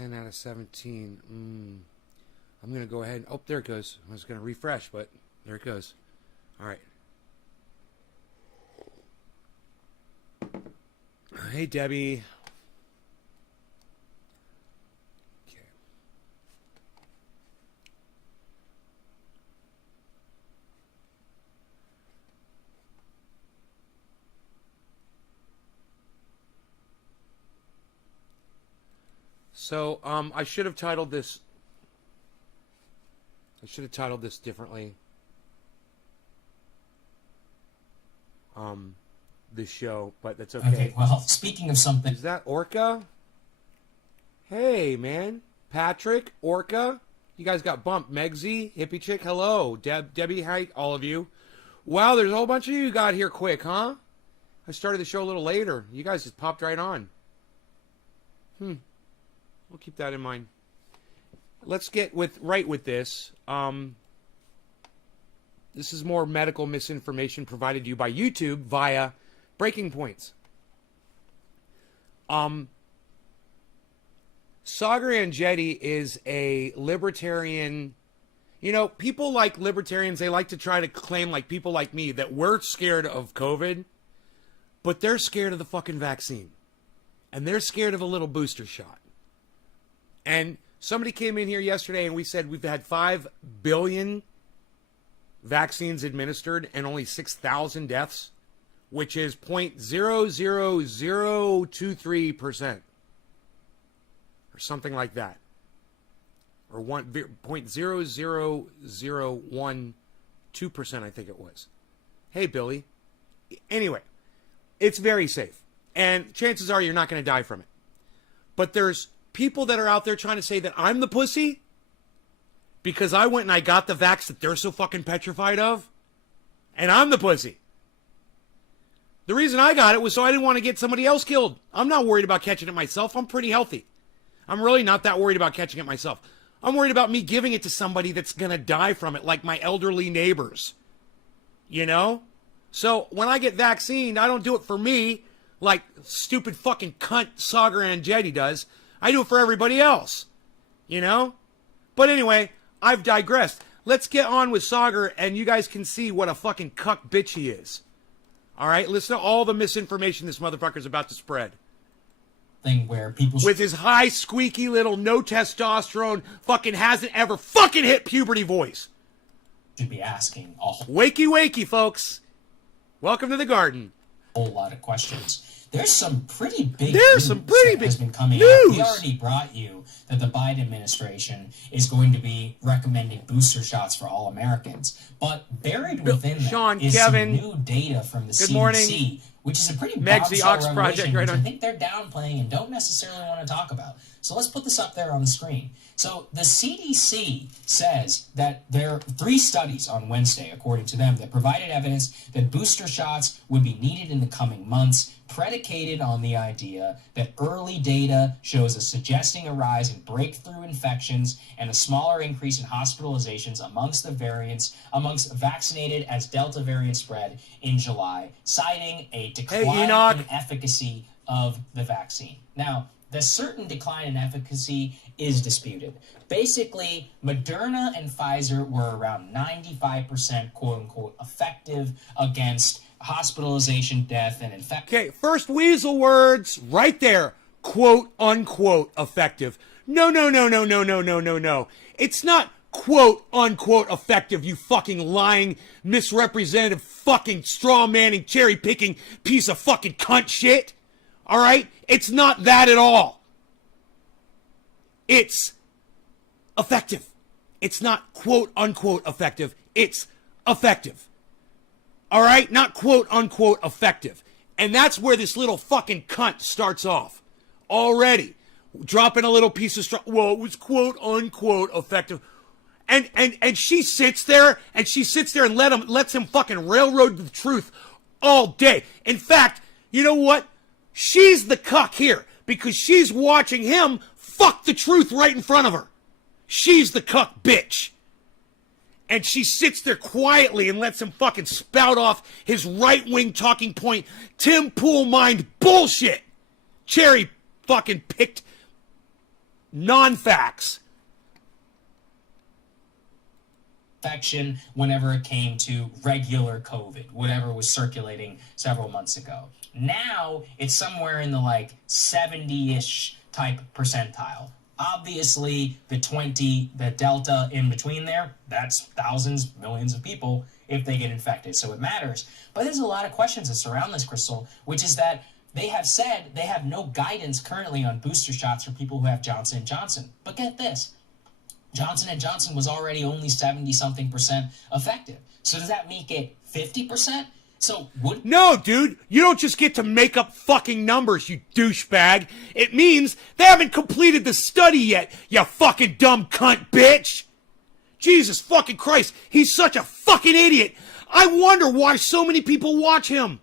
10 out of 17. I'm going to go ahead. Oh, there it goes. I was going to refresh, but there it goes. All right. Hey, Debbie. Okay. So, I should have titled this differently. This show, but that's okay. Okay, well, speaking of something... Is that Orca? Hey, man. Patrick, Orca. You guys got bumped. Megsy, Hippie Chick, hello. Debbie, hi, all of you. Wow, there's a whole bunch of you got here quick, huh? I started the show a little later. You guys just popped right on. We'll keep that in mind. Let's get right with this. This is more medical misinformation provided to you by YouTube via Breaking Points. Saagar Enjeti is a libertarian. You know, people like libertarians, they like to try to claim, like people like me, that we're scared of COVID, but they're scared of the fucking vaccine. And they're scared of a little booster shot. And somebody came in here yesterday and we said we've had 5 billion vaccines administered and only 6,000 deaths, which is 0.00023%. Or something like that. Or 0.00012%, I think it was. Hey, Billy. Anyway, it's very safe. And chances are you're not going to die from it. But there's people that are out there trying to say that I'm the pussy because I went and I got the vax that they're so fucking petrified of. And I'm the pussy. The reason I got it was so I didn't want to get somebody else killed. I'm not worried about catching it myself. I'm pretty healthy. I'm really not that worried about catching it myself. I'm worried about me giving it to somebody that's going to die from it, like my elderly neighbors. You know? So when I get vaccinated, I don't do it for me like stupid fucking cunt Saagar Enjeti does. I do it for everybody else. You know? But anyway, I've digressed. Let's get on with Saagar, and you guys can see what a fucking cuck bitch he is. All right? Listen to all the misinformation this motherfucker's about to spread. Thing where people... With his high, squeaky little, no testosterone, fucking hasn't ever fucking hit puberty voice. Should be asking a wakey, wakey, folks. Welcome to the garden. Whole lot of questions. There's some pretty big news that has been coming news. out. We already brought you that the Biden administration is going to be recommending booster shots for all Americans. But buried within that is some new data from the CDC, morning. Which is a pretty bombshell revelation, which I think they're downplaying and don't necessarily want to talk about. So let's put this up there on the screen. So the CDC says that there are 3 studies on Wednesday, according to them, that provided evidence that booster shots would be needed in the coming months, predicated on the idea that early data shows suggesting a rise in breakthrough infections and a smaller increase in hospitalizations amongst the variants, amongst vaccinated as Delta variant spread in July, citing a decline in efficacy of the vaccine. Now, the certain decline in efficacy is disputed. Basically, Moderna and Pfizer were around 95% quote-unquote effective against hospitalization, death, and infection. Okay, first weasel words right there. Quote-unquote effective. No. It's not quote-unquote effective, you fucking lying, misrepresentative, fucking straw-manning, cherry-picking piece of fucking cunt shit. All right? It's not that at all. It's effective. It's not quote-unquote effective. It's effective. All right? Not quote-unquote effective. And that's where this little fucking cunt starts off. Already. Dropping a little piece of straw. Well, it was quote-unquote effective. And she sits there and lets him fucking railroad the truth all day. In fact, you know what? She's the cuck here because she's watching him fuck the truth right in front of her. She's the cuck bitch. And she sits there quietly and lets him fucking spout off his right-wing talking point, Tim Pool mind bullshit. Cherry fucking picked non-facts. Infection whenever it came to regular COVID, whatever was circulating several months ago. Now it's somewhere in the like 70-ish type percentile. Obviously, the delta in between there, that's thousands, millions of people if they get infected, so it matters. But there's a lot of questions that surround this, Crystal, which is that they have said they have no guidance currently on booster shots for people who have Johnson & Johnson. But get this, Johnson & Johnson was already only 70-something% effective. So does that make it 50%? No, dude, you don't just get to make up fucking numbers, you douchebag. It means they haven't completed the study yet, you fucking dumb cunt bitch. Jesus fucking Christ, he's such a fucking idiot. I wonder why so many people watch him.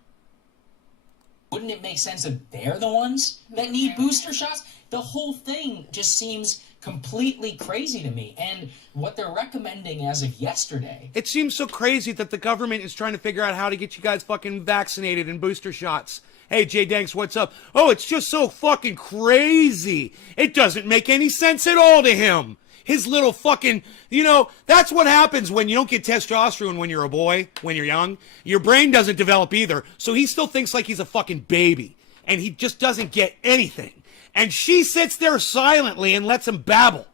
Wouldn't it make sense that they're the ones that need booster shots? The whole thing just seems completely crazy to me. And what they're recommending as of yesterday... It seems so crazy that the government is trying to figure out how to get you guys fucking vaccinated and booster shots. Hey, Jay Danks, what's up? Oh, it's just so fucking crazy. It doesn't make any sense at all to him. His little fucking, that's what happens when you don't get testosterone when you're a boy, when you're young. Your brain doesn't develop either, so he still thinks like he's a fucking baby. And he just doesn't get anything. And she sits there silently and lets him babble,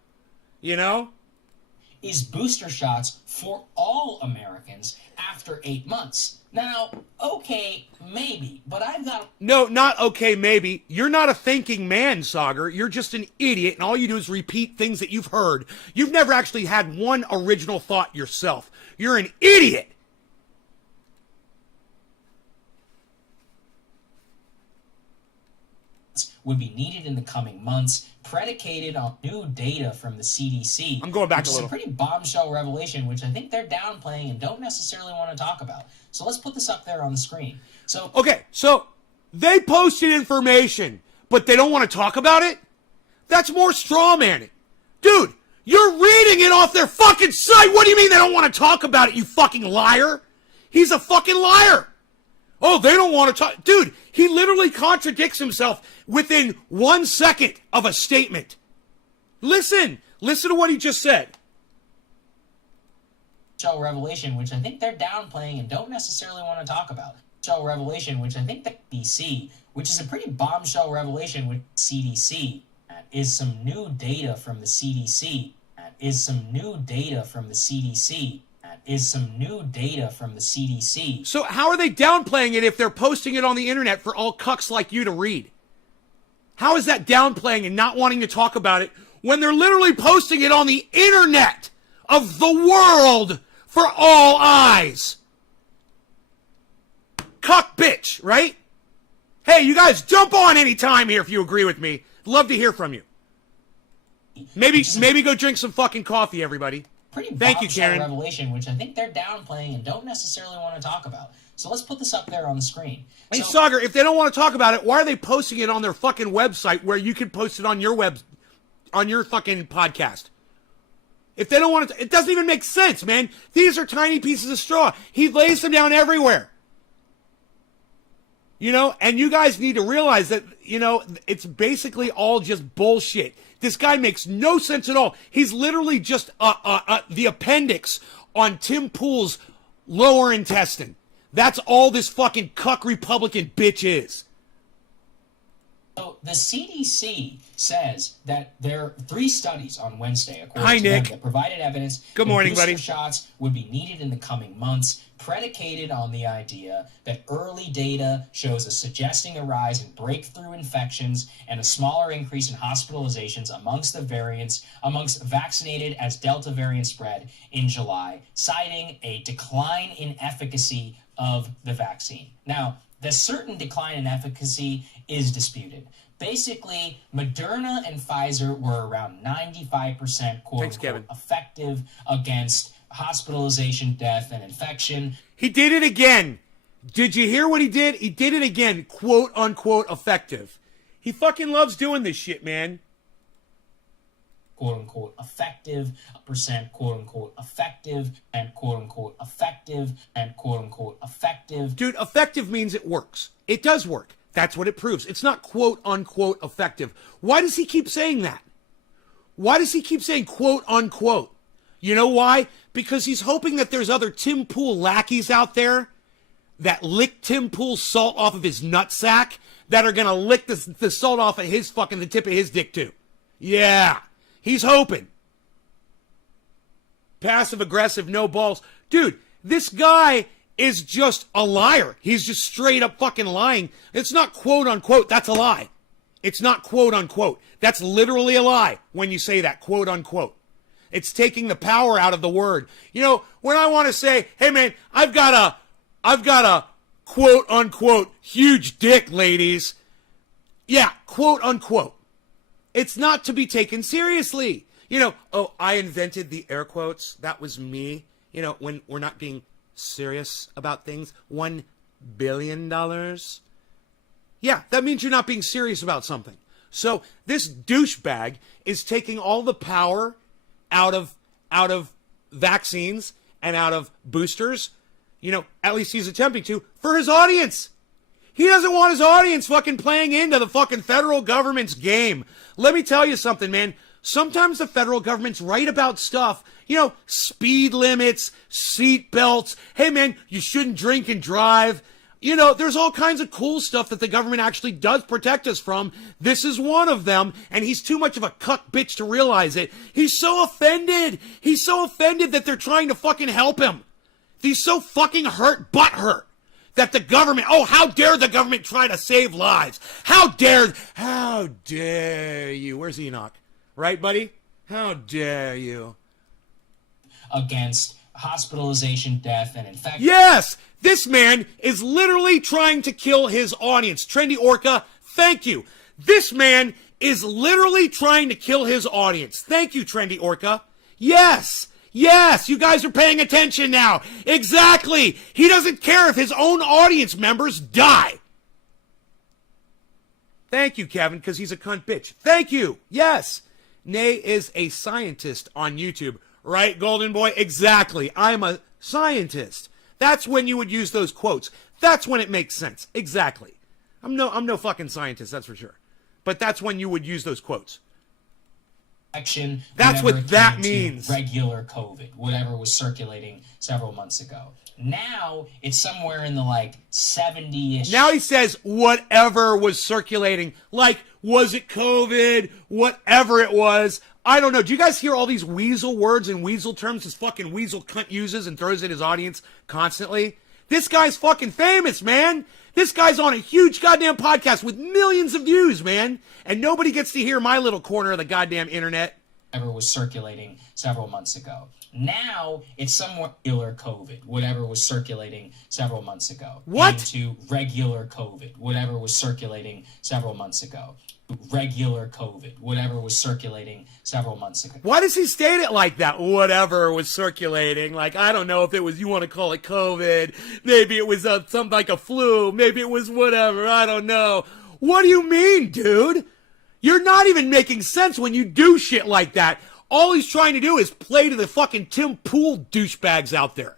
Is booster shots for all Americans after 8 months. Now, okay, maybe, but I've got... No, not okay, maybe. You're not a thinking man, Sagar. You're just an idiot, and all you do is repeat things that you've heard. You've never actually had one original thought yourself. You're an idiot! Would be needed in the coming months, predicated on new data from the CDC. I'm going back a little. It's a pretty bombshell revelation, which I think they're downplaying and don't necessarily want to talk about. So let's put this up there on the screen. Okay, so they posted information, but they don't want to talk about it? That's more straw manning. Dude, you're reading it off their fucking site. What do you mean they don't want to talk about it, you fucking liar? He's a fucking liar. Oh, they don't want to talk. Dude, he literally contradicts himself within 1 second of a statement. Listen to what he just said. Shell revelation, which I think they're downplaying and don't necessarily want to talk about. Shell revelation, which I think that BC, which is a pretty bombshell revelation with CDC, is some new data from the CDC. So how are they downplaying it if they're posting it on the internet for all cucks like you to read? How is that downplaying and not wanting to talk about it when they're literally posting it on the internet of the world for all eyes? Cuck bitch, right? Hey, you guys jump on any time here if you agree with me. Love to hear from you. Maybe go drink some fucking coffee, everybody. Thank you, Karen. Revelation, which I think they're downplaying and don't necessarily want to talk about. So let's put this up there on the screen. Hey, Sagar, if they don't want to talk about it, why are they posting it on their fucking website where you can post it on your fucking podcast? If they don't want to, it doesn't even make sense, man. These are tiny pieces of straw. He lays them down everywhere. And you guys need to realize that, it's basically all just bullshit. This guy makes no sense at all. He's literally just the appendix on Tim Pool's lower intestine. That's all this fucking cuck Republican bitch is. So the CDC says that there are 3 studies on Wednesday, according Hi, to Nick. them, that provided evidence Good morning, that booster buddy. shots would be needed in the coming months, predicated on the idea that early data shows suggesting a rise in breakthrough infections and a smaller increase in hospitalizations amongst vaccinated as Delta variant spread in July, citing a decline in efficacy of the vaccine. Now, the certain decline in efficacy is disputed. Basically, Moderna and Pfizer were around 95% quote-unquote effective against hospitalization, death, and infection. He did it again. Did you hear what he did? He did it again, quote-unquote effective. He fucking loves doing this shit, man. Quote-unquote effective, percent quote-unquote effective, and quote-unquote effective, and quote-unquote effective. Dude, effective means it works. It does work. That's what it proves. It's not quote-unquote effective. Why does he keep saying that? Why does he keep saying quote unquote? You know why? Because he's hoping that there's other Tim Pool lackeys out there that lick Tim Pool's salt off of his nutsack that are going to lick the salt off of the tip of his dick too. Yeah, he's hoping. Passive aggressive, no balls. Dude, this guy is just a liar. He's just straight up fucking lying. It's not quote unquote. That's a lie. It's not quote unquote. That's literally a lie when you say that quote unquote. It's taking the power out of the word. You know, when I want to say, hey man, I've got a quote unquote huge dick, ladies. Yeah, quote unquote. It's not to be taken seriously. You know, oh, I invented the air quotes. That was me. You know, when we're not being serious about things. $1 billion. Yeah, that means you're not being serious about something. So this douchebag is taking all the power out of vaccines and out of boosters. You know, at least he's attempting to, for his audience. He doesn't want his audience fucking playing into the fucking federal government's game. Let me tell you something, man. Sometimes the federal government's right about stuff. You know, speed limits, seat belts. Hey, man, you shouldn't drink and drive. You know, there's all kinds of cool stuff that the government actually does protect us from. This is one of them, and he's too much of a cuck bitch to realize it. He's so offended. He's so offended that they're trying to fucking help him. He's so fucking butthurt that the government, oh, how dare the government try to save lives? How dare you? Where's Enoch? Right, buddy? How dare you? Against hospitalization, death, and infection. Yes! This man is literally trying to kill his audience. Trendy Orca, thank you. This man is literally trying to kill his audience. Thank you, Trendy Orca. Yes! Yes, you guys are paying attention now. Exactly. He doesn't care if his own audience members die. Thank you, Kevin, because he's a cunt bitch. Thank you. Yes. Nay is a scientist on YouTube. Right, Golden Boy? Exactly. I'm a scientist. That's when you would use those quotes. That's when it makes sense. Exactly. I'm no fucking scientist, that's for sure. But that's when you would use those quotes. That's what that means. Regular COVID, whatever was circulating several months ago. Now it's somewhere in the 70-ish. Now he says whatever was circulating. Like, was it COVID? Whatever it was. I don't know. Do you guys hear all these weasel words and weasel terms this fucking weasel cunt uses and throws at his audience constantly? This guy's fucking famous, man. This guy's on a huge goddamn podcast with millions of views, man. And nobody gets to hear my little corner of the goddamn internet. Whatever was circulating several months ago. Now it's somewhat regular COVID, whatever was circulating several months ago. What? Into regular COVID, whatever was circulating several months ago. Regular COVID, whatever was circulating several months ago. Why does he state it like that? Whatever was circulating. Like, I don't know if it was, you want to call it COVID. Maybe it was something like a flu. Maybe it was whatever. I don't know. What do you mean, dude? You're not even making sense when you do shit like that. All he's trying to do is play to the fucking Tim Pool douchebags out there.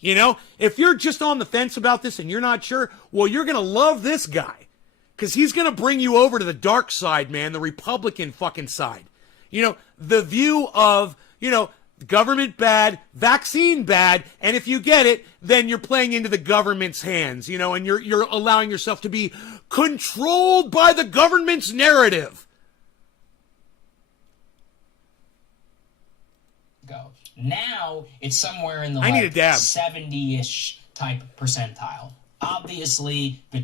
You know, if you're just on the fence about this and you're not sure, well, you're going to love this guy. Because he's going to bring you over to the dark side, man, the Republican fucking side. You know, the view of, you know, government bad, vaccine bad, and if you get it, then you're playing into the government's hands, you know, and you're allowing yourself to be controlled by the government's narrative. Go. Now it's somewhere in the 70-ish type percentile. Obviously, the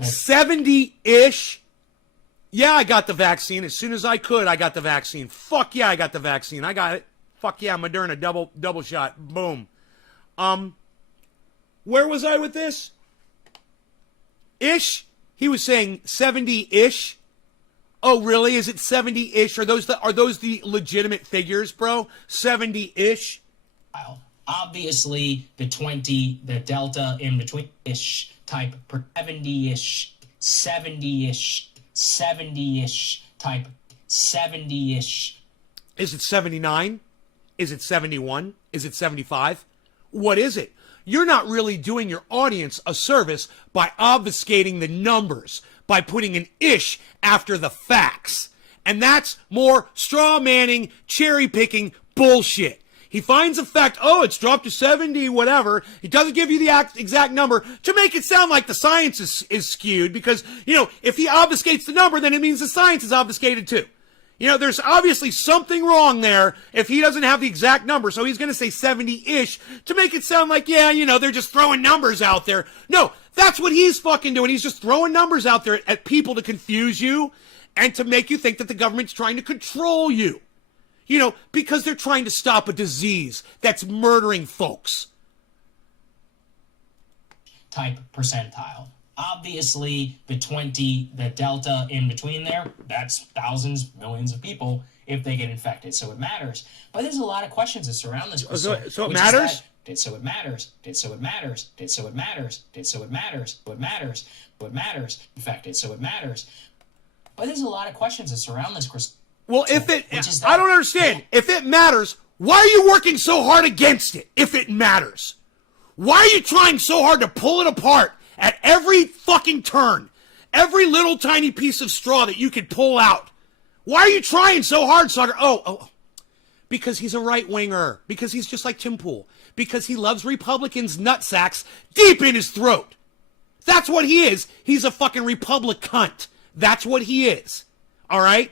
70-ish. Yeah, I got the vaccine. As soon as I could, I got the vaccine. Fuck yeah, I got the vaccine. I got it. Fuck yeah, Moderna, double shot. Boom. Where was I with this? Ish? He was saying 70-ish. Oh, really? Is it 70-ish? Are those the legitimate figures, bro? 70-ish? Obviously, the delta in between-ish type, 70-ish, 70-ish, 70-ish type, 70-ish. Is it 79? Is it 71? Is it 75? What is it? You're not really doing your audience a service by obfuscating the numbers, by putting an ish after the facts. And that's more straw manning, cherry picking bullshit. He finds a fact, oh, it's dropped to 70, whatever. He doesn't give you the exact number to make it sound like the science is skewed because, if he obfuscates the number, then it means the science is obfuscated too. There's obviously something wrong there if he doesn't have the exact number. So he's going to say 70-ish to make it sound like, they're just throwing numbers out there. No, that's what he's fucking doing. He's just throwing numbers out there at people to confuse you and to make you think that the government's trying to control you. Because they're trying to stop a disease that's murdering folks. Type percentile. Obviously, the delta in between there, that's thousands, millions of people if they get infected. So it matters. But there's a lot of questions that surround this. So it matters? So it matters. So it matters. So it matters. So it matters. So it matters. So it matters. Infected. So it matters. But there's a lot of questions that surround this, Chris. Well, I don't understand. If it matters, why are you working so hard against it if it matters? Why are you trying so hard to pull it apart at every fucking turn? Every little tiny piece of straw that you could pull out. Why are you trying so hard, Saagar? Oh, because he's a right-winger. Because he's just like Tim Pool. Because he loves Republicans' nutsacks deep in his throat. That's what he is. He's a fucking Republic cunt. That's what he is. All right?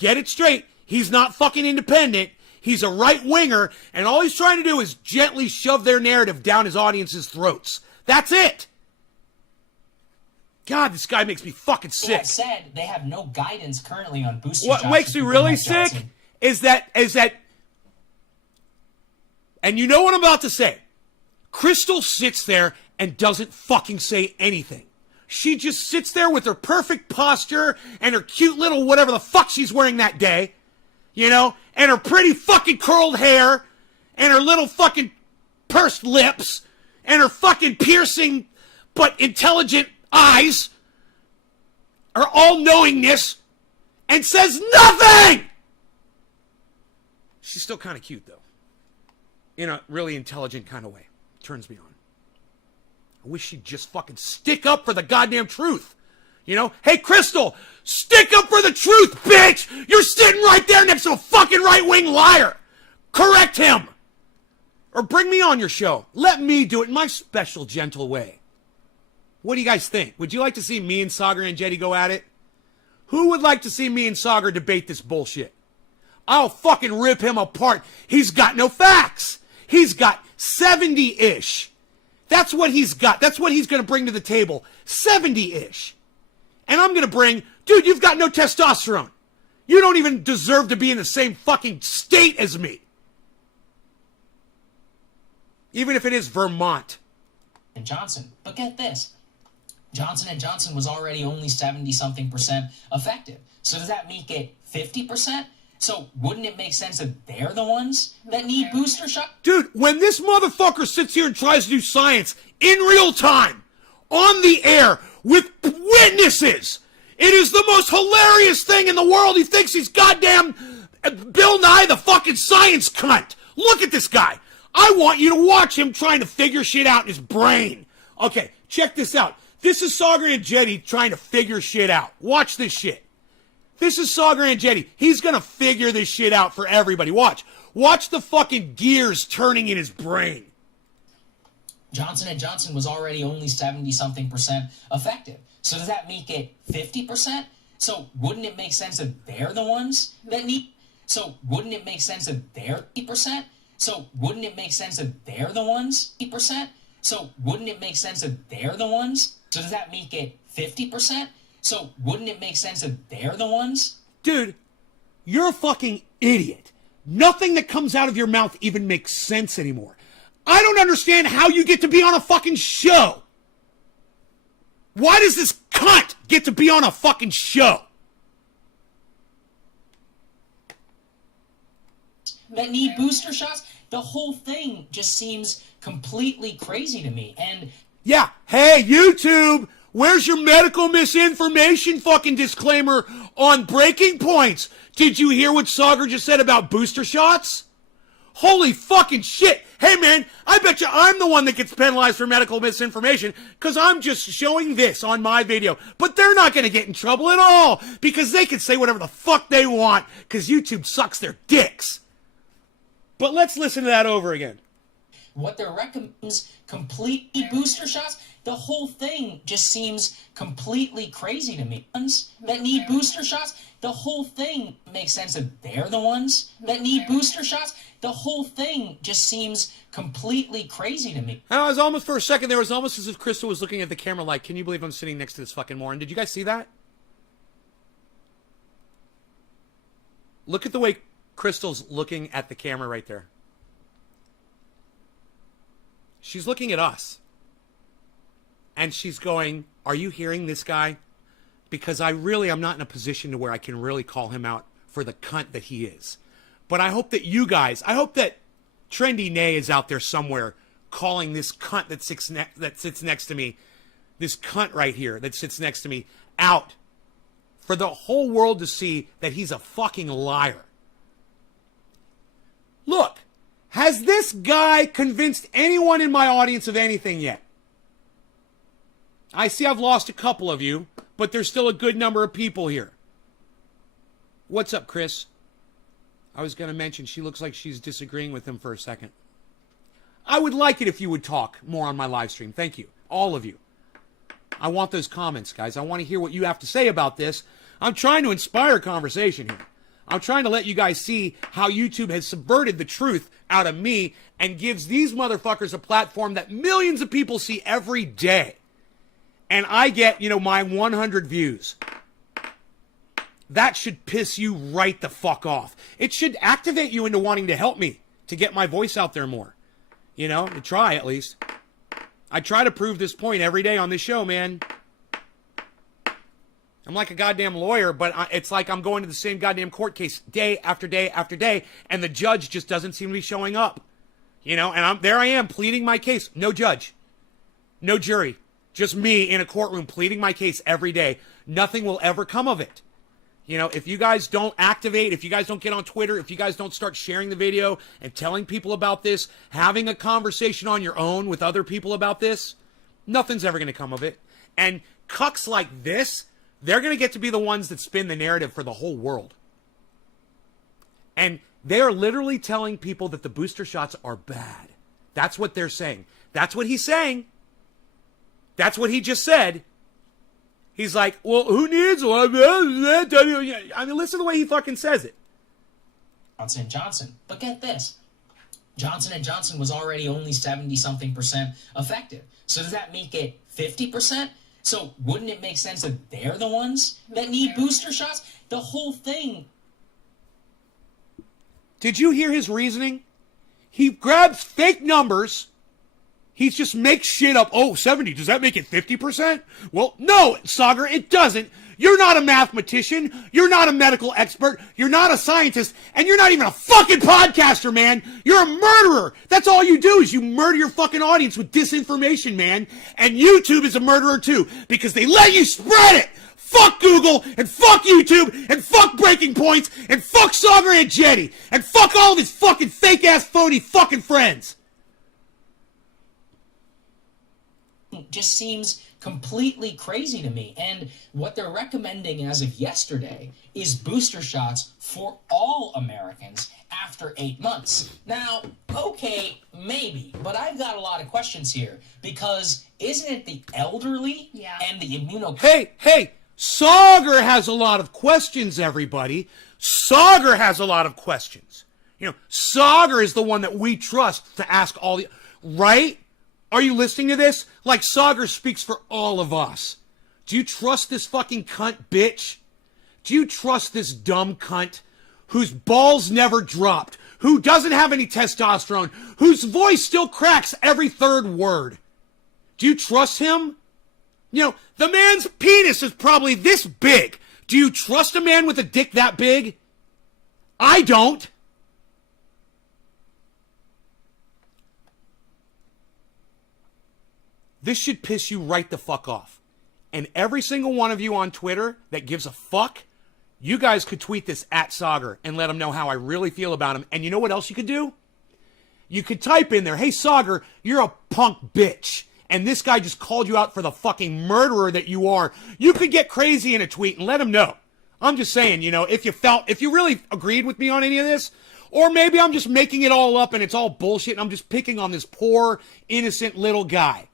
Get it straight. He's not fucking independent. He's a right-winger, and all he's trying to do is gently shove their narrative down his audience's throats. That's it. God, this guy makes me fucking sick. That said, they have no guidance currently on booster shots. What makes me really sick is that, and you know what I'm about to say. Crystal sits there and doesn't fucking say anything. She just sits there with her perfect posture and her cute little whatever the fuck she's wearing that day, and her pretty fucking curled hair and her little fucking pursed lips and her fucking piercing but intelligent eyes, her all-knowingness, and says nothing! She's still kind of cute, though. In a really intelligent kind of way. Turns me on. I wish she'd just fucking stick up for the goddamn truth. Hey, Crystal, stick up for the truth, bitch! You're sitting right there next to a fucking right-wing liar! Correct him! Or bring me on your show. Let me do it in my special, gentle way. What do you guys think? Would you like to see me and Saagar Enjeti go at it? Who would like to see me and Saagar debate this bullshit? I'll fucking rip him apart. He's got no facts. He's got 70-ish. That's what he's got. That's what he's going to bring to the table. 70-ish. And I'm going to bring, dude, you've got no testosterone. You don't even deserve to be in the same fucking state as me. Even if it is Vermont. And Johnson. But get this. Johnson & Johnson was already only 70-something% effective. So does that make it 50%? So wouldn't it make sense that they're the ones that need booster shots? Dude, when this motherfucker sits here and tries to do science in real time, on the air, with witnesses, it is the most hilarious thing in the world. He thinks he's goddamn Bill Nye the fucking science cunt. Look at this guy. I want you to watch him trying to figure shit out in his brain. Okay, check this out. This is Saagar Enjeti trying to figure shit out. Watch this shit. This is Saagar Enjeti. He's going to figure this shit out for everybody. Watch. Watch the fucking gears turning in his brain. Johnson & Johnson was already only 70-something% effective. So does that make it 50%? So wouldn't it make sense that they're the ones that need... So wouldn't it make sense that they're 50%? So wouldn't it make sense that they're the ones 50%? So wouldn't it make sense that they're the ones? So does that make it 50%? So wouldn't it make sense that they're the ones? Dude, you're a fucking idiot. Nothing that comes out of your mouth even makes sense anymore. I don't understand how you get to be on a fucking show. Why does this cunt get to be on a fucking show? That need booster shots? The whole thing just seems completely crazy to me. And yeah, hey, YouTube, where's your medical misinformation fucking disclaimer on Breaking Points? Did you hear what Saagar just said about booster shots? Holy fucking shit. Hey, man, I bet you I'm the one that gets penalized for medical misinformation because I'm just showing this on my video. But they're not going to get in trouble at all because they can say whatever the fuck they want because YouTube sucks their dicks. But let's listen to that over again. What they're recommending is completely booster shots. The whole thing just seems completely crazy to me. Ones that need booster shots, the whole thing makes sense that they're the ones that need booster shots. The whole thing just seems completely crazy to me. And I was almost, for a second, there was almost as if Crystal was looking at the camera like, can you believe I'm sitting next to this fucking moron? Did you guys see that? Look at the way Crystal's looking at the camera right there. She's looking at us. And she's going, are you hearing this guy? Because I'm not in a position to where I can really call him out for the cunt that he is. But I hope that you guys, I hope that Trendy Nay is out there somewhere calling this cunt that sits next to me, this cunt right here that sits next to me, out for the whole world to see that he's a fucking liar. Look, has this guy convinced anyone in my audience of anything yet? I see I've lost a couple of you, but there's still a good number of people here. What's up, Chris? I was going to mention she looks like she's disagreeing with him for a second. I would like it if you would talk more on my live stream. Thank you. All of you. I want those comments, guys. I want to hear what you have to say about this. I'm trying to inspire conversation here. I'm trying to let you guys see how YouTube has subverted the truth out of me and gives these motherfuckers a platform that millions of people see every day. And I get, my 100 views. That should piss you right the fuck off. It should activate you into wanting to help me to get my voice out there more. To try at least. I try to prove this point every day on this show, man. I'm like a goddamn lawyer, but it's like I'm going to the same goddamn court case day after day after day, and the judge just doesn't seem to be showing up. And I am pleading my case. No judge. No jury. Just me in a courtroom pleading my case every day. Nothing will ever come of it. If you guys don't activate, if you guys don't get on Twitter, if you guys don't start sharing the video and telling people about this, having a conversation on your own with other people about this, nothing's ever going to come of it. And cucks like this, they're going to get to be the ones that spin the narrative for the whole world. And they are literally telling people that the booster shots are bad. That's what they're saying. That's what he's saying. That's what he just said. He's like, well, who needs one? I mean, listen to the way he fucking says it. Johnson & Johnson. But get this. Johnson & Johnson was already only 70-something% effective. So does that make it 50%? So wouldn't it make sense that they're the ones that need booster shots? The whole thing. Did you hear his reasoning? He grabs fake numbers. He just makes shit up. Oh, 70. Does that make it 50%? Well, no, Saagar, it doesn't. You're not a mathematician. You're not a medical expert. You're not a scientist. And you're not even a fucking podcaster, man. You're a murderer. That's all you do is you murder your fucking audience with disinformation, man. And YouTube is a murderer too because they let you spread it. Fuck Google, and fuck YouTube, and fuck Breaking Points, and fuck Saagar Enjeti, and fuck all of his fucking fake-ass, phony fucking friends. Just seems completely crazy to me. And what they're recommending as of yesterday is booster shots for all Americans after 8 months. Now, okay, maybe, but I've got a lot of questions here because isn't it the elderly and the Hey, Saagar has a lot of questions, everybody. Saagar has a lot of questions. Saagar is the one that we trust to ask all the... Right? Are you listening to this? Like Saagar speaks for all of us. Do you trust this fucking cunt bitch? Do you trust this dumb cunt whose balls never dropped, who doesn't have any testosterone, whose voice still cracks every third word? Do you trust him? The man's penis is probably this big. Do you trust a man with a dick that big? I don't. This should piss you right the fuck off. And every single one of you on Twitter that gives a fuck, you guys could tweet this at Saagar and let him know how I really feel about him. And you know what else you could do? you could type in there, hey, Saagar, you're a punk bitch. And this guy just called you out for the fucking murderer that you are. You could get crazy in a tweet and let him know. I'm just saying, you know, if you really agreed with me on any of this, or maybe I'm just making it all up and it's all bullshit and I'm just picking on this poor, innocent little guy.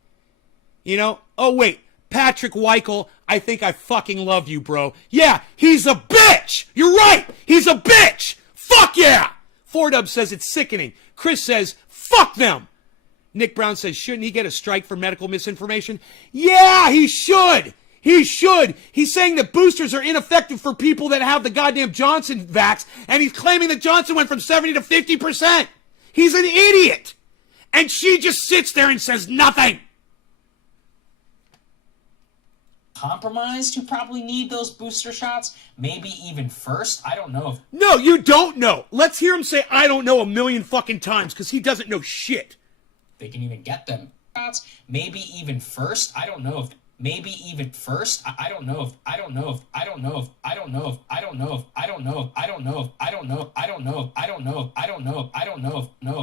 You know? Oh, wait. Patrick Weichel, I think I fucking love you, bro. Yeah, he's a bitch! You're right! He's a bitch! Fuck yeah! 4Dub says it's sickening. Chris says, fuck them! Nick Brown says, shouldn't he get a strike for medical misinformation? Yeah, he should! He should! He's saying that boosters are ineffective for people that have the goddamn Johnson vax, and he's claiming that Johnson went from 70 to 50%! He's an idiot! And she just sits there and says nothing! Compromised who probably need those booster shots, maybe even first. I don't know if... No, you don't know. Let's hear him say I don't know a million fucking times, because he doesn't know shit. They can even get them shots, maybe even first. I don't know if maybe even first. I don't know if I don't know if I don't know if I don't know if I don't know if I don't know if I don't know if I don't know I don't know I don't know I don't know I don't know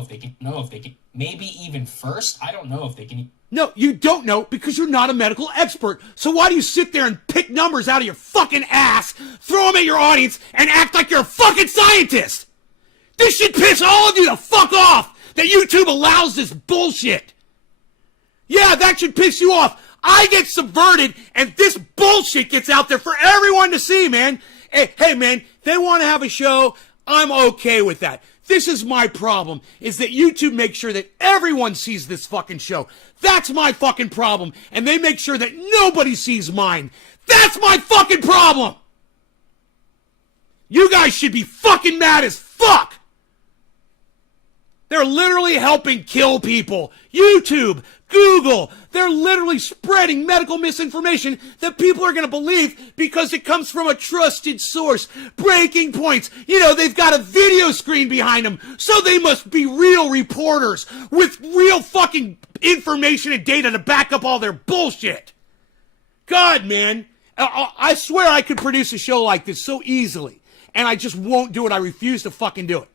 if they can maybe even first. I don't know if they can. No, you don't know because you're not a medical expert. So why do you sit there and pick numbers out of your fucking ass, throw them at your audience, and act like you're a fucking scientist? This should piss all of you the fuck off that YouTube allows this bullshit. Yeah, that should piss you off. I get subverted and this bullshit gets out there for everyone to see, man. Hey man, they want to have a show. I'm okay with that. This is my problem, is that YouTube makes sure that everyone sees this fucking show. That's my fucking problem. And they make sure that nobody sees mine. That's my fucking problem. You guys should be fucking mad as fuck. They're literally helping kill people. YouTube, Google, they're literally spreading medical misinformation that people are going to believe because it comes from a trusted source. Breaking points. You know, they've got a video screen behind them, so they must be real reporters with real fucking information and data to back up all their bullshit. God, man. I swear I could produce a show like this so easily, and I just won't do it. I refuse to fucking do it.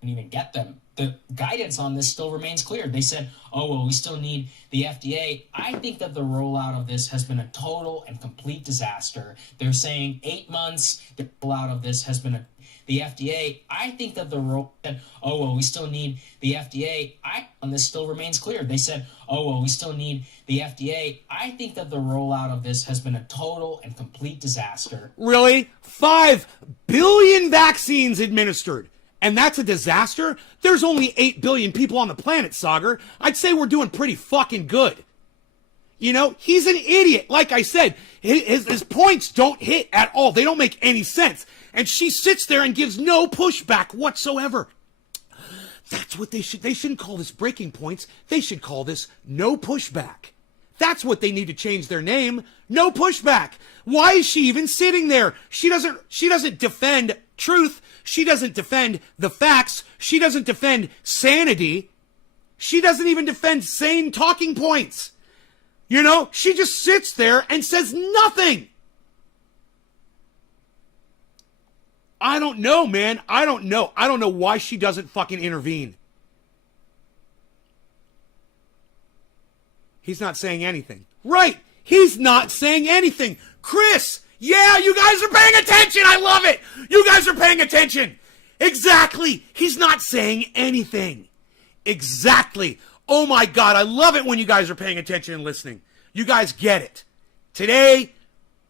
And even get them. The guidance on this still remains clear. They said, oh, well, we still need the FDA. I think that the rollout of this has been a total and complete disaster. They're saying 8 months. The rollout of this has been the FDA. I think that oh, well, we still need the FDA. On this still remains clear. They said, oh, well, we still need the FDA. I think that the rollout of this has been a total and complete disaster. Really? 5 billion vaccines administered. And that's a disaster? There's only 8 billion people on the planet, Saagar. I'd say we're doing pretty fucking good. You know, he's an idiot. Like I said, his points don't hit at all. They don't make any sense. And she sits there and gives no pushback whatsoever. That's what they shouldn't call this breaking points. They should call this no pushback. That's what they need to change their name. No pushback. Why is she even sitting there? She doesn't defend truth. She doesn't defend the facts. She doesn't defend sanity. She doesn't even defend sane talking points. You know, she just sits there and says nothing. I don't know, man. I don't know. I don't know why she doesn't fucking intervene. He's not saying anything. Right. He's not saying anything. Chris, yeah, you guys are paying attention. I love it. You guys are paying attention. Exactly. He's not saying anything. Exactly. Oh my God. I love it when you guys are paying attention and listening. You guys get it. Today,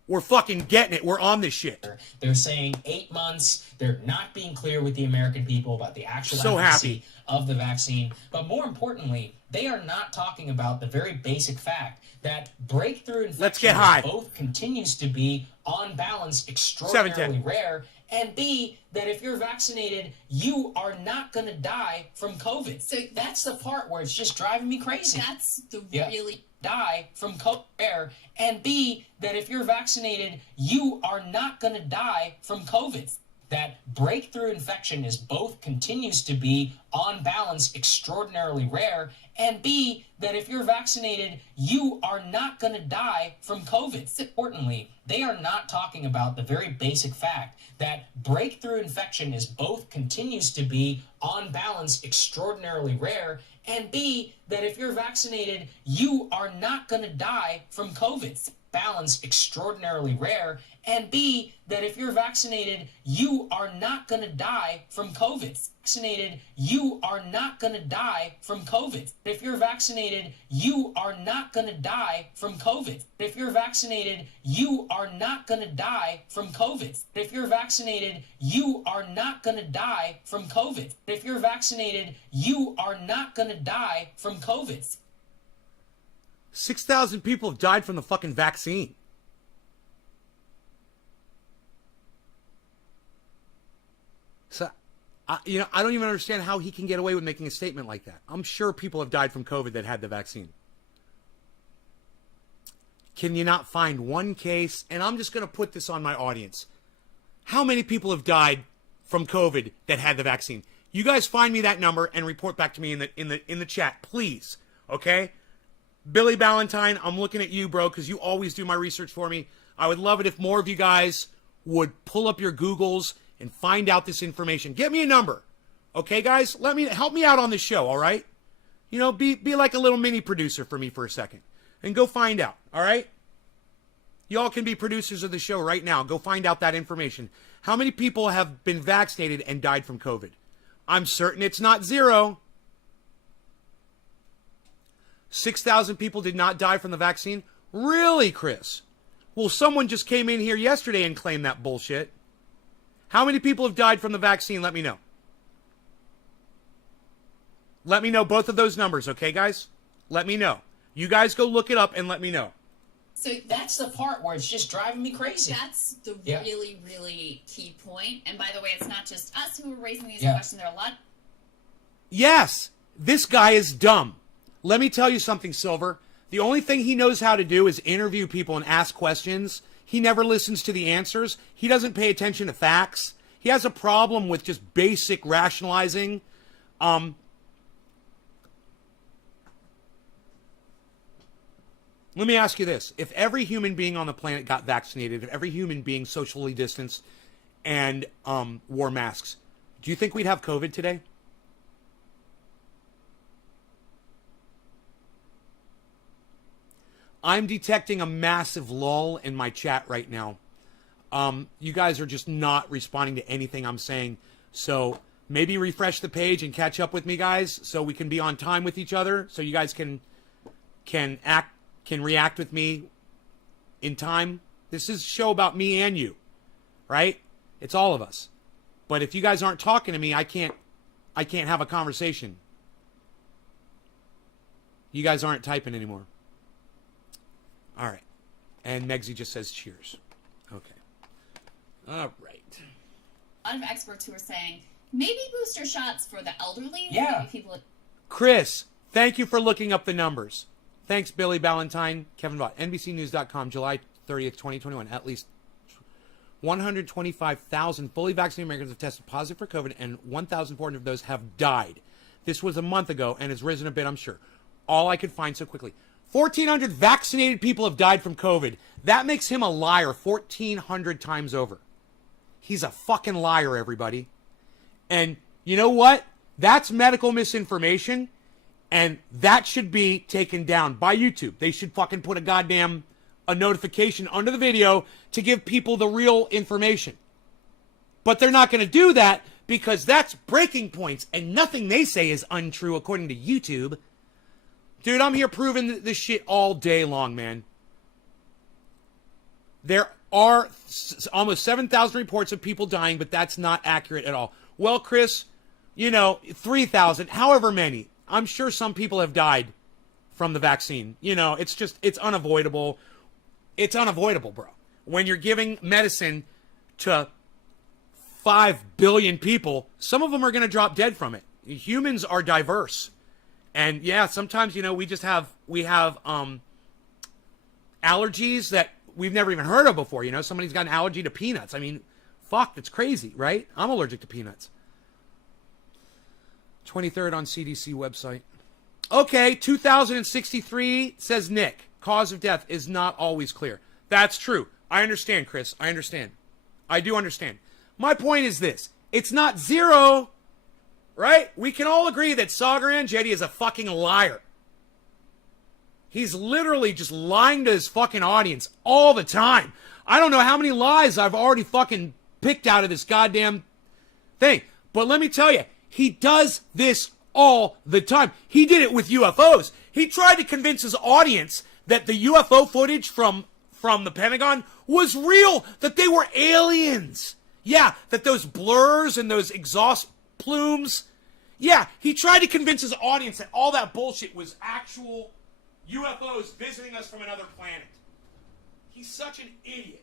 we're fucking getting it. We're on this shit. They're saying 8 months. They're not being clear with the American people about the actual efficacy of the vaccine. But more importantly, they are not talking about the very basic fact that breakthrough infection both continues to be, on balance, extraordinarily rare, and B, that if you're vaccinated, you are not going to die from COVID. So that's the part where it's just driving me crazy. That's the really... Die from COVID, and B, that if you're vaccinated, you are not going to die from COVID. that breakthrough infection is both continues to be, on balance, extraordinarily rare, and B, that if you're vaccinated, you are not going to die from COVID. Importantly, they are not talking about the very basic fact that breakthrough infection is both continues to be, on balance, extraordinarily rare, and B, that if you're vaccinated, you are not going to die from COVID. Balance extraordinarily rare, and B, that if you're vaccinated, you are not going to die from COVID. Vaccinated, you are not going to die from COVID. If you're vaccinated, you are not going to die from COVID. If you're vaccinated, you are not going to die from COVID. If you're vaccinated, you are not going to die from COVID. If you're vaccinated, you are not going to die from COVID. 6,000 people have died from the fucking vaccine. So, I don't even understand how he can get away with making a statement like that. I'm sure people have died from COVID that had the vaccine. Can you not find one case? And I'm just going to put this on my audience. How many people have died from COVID that had the vaccine? You guys find me that number and report back to me in the chat, please. Okay? Billy Ballantyne, I'm looking at you, bro, because you always do my research for me. I would love it if more of you guys would pull up your Googles and find out this information. Get me a number. Okay, guys? Help me out on this show, all right? Be like a little mini producer for me for a second. And go find out, all right? Y'all can be producers of the show right now. Go find out that information. How many people have been vaccinated and died from COVID? I'm certain it's not zero. 6,000 people did not die from the vaccine? Really, Chris? Well, someone just came in here yesterday and claimed that bullshit. How many people have died from the vaccine? Let me know. Let me know both of those numbers, okay, guys? Let me know. You guys go look it up and let me know. So that's the part where it's just driving me crazy. That's the really, really key point. And by the way, it's not just us who are raising these questions. There are a lot. Yes, this guy is dumb. Let me tell you something, Silver. The only thing he knows how to do is interview people and ask questions. He never listens to the answers. He doesn't pay attention to facts. He has a problem with just basic rationalizing. Let me ask you this. If every human being on the planet got vaccinated, if every human being socially distanced and wore masks, do you think we'd have COVID today? I'm detecting a massive lull in my chat right now. You guys are just not responding to anything I'm saying. So maybe refresh the page and catch up with me, guys, so we can be on time with each other, so you guys can react with me in time. This is a show about me and you, right? It's all of us. But if you guys aren't talking to me, I can't have a conversation. You guys aren't typing anymore. All right. And Megsy just says cheers. Okay. All right. A lot of experts who are saying maybe booster shots for the elderly. Yeah. Maybe people. Chris, thank you for looking up the numbers. Thanks, Billy Ballantyne. Kevin Vaught, NBCnews.com, July 30th, 2021. At least 125,000 fully vaccinated Americans have tested positive for COVID, and 1,400 of those have died. This was a month ago and has risen a bit, I'm sure. All I could find so quickly. 1,400 vaccinated people have died from COVID. That makes him a liar 1,400 times over. He's a fucking liar, everybody. And you know what? That's medical misinformation, and that should be taken down by YouTube. They should fucking put a notification under the video to give people the real information. But they're not going to do that because that's breaking points, and nothing they say is untrue according to YouTube. Dude, I'm here proving this shit all day long, man. There are almost 7,000 reports of people dying, but that's not accurate at all. Well, Chris, 3,000, however many. I'm sure some people have died from the vaccine. It's unavoidable. It's unavoidable, bro. When you're giving medicine to 5 billion people, some of them are going to drop dead from it. Humans are diverse. And yeah, sometimes, we have allergies that we've never even heard of before. Somebody's got an allergy to peanuts. I mean, fuck? That's crazy, right? I'm allergic to peanuts. 23rd on CDC website. Okay, 2063, says Nick. Cause of death is not always clear. That's true. I understand, Chris. I understand. I do understand. My point is this. It's not zero, right? We can all agree that Sagaran Jetty is a fucking liar. He's literally just lying to his fucking audience all the time. I don't know how many lies I've already fucking picked out of this goddamn thing. But let me tell you, he does this all the time. He did it with UFOs. He tried to convince his audience that the UFO footage from the Pentagon was real, that they were aliens. Yeah, that those blurs and those exhaust plumes. Yeah, he tried to convince his audience that all that bullshit was actual UFOs visiting us from another planet. He's such an idiot.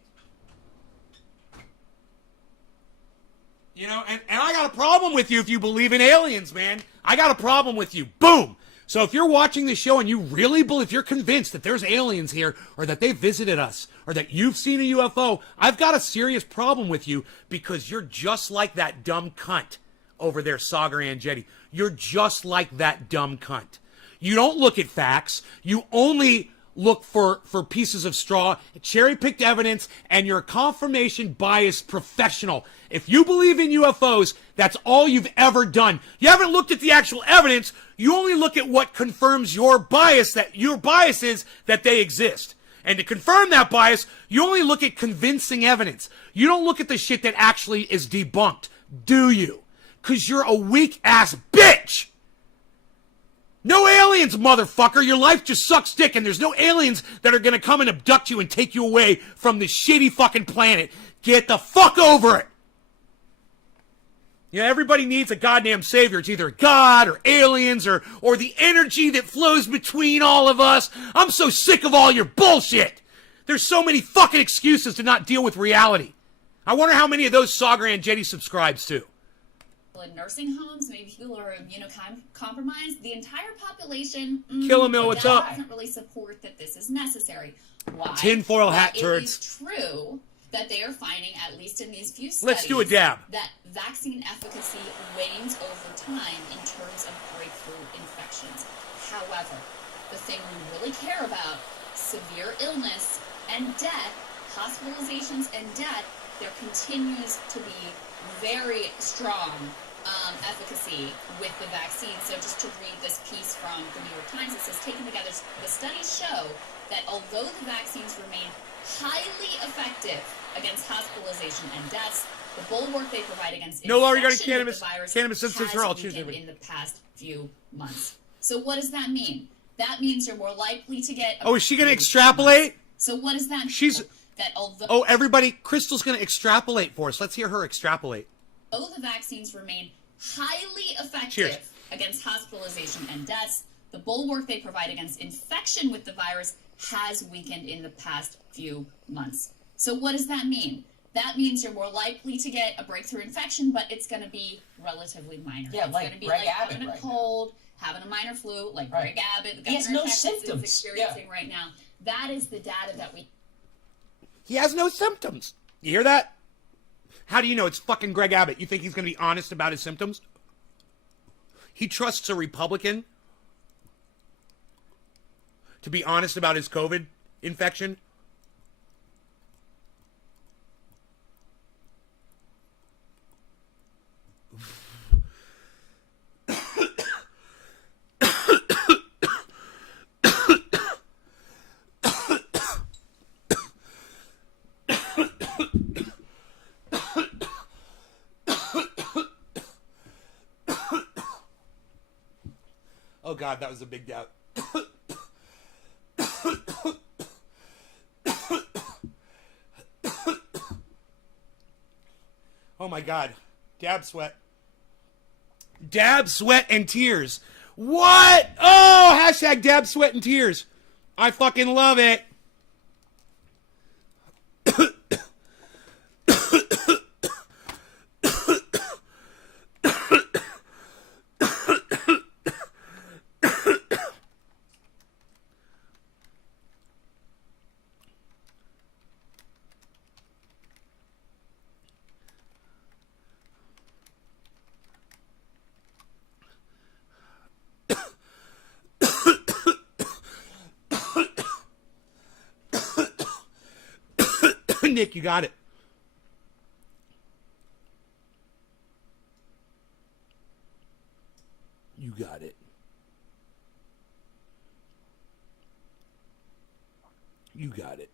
You know, and I got a problem with you if you believe in aliens, man. I got a problem with you. Boom! So if you're watching this show and you really believe, if you're convinced that there's aliens here, or that they visited us, or that you've seen a UFO, I've got a serious problem with you, because you're just like that dumb cunt over there, Sagaran Jetty. You're just like that dumb cunt. You don't look at facts. You only look for pieces of straw, cherry-picked evidence, and you're a confirmation bias professional. If you believe in UFOs, that's all you've ever done. You haven't looked at the actual evidence. You only look at what confirms your bias, that your bias is that they exist. And to confirm that bias, you only look at convincing evidence. You don't look at the shit that actually is debunked, do you? Because you're a weak-ass bitch! No aliens, motherfucker! Your life just sucks dick, and there's no aliens that are gonna come and abduct you and take you away from this shitty fucking planet. Get the fuck over it! You know, everybody needs a goddamn savior. It's either God or aliens or the energy that flows between all of us. I'm so sick of all your bullshit! There's so many fucking excuses to not deal with reality. I wonder how many of those Sagaran Jetty subscribes to. In nursing homes, maybe people who are immunocompromised, the entire population Killamil, what's up? Doesn't really support that this is necessary. Why? Tinfoil hat turds. It is true that they are finding, at least in these few studies, let's do a dab, that vaccine efficacy wanes over time in terms of breakthrough infections. However, the thing we really care about, severe illness and death, hospitalizations and death, there continues to be very strong efficacy with the vaccine. So just to read this piece from the New York Times, it says, taken together, the studies show that although the vaccines remain highly effective against hospitalization and deaths, the bulwark they provide against no longer regarding cannabis substance for all children in the past few months. So what does that mean? That means you're more likely to get... is she going to extrapolate? So what does that mean? She's... That although... Oh, everybody, Crystal's going to extrapolate for us. Let's hear her extrapolate. Although the vaccines remain highly effective Cheers. Against hospitalization and deaths, the bulwark they provide against infection with the virus has weakened in the past few months. So what does that mean? That means you're more likely to get a breakthrough infection, but it's going to be relatively minor. Yeah, it's like going to be Greg like Abbott having a right cold, having a minor flu, like Greg Abbott, the he has governor no of Texas symptoms. is experiencing right now. That is the data that we... He has no symptoms. You hear that? How do you know it's fucking Greg Abbott? You think he's going to be honest about his symptoms? He trusts a Republican to be honest about his COVID infection? Oh God, that was a big doubt. Oh my God. Dab sweat. Dab, sweat, and tears. What? Oh, hashtag dab, sweat, and tears. I fucking love it. Nick, you got it. You got it. You got it.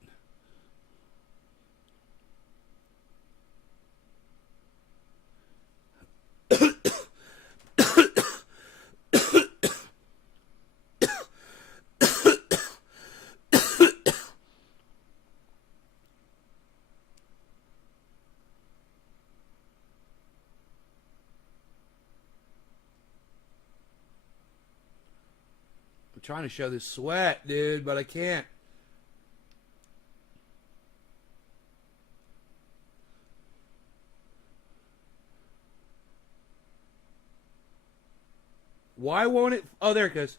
I'm trying to show this sweat, dude, but I can't. Why won't it? Oh, there it goes.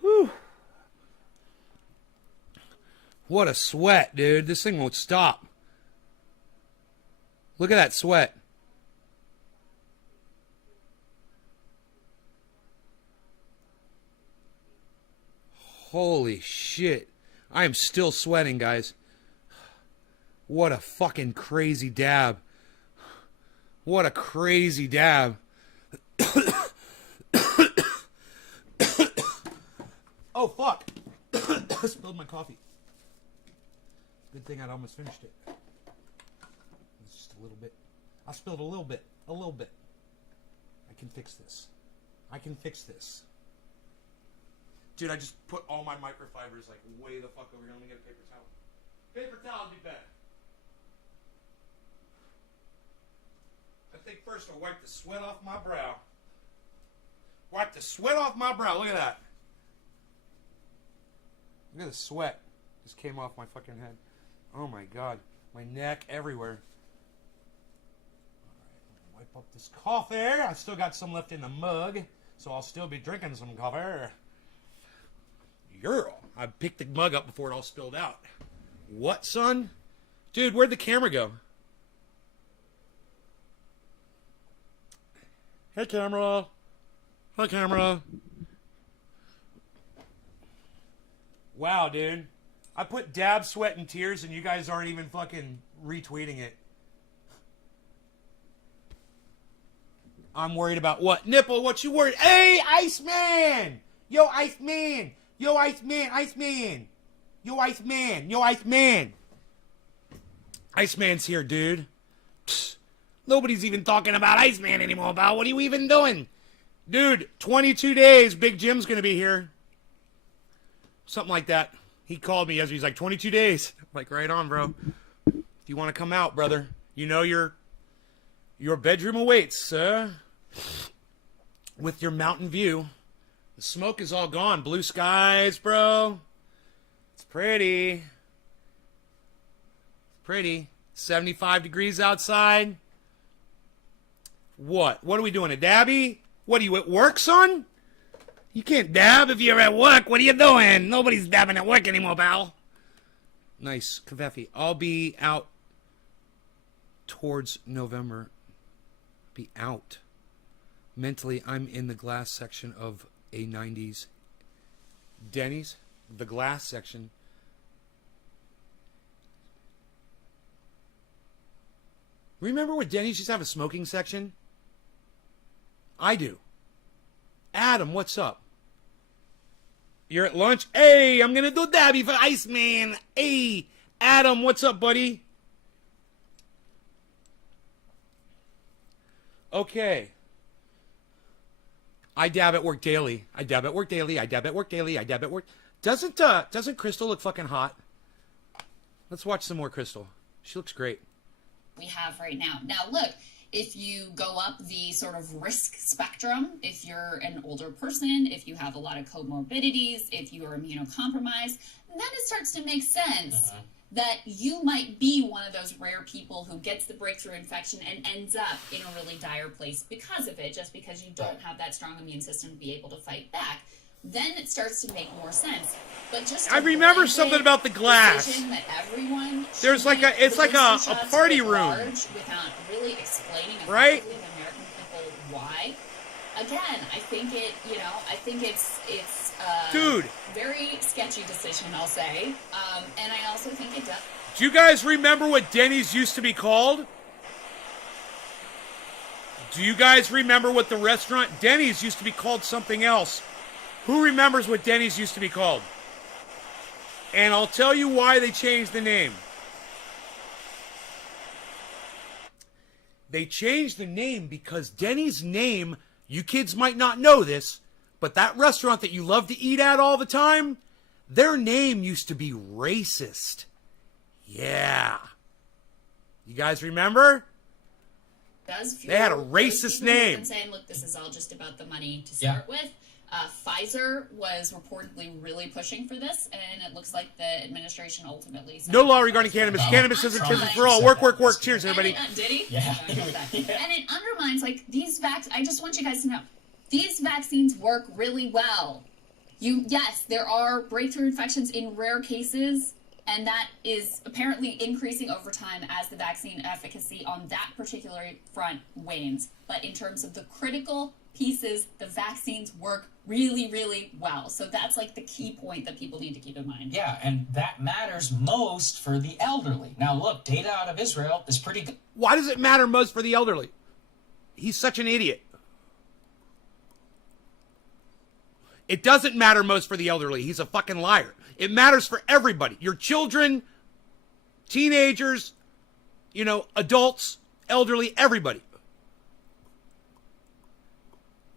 Whew. What a sweat, dude. This thing won't stop. Look at that sweat. Holy shit. I am still sweating, guys. What a fucking crazy dab. What a crazy dab. Oh, fuck. I spilled my coffee. Good thing I'd almost finished it. It's just a little bit. I spilled a little bit. A little bit. I can fix this. I can fix this. Dude, I just put all my microfibers like way the fuck over here. Let me get a paper towel. Paper towel would be better. I think first I'll wipe the sweat off my brow. Wipe the sweat off my brow. Look at that. Look at the sweat. Just came off my fucking head. Oh my god. My neck, everywhere. Alright, wipe up this coffee. I still got some left in the mug, so I'll still be drinking some coffee. Girl, I picked the mug up before it all spilled out. What, son? Dude, where'd the camera go? Hey, camera. Hi, camera. Wow, dude. I put dab, sweat, and tears, and you guys aren't even fucking retweeting it. I'm worried about what? Nipple, what you worried? Hey, Iceman! Yo, Iceman! Yo, Iceman, Iceman. Yo, Iceman, yo, Iceman. Iceman's here, dude. Psst. Nobody's even talking about Iceman anymore, pal. What are you even doing? Dude, 22 days, Big Jim's going to be here. Something like that. He called me yesterday. He's like, 22 days. I'm like, right on, bro. If you want to come out, brother, you know your bedroom awaits, sir. With your mountain view. The smoke is all gone. Blue skies, bro. It's pretty. It's pretty. 75 degrees outside. What? What are we doing? A dabby? What, are you at work, son? You can't dab if you're at work. What are you doing? Nobody's dabbing at work anymore, pal. Nice. Kaveffi. I'll be out towards November. Be out. Mentally, I'm in the glass section of a 90s Denny's, the glass section. Remember when Denny's used to have a smoking section? I do. Adam, what's up? You're at lunch? Hey, I'm gonna do dabby for Iceman. Hey, Adam, what's up, buddy? Okay. I dab at work daily. I dab at work daily. I dab at work daily. I dab at work. Doesn't Crystal look fucking hot? Let's watch some more Crystal. She looks great. We have right now. Now look, if you go up the sort of risk spectrum, if you're an older person, if you have a lot of comorbidities, if you are immunocompromised, then it starts to make sense that you might be one of those rare people who gets the breakthrough infection and ends up in a really dire place because of it, just because you don't have that strong immune system to be able to fight back. Then it starts to make more sense. But just I remember something about the glass. That everyone There's like it's like a party room. Without really explaining right? the American Why? Again, I think it's dude, very sketchy decision, I'll say. And I also think it does. Do you guys remember what Denny's used to be called? Do you guys remember what the restaurant Denny's used to be called? Something else. Who remembers what Denny's used to be called? And I'll tell you why they changed the name. They changed the name because Denny's name, you kids might not know this, but that restaurant that you love to eat at all the time, their name used to be racist. Yeah. You guys remember? They had a racist name. Been saying, look, this is all just about the money to start with. Pfizer was reportedly really pushing for this, and it looks like the administration ultimately... No law regarding cannabis. Cannabis isn't for all. Work, work, work. Cheers, everybody. Did he? Yeah. And it undermines, like, these I just want you guys to know, these vaccines work really well. Yes, there are breakthrough infections in rare cases, and that is apparently increasing over time as the vaccine efficacy on that particular front wanes. But in terms of the critical pieces, the vaccines work really, really well. So that's like the key point that people need to keep in mind. Yeah, and that matters most for the elderly. Now look, data out of Israel is pretty good. Why does it matter most for the elderly? He's such an idiot. It doesn't matter most for the elderly. He's a fucking liar. It matters for everybody. Your children, teenagers, adults, elderly, everybody.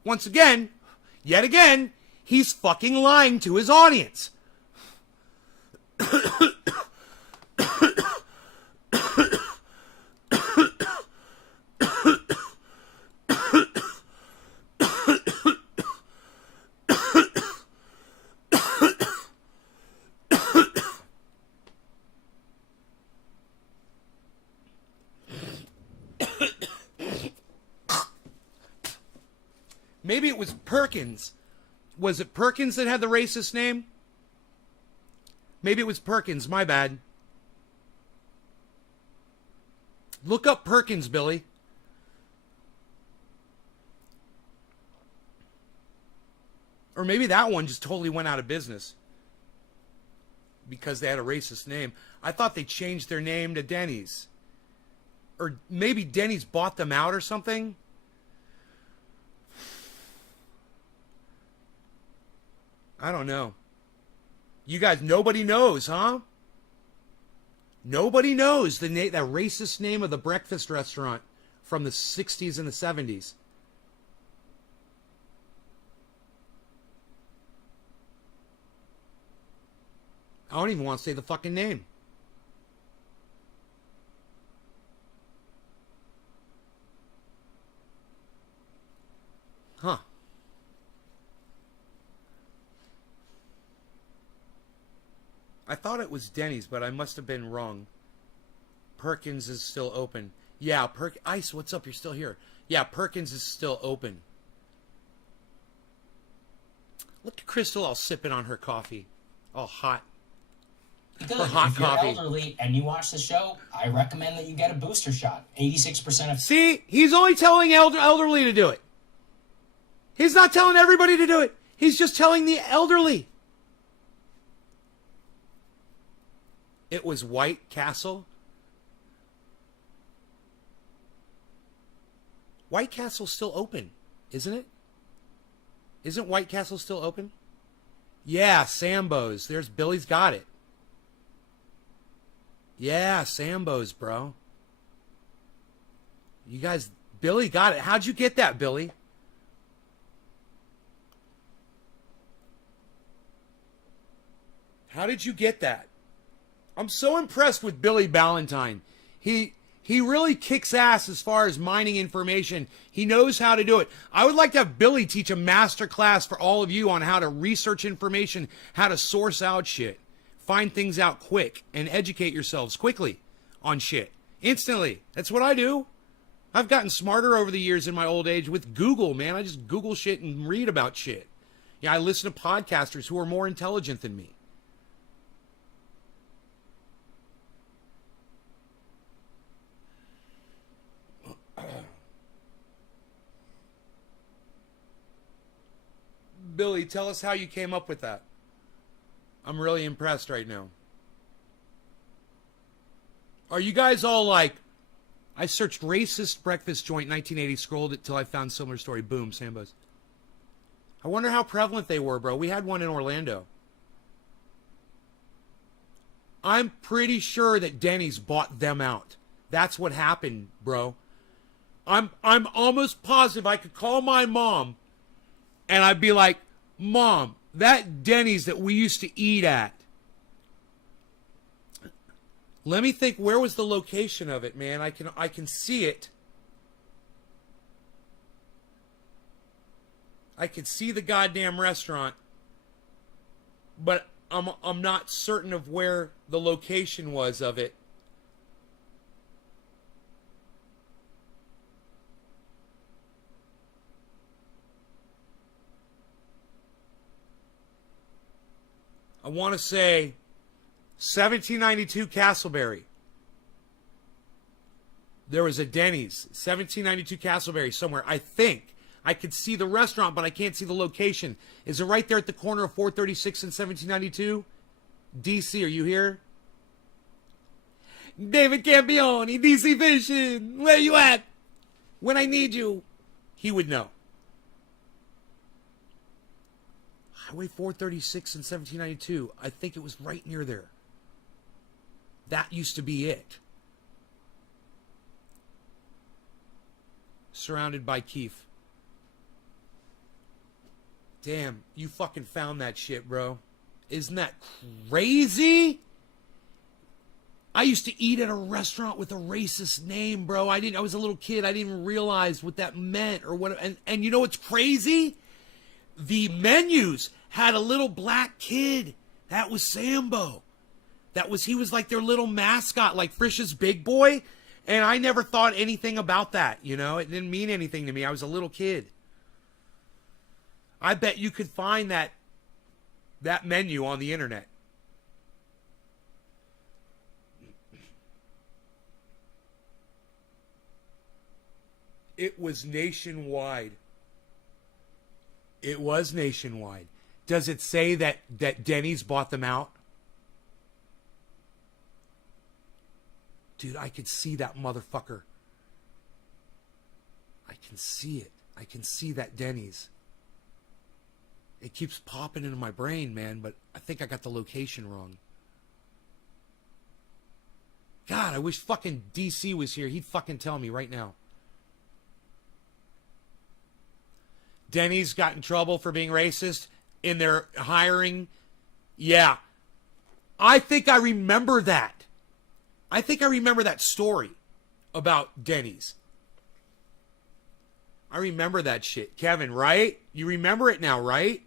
Once again, yet again, he's fucking lying to his audience. Maybe it was Perkins. Was it Perkins that had the racist name? Maybe it was Perkins, my bad. Look up Perkins, Billy. Or maybe that one just totally went out of business because they had a racist name. I thought they changed their name to Denny's. Or maybe Denny's bought them out or something. I don't know. You guys, nobody knows, huh? Nobody knows that racist name of the breakfast restaurant from the 60s and the 70s. I don't even want to say the fucking name. Huh. I thought it was Denny's, but I must have been wrong. Perkins is still open. Yeah, Ice, what's up? You're still here. Yeah, Perkins is still open. Look at Crystal all sipping on her coffee. All hot. Because her hot if you're coffee. Elderly and you watch the show, I recommend that you get a booster shot. 86% of... See, he's only telling elderly to do it. He's not telling everybody to do it. He's just telling the elderly. It was White Castle. White Castle's still open, isn't it? Isn't White Castle still open? Yeah, Sambo's. There's Billy's got it. Yeah, Sambo's, bro. You guys, Billy got it. How'd you get that, Billy? How did you get that? I'm so impressed with Billy Ballantyne. He really kicks ass as far as mining information. He knows how to do it. I would like to have Billy teach a master class for all of you on how to research information, how to source out shit, find things out quick, and educate yourselves quickly on shit. Instantly. That's what I do. I've gotten smarter over the years in my old age with Google, man. I just Google shit and read about shit. Yeah, I listen to podcasters who are more intelligent than me. Billy, tell us how you came up with that. I'm really impressed right now. Are you guys all like, I searched racist breakfast joint 1980, scrolled it till I found similar story. Boom, Sambo's. I wonder how prevalent they were, bro. We had one in Orlando. I'm pretty sure that Denny's bought them out. That's what happened, bro. I'm almost positive I could call my mom and I'd be like, Mom, that Denny's that we used to eat at. Let me think, where was the location of it, man? I can see it. I can see the goddamn restaurant, but I'm not certain of where the location was of it. I want to say 1792 Castleberry. There was a Denny's, 1792 Castleberry somewhere. I think I could see the restaurant, but I can't see the location. Is it right there at the corner of 436 and 1792? DC, are you here? David Campione, DC Vision, where you at? When I need you. He would know. Highway 436 and 1792. I think it was right near there. That used to be it. Surrounded by Keith. Damn, you fucking found that shit, bro. Isn't that crazy? I used to eat at a restaurant with a racist name, bro. I was a little kid. I didn't even realize what that meant or what. And you know what's crazy? The menus had a little black kid. That was Sambo. He was like their little mascot, like Frisch's Big Boy. And I never thought anything about that, you know? It didn't mean anything to me. I was a little kid. I bet you could find that menu on the internet. It was nationwide. It was nationwide. Does it say that Denny's bought them out? Dude, I could see that motherfucker. I can see it. I can see that Denny's. It keeps popping into my brain, man, but I think I got the location wrong. God, I wish fucking DC was here. He'd fucking tell me right now. Denny's got in trouble for being racist in their hiring. Yeah. I think I remember that. I think I remember that story about Denny's. I remember that shit. Kevin, right? You remember it now, right?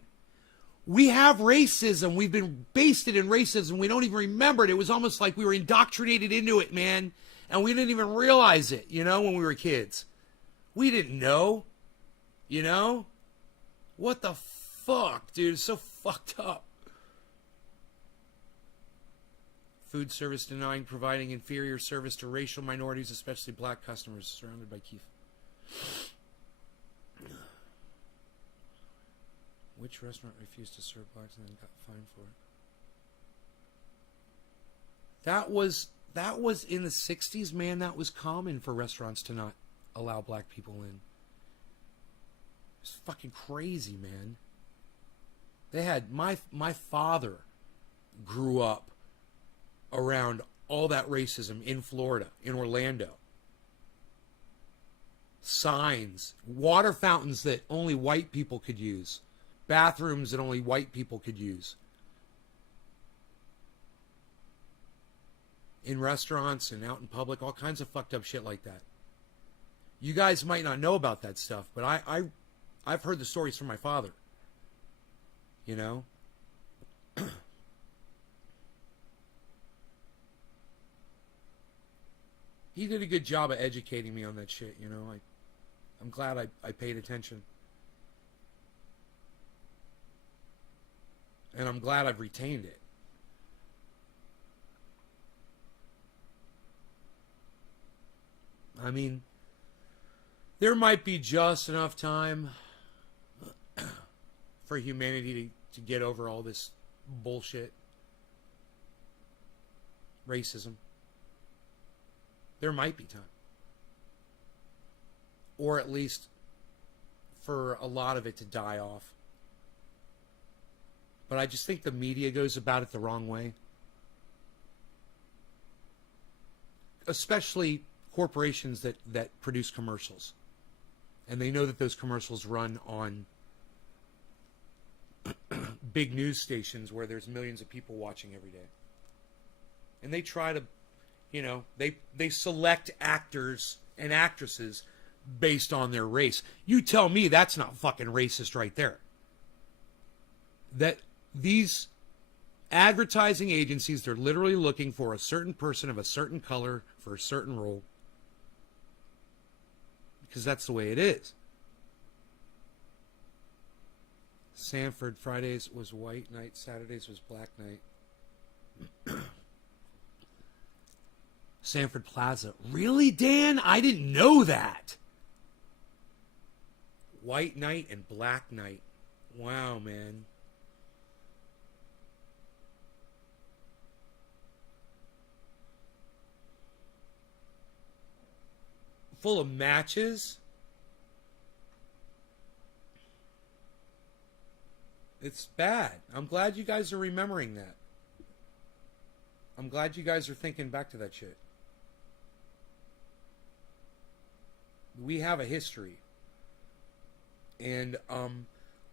We have racism. We've been basted in racism. We don't even remember it. It was almost like we were indoctrinated into it, man. And we didn't even realize it, you know, when we were kids. We didn't know, you know? What the fuck, dude? It's so fucked up. Food service denying providing inferior service to racial minorities, especially black customers, surrounded by Keith. Which restaurant refused to serve blacks and then got fined for it? That was in the 60s, man. That was common for restaurants to not allow black people in. It's fucking crazy, man. They had my father grew up around all that racism in Florida, in Orlando. Signs, water fountains that only white people could use, bathrooms that only white people could use. In restaurants and out in public, all kinds of fucked up shit like that. You guys might not know about that stuff, but I've heard the stories from my father. You know? He did a good job of educating me on that shit, you know? I'm glad I paid attention. And I'm glad I've retained it. I mean, there might be just enough time for humanity to get over all this bullshit. Racism. There might be time. Or at least for a lot of it to die off. But I just think the media goes about it the wrong way. Especially corporations that produce commercials. And they know that those commercials run on big news stations where there's millions of people watching every day. And they try to, they select actors and actresses based on their race. You tell me that's not fucking racist right there. That these advertising agencies, they're literally looking for a certain person of a certain color for a certain role. Because that's the way it is. Sanford, Fridays was white night, Saturdays was black night. Sanford Plaza. Really, Dan? I didn't know that. White night and black night. Wow, man. Full of matches. It's bad. I'm glad you guys are remembering that. I'm glad you guys are thinking back to that shit. We have a history. And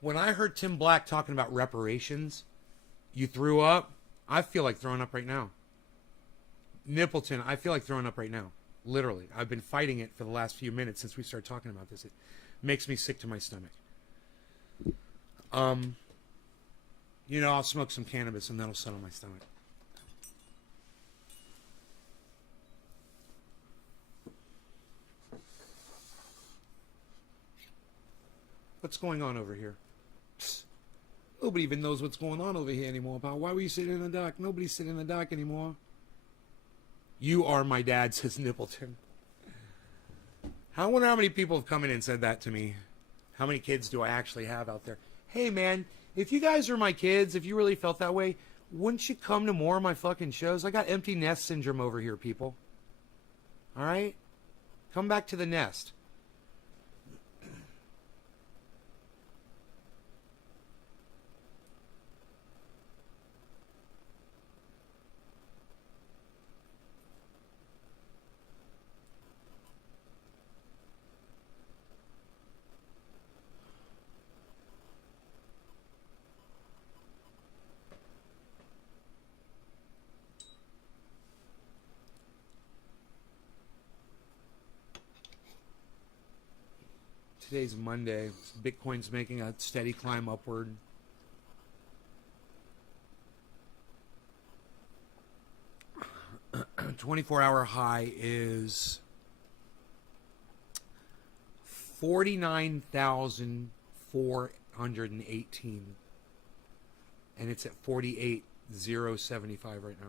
when I heard Tim Black talking about reparations, you threw up. I feel like throwing up right now. Nippleton, I feel like throwing up right now. Literally. I've been fighting it for the last few minutes since we started talking about this. It makes me sick to my stomach. I'll smoke some cannabis and that'll settle my stomach. What's going on over here? Psst. Nobody even knows what's going on over here anymore, pal. Why were you sitting in the dark? Nobody's sitting in the dark anymore. You are my dad, says Nippleton. I wonder how many people have come in and said that to me. How many kids do I actually have out there? Hey, man, if you guys are my kids, if you really felt that way, wouldn't you come to more of my fucking shows? I got empty nest syndrome over here, people. All right? Come back to the nest. Today's Monday. Bitcoin's making a steady climb upward. A 24-hour high is 49,418. And it's at 48,075 right now.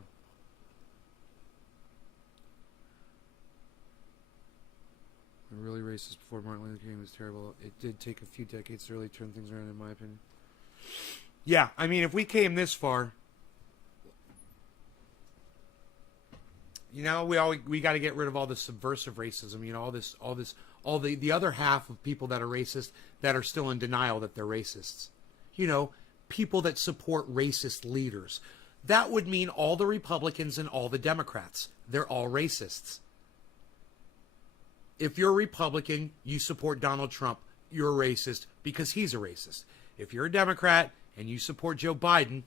Really racist before Martin Luther King was terrible. It did take a few decades to really turn things around, in my opinion. Yeah, I mean, if we came this far, we got to get rid of all the subversive racism. All the other half of people that are racist that are still in denial that they're racists. People that support racist leaders. That would mean all the Republicans and all the Democrats. They're all racists. If you're a Republican, you support Donald Trump, you're a racist because he's a racist. If you're a Democrat and you support Joe Biden,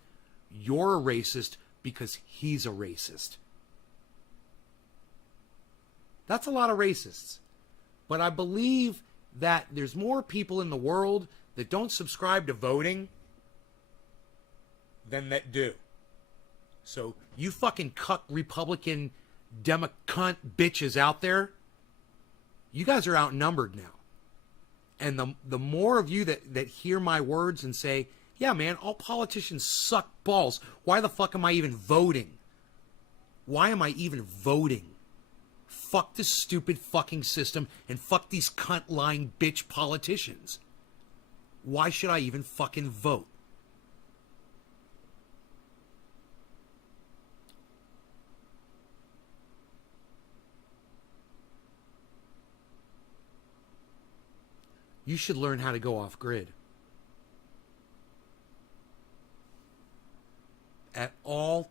you're a racist because he's a racist. That's a lot of racists. But I believe that there's more people in the world that don't subscribe to voting than that do. So you fucking cuck Republican cunt bitches out there, you guys are outnumbered now. And the more of you that hear my words and say, yeah, man, all politicians suck balls. Why the fuck am I even voting? Why am I even voting? Fuck this stupid fucking system and fuck these cunt lying bitch politicians. why should I even fucking vote? You should learn how to go off grid. At all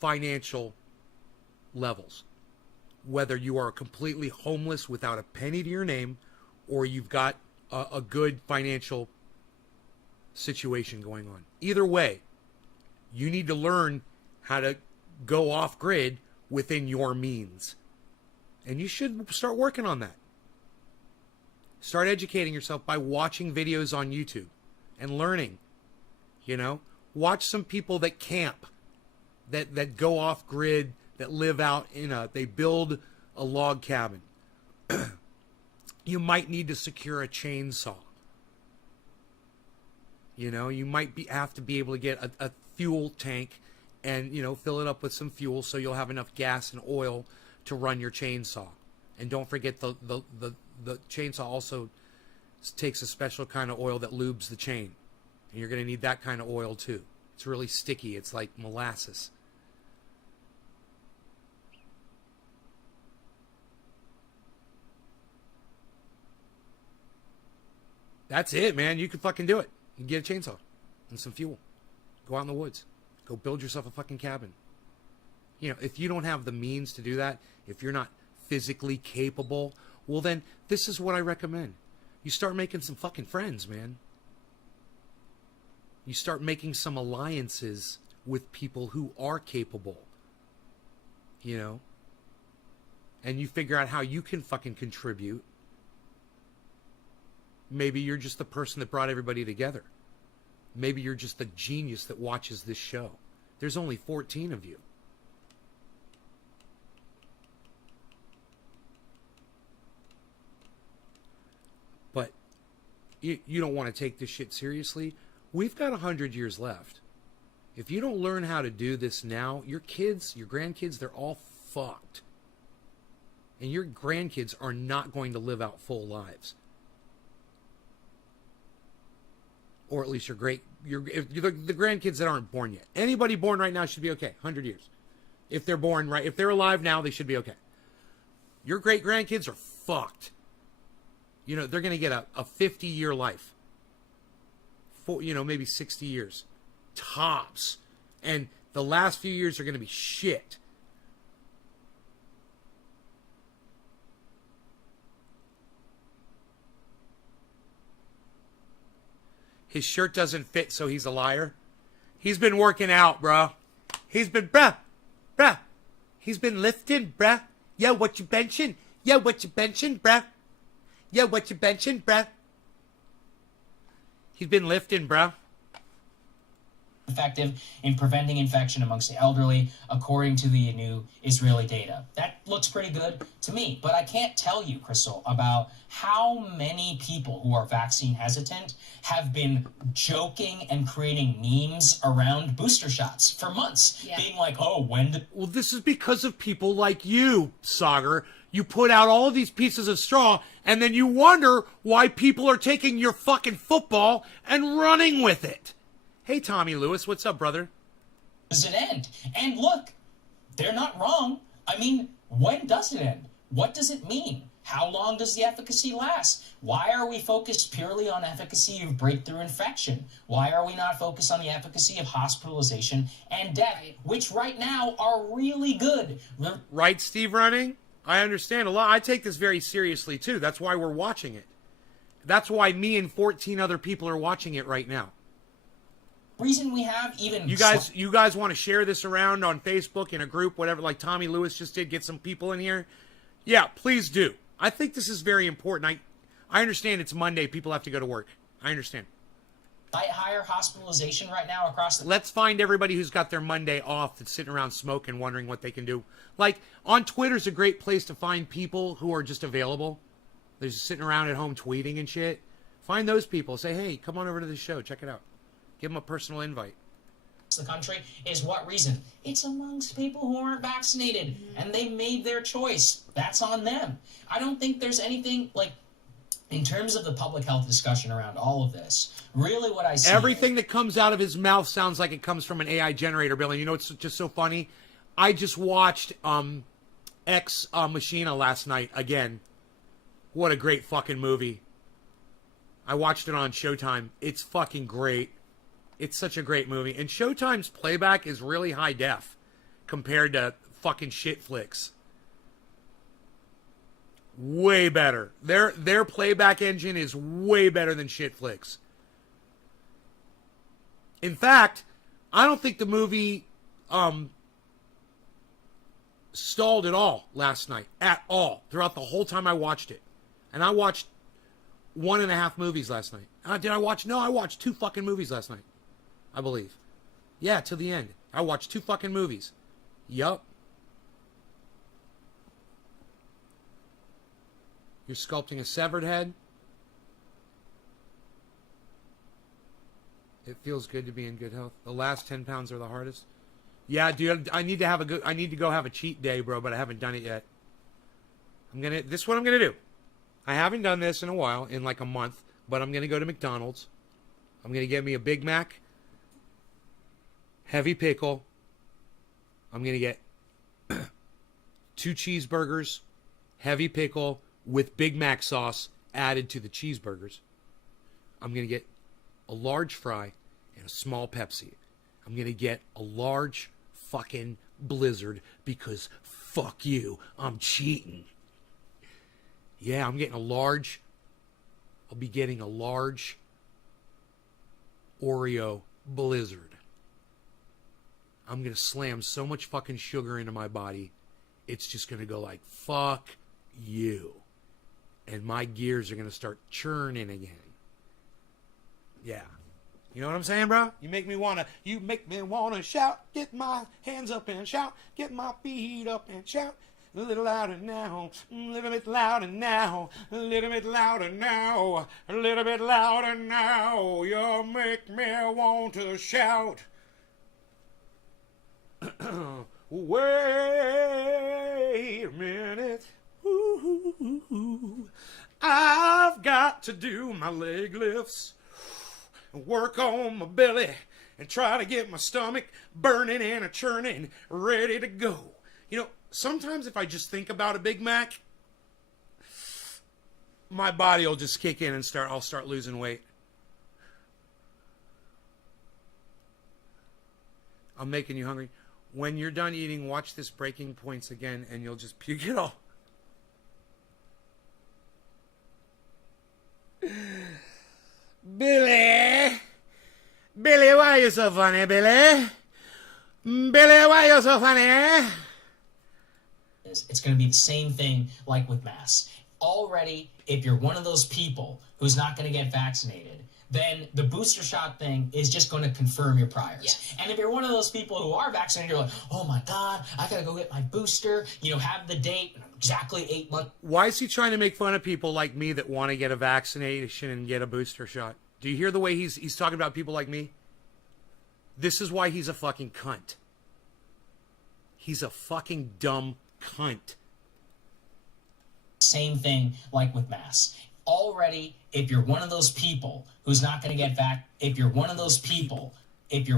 financial levels. Whether you are completely homeless without a penny to your name, or you've got a good financial situation going on. Either way, you need to learn how to go off grid within your means. And you should start working on that. Start educating yourself by watching videos on YouTube and learning. You know, watch some people that camp, that go off grid, that live out they build a log cabin. You might need to secure a chainsaw. You know, you might have to be able to get a fuel tank and, fill it up with some fuel so you'll have enough gas and oil to run your chainsaw. And don't forget the chainsaw also takes a special kind of oil that lubes the chain. And you're going to need that kind of oil too. It's really sticky. It's like molasses. That's it, man. You can fucking do it. You can get a chainsaw and some fuel. Go out in the woods. Go build yourself a fucking cabin. If you don't have the means to do that, if you're not physically capable, well then, this is what I recommend. You start making some fucking friends, man. You start making some alliances with people who are capable. And you figure out how you can fucking contribute. Maybe you're just the person that brought everybody together. Maybe you're just the genius that watches this show. There's only 14 of you. But you don't want to take this shit seriously. We've got 100 years left. If you don't learn how to do this now, your kids, your grandkids, they're all fucked. And your grandkids are not going to live out full lives. Or at least the grandkids that aren't born yet. Anybody born right now should be okay. 100 years. If they're born right, if they're alive now, they should be okay. Your great grandkids are fucked. They're going to get a 50-year life. Maybe 60 years. Tops. And the last few years are going to be shit. His shirt doesn't fit, so he's a liar. He's been working out, bro. He's been, bruh. He's been lifting, bruh. Yo, what you benching? Yo, what you benching, bruh? Yo, what you benching, bruh? He's been lifting, bruh. Effective in preventing infection amongst the elderly, according to the new Israeli data. That looks pretty good to me, but I can't tell you, Crystal, about how many people who are vaccine hesitant have been joking and creating memes around booster shots for months, being like, oh, when... Well, this is because of people like you, Sagar. You put out all of these pieces of straw, and then you wonder why people are taking your fucking football and running with it. Hey, Tommy Lewis, what's up, brother? Does it end? And look, they're not wrong. I mean, when does it end? What does it mean? How long does the efficacy last? Why are we focused purely on efficacy of breakthrough infection? Why are we not focused on the efficacy of hospitalization and death, which right now are really good? Right, Steve Running? I understand a lot. I take this very seriously, too. That's why we're watching it. That's why me and 14 other people are watching it right now. Reason we have even... You guys want to share this around on Facebook in a group, whatever, like Tommy Lewis just did, get some people in here? Yeah, please do. I think this is very important. I understand it's Monday. People have to go to work. I understand. Higher hospitalization right now across the... Let's find everybody who's got their Monday off that's sitting around smoking, wondering what they can do. Like, on Twitter's a great place to find people who are just available. They're just sitting around at home tweeting and shit. Find those people. Say, hey, come on over to the show. Check it out. Give them a personal invite. The country is what reason? It's amongst people who aren't vaccinated, and they made their choice. That's on them. I don't think there's anything like in terms of the public health discussion around all of this, really what I see... Everything that comes out of his mouth sounds like it comes from an AI generator, Billy. You know what's just so funny? I just watched Ex Machina last night again. What a great fucking movie. I watched it on Showtime. It's fucking great. It's such a great movie. And Showtime's playback is really high def compared to fucking shit flicks. Way better. Their playback engine is way better than shit flicks. In fact, I don't think the movie stalled at all last night. At all. Throughout the whole time I watched it. And I watched 1.5 movies last night. Did I watch? No, I watched 2 fucking movies last night. I believe. Yeah, till the end. I watched 2 fucking movies. Yup. You're sculpting a severed head. It feels good to be in good health. The last 10 pounds are the hardest. Yeah, dude, I need to go have a cheat day, bro, but I haven't done it yet. This is what I'm gonna do. I haven't done this in a while, in like a month, but I'm gonna go to McDonald's. I'm gonna get me a Big Mac, heavy pickle. I'm gonna get 2 cheeseburgers, heavy pickle, with Big Mac sauce added to the cheeseburgers. I'm going to get a large fry and a small Pepsi. I'm going to get a large fucking Blizzard because fuck you, I'm cheating. Yeah, I'm getting a large. I'll be getting a large Oreo Blizzard. I'm going to slam so much fucking sugar into my body, it's just going to go like, fuck you. And my gears are going to start churning again. Yeah. You know what I'm saying, bro? You make me want to shout, get my hands up and shout, get my feet up and shout. A little louder now, a little bit louder now, a little bit louder now, a little bit louder now. You make me want to shout. Wait a minute. Ooh, I've got to do my leg lifts and work on my belly and try to get my stomach burning and a churning, ready to go. You know, sometimes if I just think about a Big Mac, my body will just kick in and I'll start losing weight. I'm making you hungry. When you're done eating, watch this Breaking Points again and you'll just puke it all. Billy, why are you so funny, Billy? Billy, why are you so funny? It's going to be the same thing like with masks. Already, if you're one of those people who's not going to get vaccinated, then the booster shot thing is just going to confirm your priors. Yes. And if you're one of those people who are vaccinated, you're like, oh my God, I got to go get my booster, have the date, exactly 8 months. Why is he trying to make fun of people like me that want to get a vaccination and get a booster shot? Do you hear the way he's talking about people like me? This is why he's a fucking cunt. He's a fucking dumb cunt. Same thing like with masks. Already, if you're one of those people who's not going to get if you're one of those people who's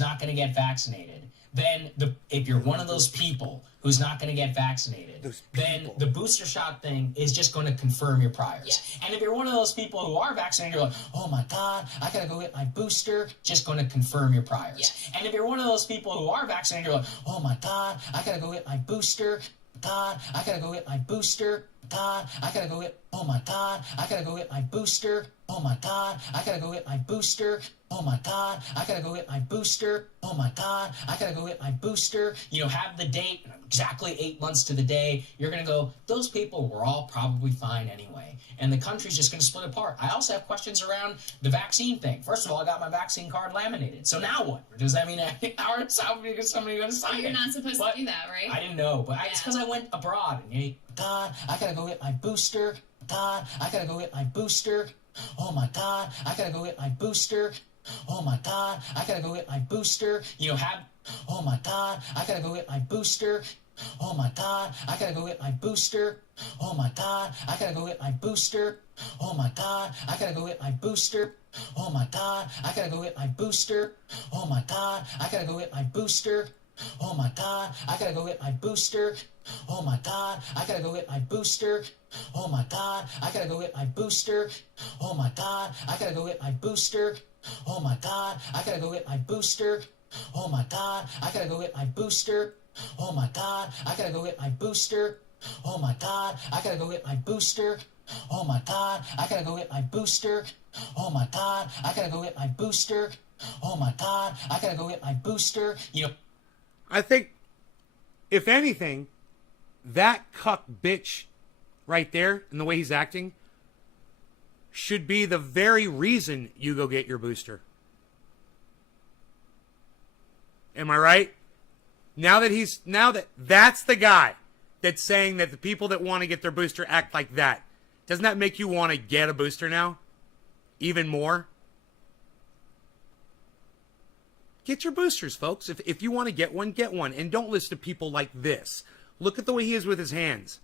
not going to get vaccinated, then if you're one of those people who's not going to get vaccinated, then the booster shot thing is just going to confirm your priors. Yes. And if you're one of those people who are vaccinated, you're like, oh my God, I got to go get my booster, just going to confirm your priors. Yes. And if you're one of those people who are vaccinated, you're like, oh my God, I got to go get my booster. God, I gotta go get my booster. God, I gotta go get, oh my God, I gotta go get my booster. Oh my God, I gotta go get my booster. Oh my God, I gotta go get my booster. Oh my God, I gotta go get my booster. Have the date, exactly 8 months to the day. You're gonna go, those people were all probably fine anyway. And the country's just gonna split apart. I also have questions around the vaccine thing. First of all, I got my vaccine card laminated. So now what? Does that mean how is somebody gonna sign it? You're not supposed to do that, right? I didn't know, but it's because I went abroad. And God, I gotta go get my booster. God, I gotta go get my booster. Oh my God, I gotta go get my booster. Oh my God, I gotta go get my booster. Oh my God, I gotta go get my booster. Oh my God, I gotta go get my booster. Oh my God, I gotta go get my booster. Oh my God, I gotta go get my booster. Oh my God, I gotta go get my booster. Oh my God, I gotta go get my booster. Oh my God, I gotta go get my booster. Oh my God, I gotta go get my booster. Oh my God, I gotta go get my booster. Oh my God, I gotta go get my booster. Oh my God, I gotta go get my booster. Oh my God, I gotta go get my booster. Oh my God, I gotta go get my booster. Oh my God, I gotta go get my booster. Oh my God, I gotta go get my booster. Oh my God, I gotta go get my booster. Oh my God, I gotta go get my booster. I think, if anything, that cuck bitch right there and the way he's acting should be the very reason you go get your booster. Am I right? Now that that's the guy that's saying that the people that want to get their booster act like that, doesn't that make you want to get a booster now? Even more? Get your boosters, folks. If you want to get one, get one. And don't listen to people like this. Look at the way he is with his hands.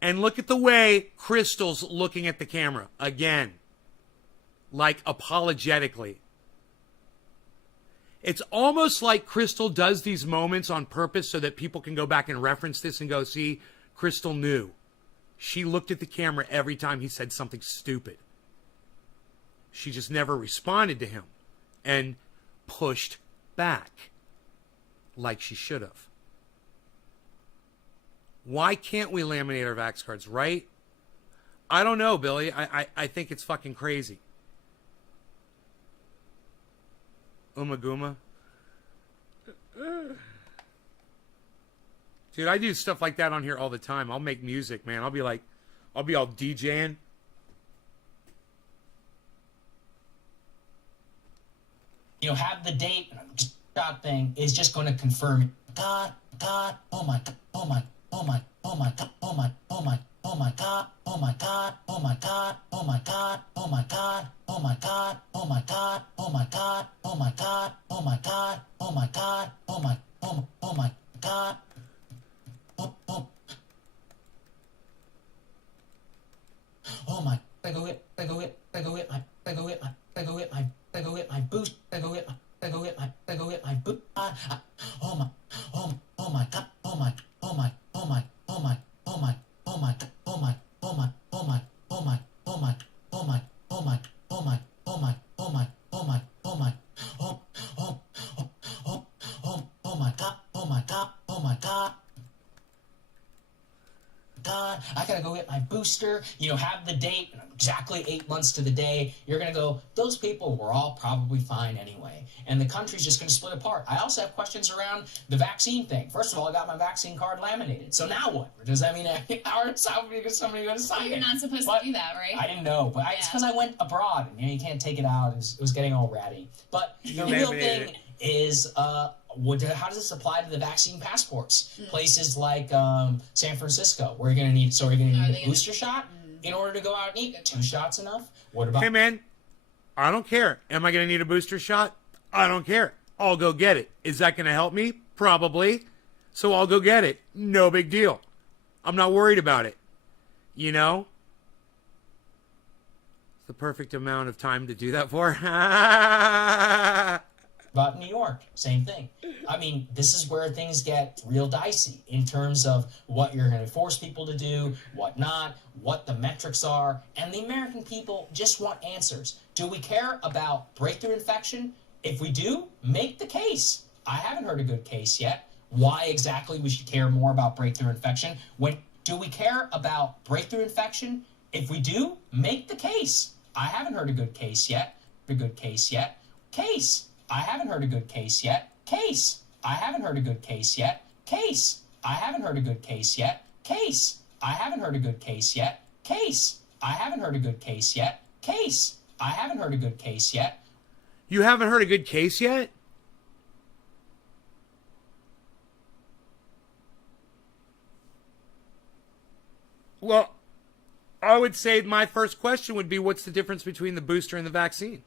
And look at the way Crystal's looking at the camera. Again. Like apologetically. It's almost like Crystal does these moments on purpose so that people can go back and reference this and go, see, Crystal knew. She looked at the camera every time he said something stupid. She just never responded to him and pushed back like she should have. Why can't we laminate our Vax cards, right? I don't know, Billy. I think it's fucking crazy. Umaguma. Dude, I do stuff like that on here all the time. I'll make music, man. I'll be all DJing. Have the date shot thing is just going to confirm it. God, oh my God, oh my, oh my, oh my, oh my, oh my, oh my God, oh my God, oh my God, oh my God, oh my God, oh my God, oh my God, oh my God, oh my God, oh my God, oh my God, oh my, oh my God, oh my, I go get my boost, I go get my boost, oh my, oh my God, oh my, oh my, oh my, oh my, oh my, oh my, oh my, oh my, oh my, oh my, oh my, oh my, oh my, oh my, oh my, oh my, oh my, oh my, oh my God, oh my God, oh my God. God, I gotta go get my booster, have the date, exactly 8 months to the day. You're gonna go, those people were all probably fine anyway. And the country's just gonna split apart. I also have questions around the vaccine thing. First of all, I got my vaccine card laminated. So now what? Does that mean how is somebody gonna sign it? You're not supposed to do that, right? I didn't know, but it's because I went abroad and you can't take it out. It was getting all ratty. But the real thing is, how does this apply to the vaccine passports? Places like San Francisco, where you're going to need a booster shot in order to go out and eat. 2 shots enough? What about? Hey, man, I don't care. Am I going to need a booster shot? I don't care. I'll go get it. Is that going to help me? Probably. So I'll go get it. No big deal. I'm not worried about it. It's the perfect amount of time to do that for. About New York, same thing. I mean, this is where things get real dicey in terms of what you're going to force people to do, what not, what the metrics are, and the American people just want answers. Do we care about breakthrough infection? If we do, make the case. I haven't heard a good case yet. Why exactly we should care more about breakthrough infection? Do we care about breakthrough infection? If we do, make the case. I haven't heard a good case yet. Case. I haven't heard a good case yet. Case. I haven't heard a good case yet. Case. I haven't heard a good case yet. Case. I haven't heard a good case yet. Case. I haven't heard a good case yet. Case. I haven't heard a good case yet. You haven't heard a good case yet? Well, I would say my first question would be, what's the difference between the booster and the vaccine?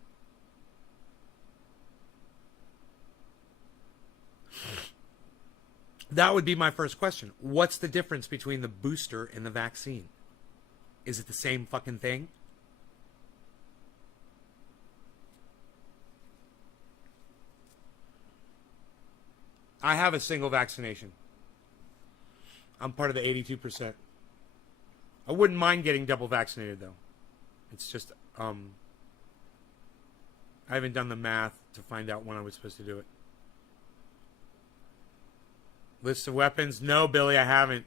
That would be my first question. What's the difference between the booster and the vaccine? Is it the same fucking thing? I have a single vaccination. I'm part of the 82%. I wouldn't mind getting double vaccinated, though. It's just, I haven't done the math to find out when I was supposed to do it. List of weapons? No, Billy, I haven't.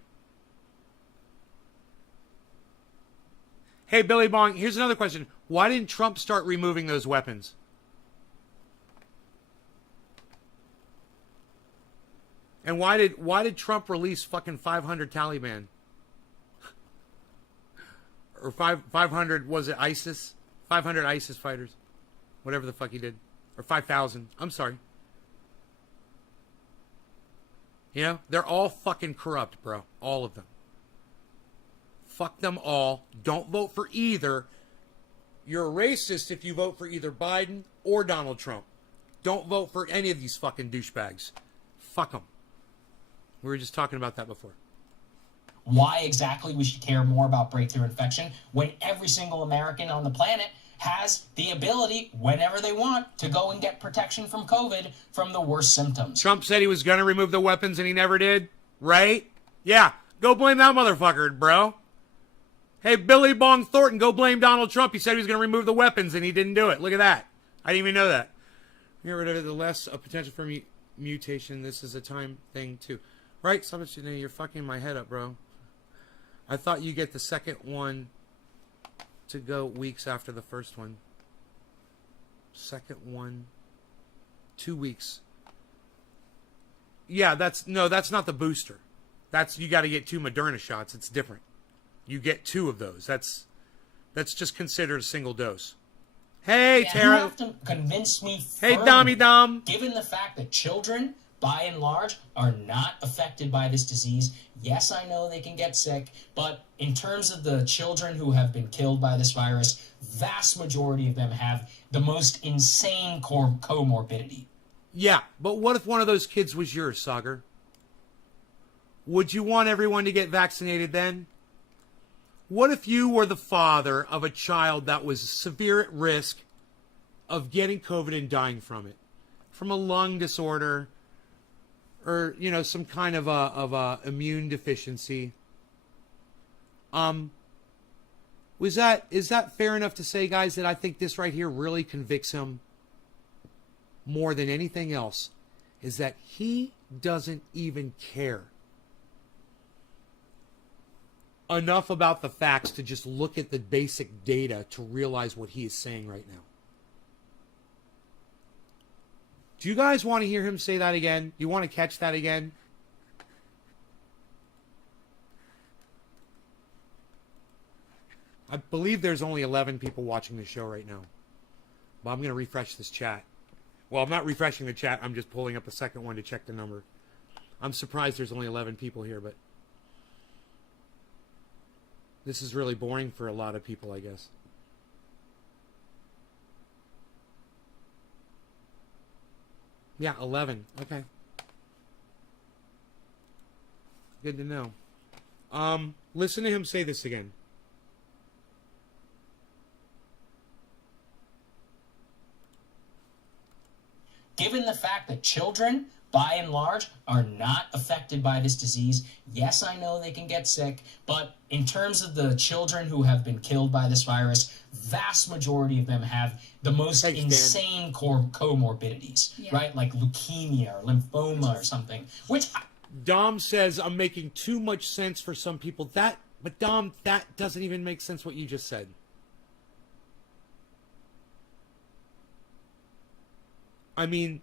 Hey, Billy Bong, here's another question. Why didn't Trump start removing those weapons? And why did Trump release fucking 500 Taliban? Or 500, was it ISIS? 500 ISIS fighters. Whatever the fuck he did. Or 5,000. I'm sorry. You know, they're all fucking corrupt, bro. All of them. Fuck them all. Don't vote for either. You're a racist if you vote for either Biden or Donald Trump. Don't vote for any of these fucking douchebags. Fuck them. We were just talking about that before. Why exactly we should care more about breakthrough infection when every single American on the planet has the ability, whenever they want, to go and get protection from COVID from the worst symptoms. Trump said he was going to remove the weapons and he never did, right? Yeah, go blame that motherfucker, bro. Hey, Billy Bong Thornton, go blame Donald Trump. He said he was going to remove the weapons and he didn't do it. Look at that. I didn't even know that. Get rid of it, the less a potential for mutation. This is a time thing, too. Right? You're fucking my head up, bro. I thought you get the second one to go weeks after the first one. Second one, 2 weeks. Yeah, that's not the booster. You got to get 2 Moderna shots. It's different. You get 2 of those. That's just considered a single dose. Hey, yeah, Tara. You have to convince me Hey, firmly, Dom. Given the fact that children, by and large, are not affected by this disease. Yes, I know they can get sick, but in terms of the children who have been killed by this virus, vast majority of them have the most insane comorbidity. Yeah, but what if one of those kids was yours, Sagar? Would you want everyone to get vaccinated then? What if you were the father of a child that was severe at risk of getting COVID and dying from it? From a lung disorder, or, you know, some kind of a immune deficiency. Is that fair enough to say, guys, that I think this right here really convicts him more than anything else, is that he doesn't even care enough about the facts to just look at the basic data to realize what he is saying right now. Do you guys want to hear him say that again? You want to catch that again? I believe there's only 11 people watching the show right now. But I'm going to refresh this chat. Well, I'm not refreshing the chat. I'm just pulling up a second one to check the number. I'm surprised there's only 11 people here, but this is really boring for a lot of people, I guess. Yeah, 11. Okay. Good to know. Listen to him say this again. Given the fact that children, by and large, are not affected by this disease, yes, I know they can get sick, but in terms of the children who have been killed by this virus, vast majority of them have the most insane comorbidities, right? Like leukemia or lymphoma or something, which... Dom says, I'm making too much sense for some people. But Dom, that doesn't even make sense what you just said. I mean,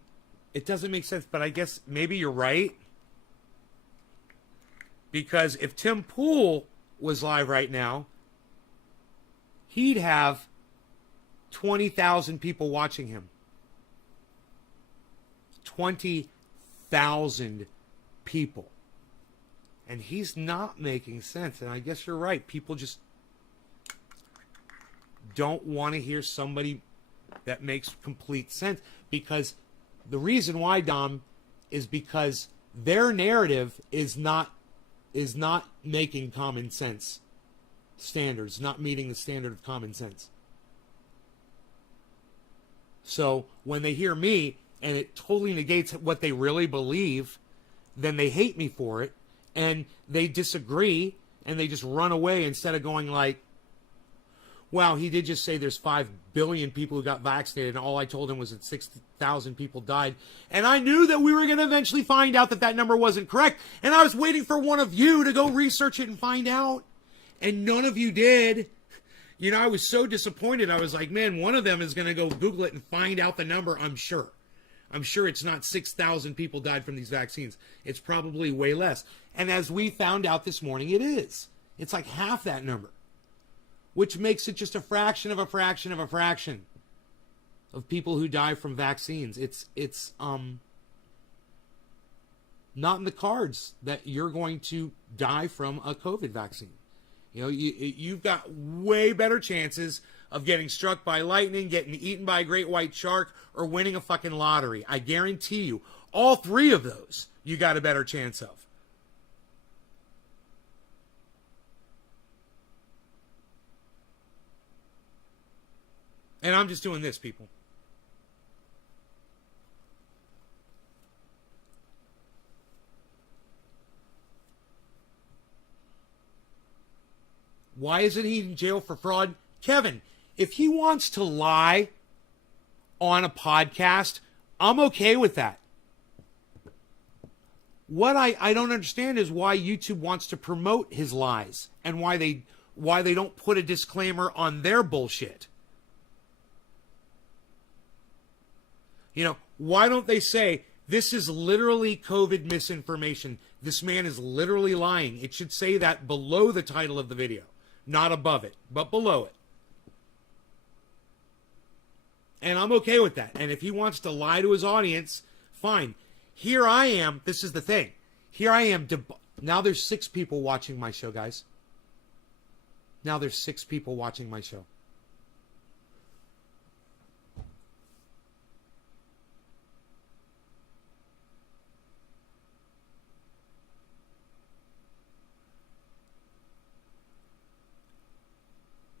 it doesn't make sense, but I guess maybe you're right. Because if Tim Pool was live right now, he'd have 20,000 people watching him. 20,000 people. And he's not making sense. And I guess you're right. People just don't want to hear somebody that makes complete sense. Because the reason why, Dom, is because Their narrative is not making common sense standards, not meeting the standard of common sense. So when they hear me and it totally negates what they really believe, then they hate me for it and they disagree and they just run away instead of going like, wow, he did just say there's 5 billion people who got vaccinated and all I told him was that 6,000 people died. And I knew that we were going to eventually find out that that number wasn't correct. And I was waiting for one of you to go research it and find out. And none of you did. You know, I was so disappointed. I was like, man, one of them is going to go Google it and find out the number, I'm sure. I'm sure it's not 6,000 people died from these vaccines. It's probably way less. And as we found out this morning, it is. It's like half that number, which makes it just a fraction of a fraction of a fraction of people who die from vaccines. It's not in the cards that you're going to die from a COVID vaccine. You know, you've got way better chances of getting struck by lightning, getting eaten by a great white shark, or winning a fucking lottery. I guarantee you, all 3 of those you got a better chance of. And I'm just doing this, people. Why isn't he in jail for fraud? Kevin, if he wants to lie on a podcast, I'm okay with that. What I don't understand is why YouTube wants to promote his lies and why they don't put a disclaimer on their bullshit. You know, why don't they say, this is literally COVID misinformation. This man is literally lying. It should say that below the title of the video. Not above it, but below it. And I'm okay with that. And if he wants to lie to his audience, fine. Here I am. This is the thing. Here I am. Now there's 6 people watching my show, guys. Now there's 6 people watching my show.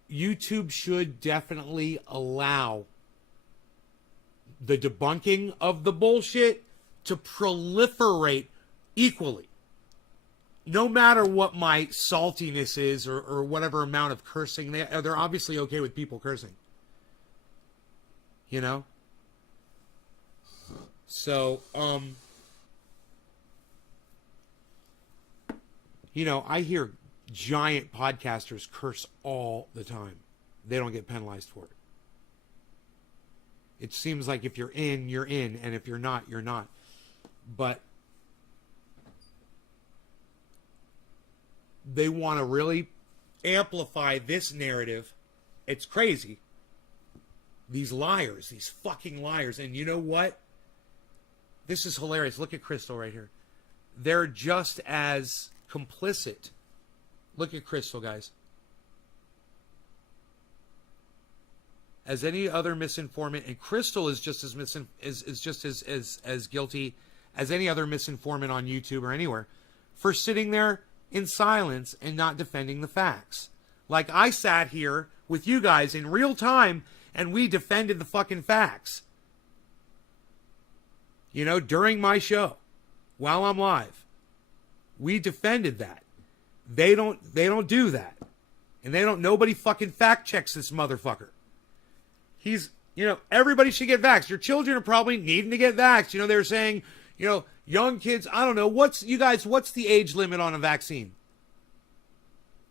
YouTube should definitely allow the debunking of the bullshit to proliferate equally. No matter what my saltiness is or whatever amount of cursing, they're obviously okay with people cursing. You know? So, you know, I hear giant podcasters curse all the time. They don't get penalized for it. It seems like if you're in, you're in, and if you're not, you're not. But they want to really amplify this narrative. It's crazy. These liars, these fucking liars. And you know what? This is hilarious. Look at Crystal right here. They're just as complicit. Look at Crystal, guys. As any other misinformant, and Crystal is just as guilty as any other misinformant on YouTube or anywhere for sitting there in silence and not defending the facts. Like I sat here with you guys in real time and we defended the fucking facts. You know, during my show, while I'm live, we defended that. They don't do that. And nobody fucking fact checks this motherfucker. He's, you know, everybody should get vaxxed. Your children are probably needing to get vaxxed. You know, they're saying, you know, young kids, I don't know, what's the age limit on a vaccine?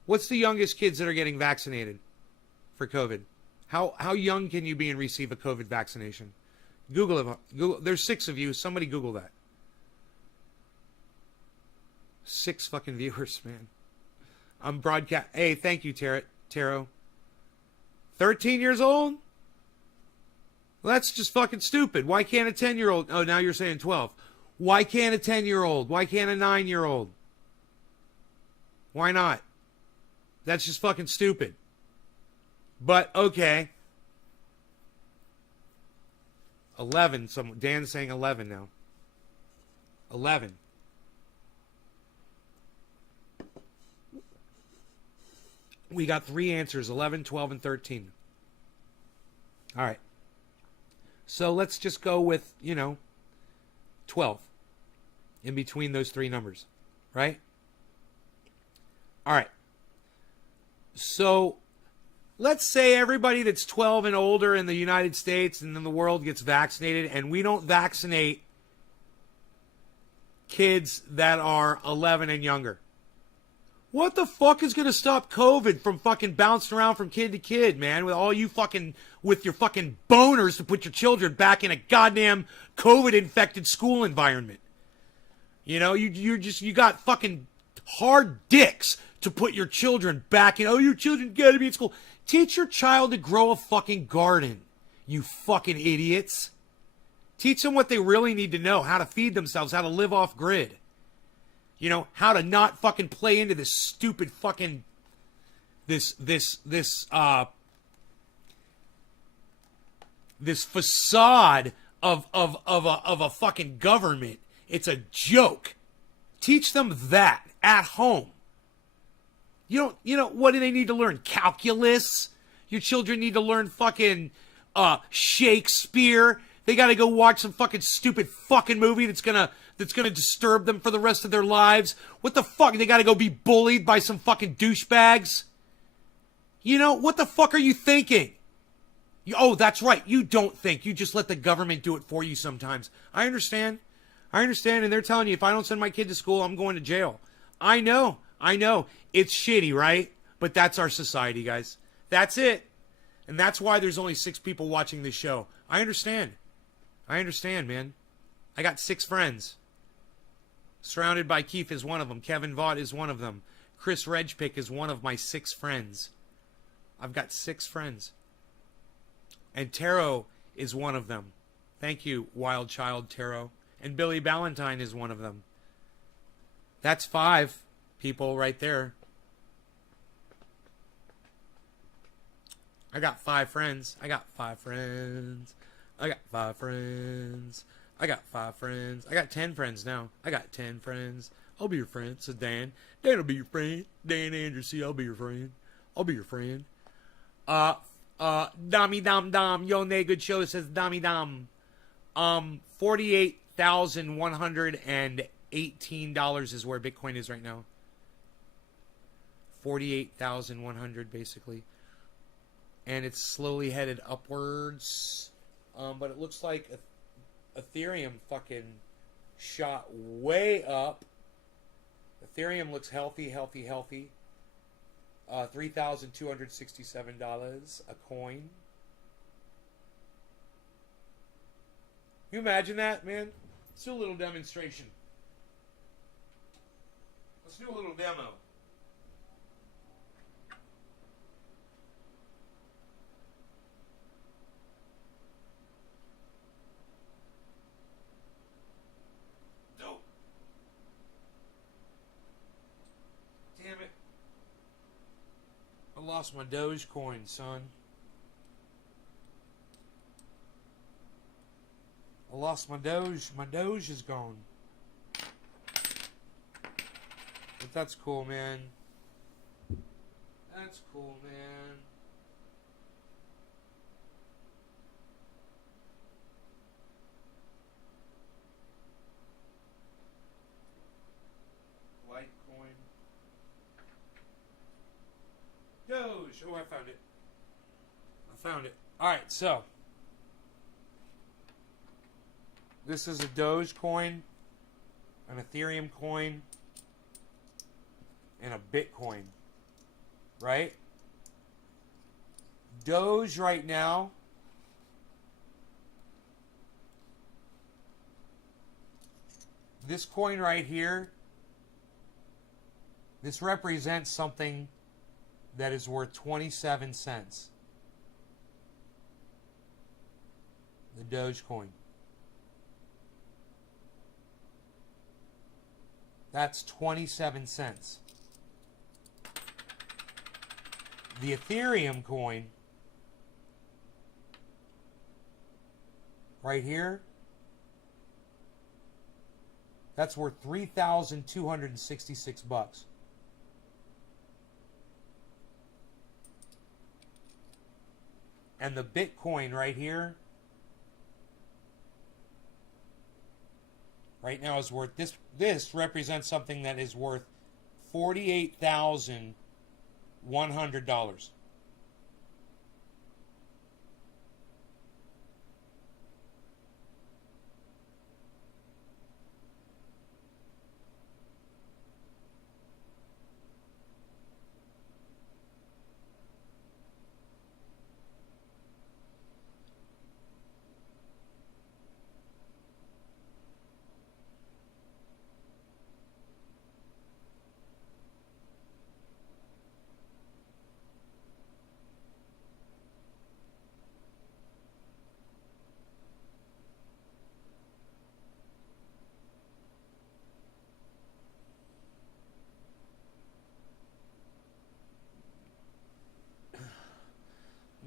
What's the youngest kids that are getting vaccinated for COVID? How young can you be and receive a COVID vaccination? Google it. Google. There's 6 of you. Somebody Google that. 6 fucking viewers, man. I'm broadcast. Hey, thank you, Taro. 13 years old? Well, that's just fucking stupid. Why can't a 10-year-old? Oh, now you're saying 12. Why can't a 10-year-old? Why can't a 9-year-old? Why not? That's just fucking stupid. But, okay. 11. Dan's saying 11 now. 11. We got 3 answers, 11, 12, and 13. All right. So let's just go with, 12 in between those 3 numbers, right? All right. So let's say everybody that's 12 and older in the United States and in the world gets vaccinated, and we don't vaccinate kids that are 11 and younger. What the fuck is going to stop COVID from fucking bouncing around from kid to kid, man? With all you fucking, with your fucking boners to put your children back in a goddamn COVID-infected school environment. You know, you got fucking hard dicks to put your children back in. Oh, your children gotta be in school. Teach your child to grow a fucking garden, you fucking idiots. Teach them what they really need to know, how to feed themselves, how to live off grid. You know, how to not fucking play into this stupid fucking this facade of a fucking government. It's a joke. Teach them that at home. You know what do they need to learn? Calculus. Your children need to learn fucking Shakespeare. They got to go watch some fucking stupid fucking movie that's gonna disturb them for the rest of their lives. What the fuck? They got to go be bullied by some fucking douchebags? You know, what the fuck are you thinking? Oh, that's right. You don't think. You just let the government do it for you sometimes. I understand. And they're telling you, if I don't send my kid to school, I'm going to jail. I know. It's shitty, right? But that's our society, guys. That's it. And that's why there's only 6 people watching this show. I understand, man. I got 6 friends. Surrounded by Keith is one of them. Kevin Vaught is one of them. Chris Redgepick is one of my 6 friends. I've got 6 friends. And Taro is one of them. Thank you, Wild Child Taro. And Billy Ballantyne is one of them. That's 5 people right there. I got 5 friends. I got 10 friends now. I got 10 friends. I'll be your friend, says Dan. Dan will be your friend. Dan Andrews, I'll be your friend. Dami Dam Dam. Yo, Nay, good show, says Dami Dam. $48,118 is where Bitcoin is right now. 48,100 basically. And it's slowly headed upwards. But it looks like Ethereum fucking shot way up. Ethereum looks healthy. $3,267 a coin. You imagine that, man? Let's do a little demonstration. Let's do a little demo. Dope. Damn it. I lost my Dogecoin, son. I lost my Doge. My Doge is gone. But that's cool, man. That's cool, man. Litecoin. Doge. Oh, I found it. Alright, so. This is a Dogecoin, an Ethereum coin, and a Bitcoin, right? Doge right now this coin right here, this represents something that is worth 27 cents. The Dogecoin. That's 27 cents. The Ethereum coin, right here, that's worth $3,266. And the Bitcoin right here, right now is worth, this represents something that is worth $48,100.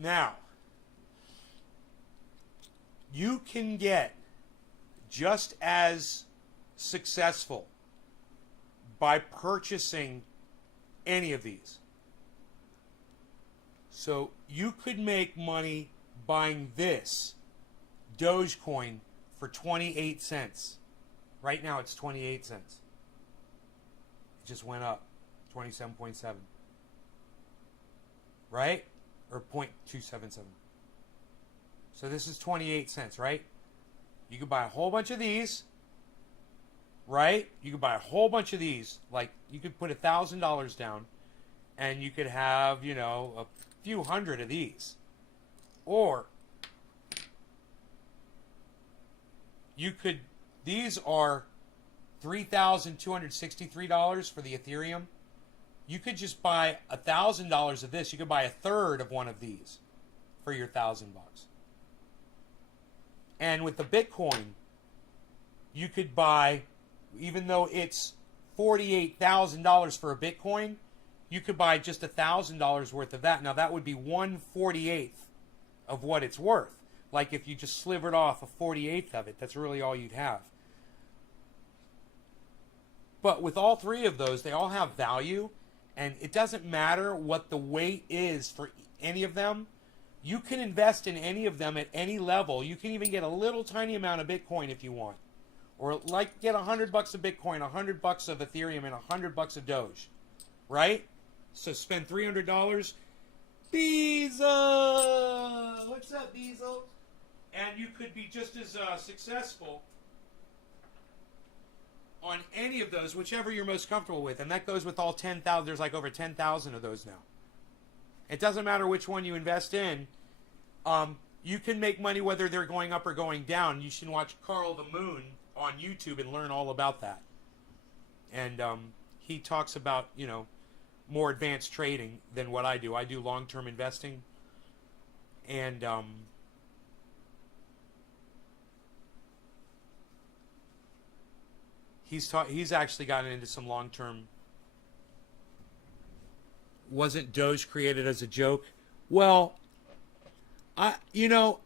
Now, you can get just as successful by purchasing any of these. So you could make money buying this Dogecoin for 28 cents. Right now it's 28 cents. It just went up 27.7. Right? Or 0.277. So this is 28 cents, right? You could buy a whole bunch of these, right? You could buy a whole bunch of these. Like, you could put $1,000 down, and you could have, you know, a few hundred of these. Or, you could, these are $3,263 for the Ethereum. You could just buy $1,000 of this. You could buy a third of one of these for your $1,000. And with the Bitcoin, you could buy, even though it's $48,000 for a Bitcoin, you could buy just $1,000 worth of that. Now that would be 1/48 of what it's worth. Like if you just slivered off a 48th of it, that's really all you'd have. But with all three of those, they all have value. And it doesn't matter what the weight is for any of them. You can invest in any of them at any level. You can even get a little tiny amount of Bitcoin if you want. Or like get $100 of Bitcoin, $100 of Ethereum, and $100 of Doge. Right? So spend $300. Beezle! What's up, Beezle? And you could be just as successful on any of those, whichever you're most comfortable with. And that goes with all 10,000. There's like over 10,000 of those now. It doesn't matter which one you invest in. You can make money whether they're going up or going down. You should watch Carl the Moon on YouTube and learn all about that. And he talks about, you know, more advanced trading than what I do. I do long-term investing. And he's actually gotten into some long-term. Wasn't Doge created as a joke? Well, I don't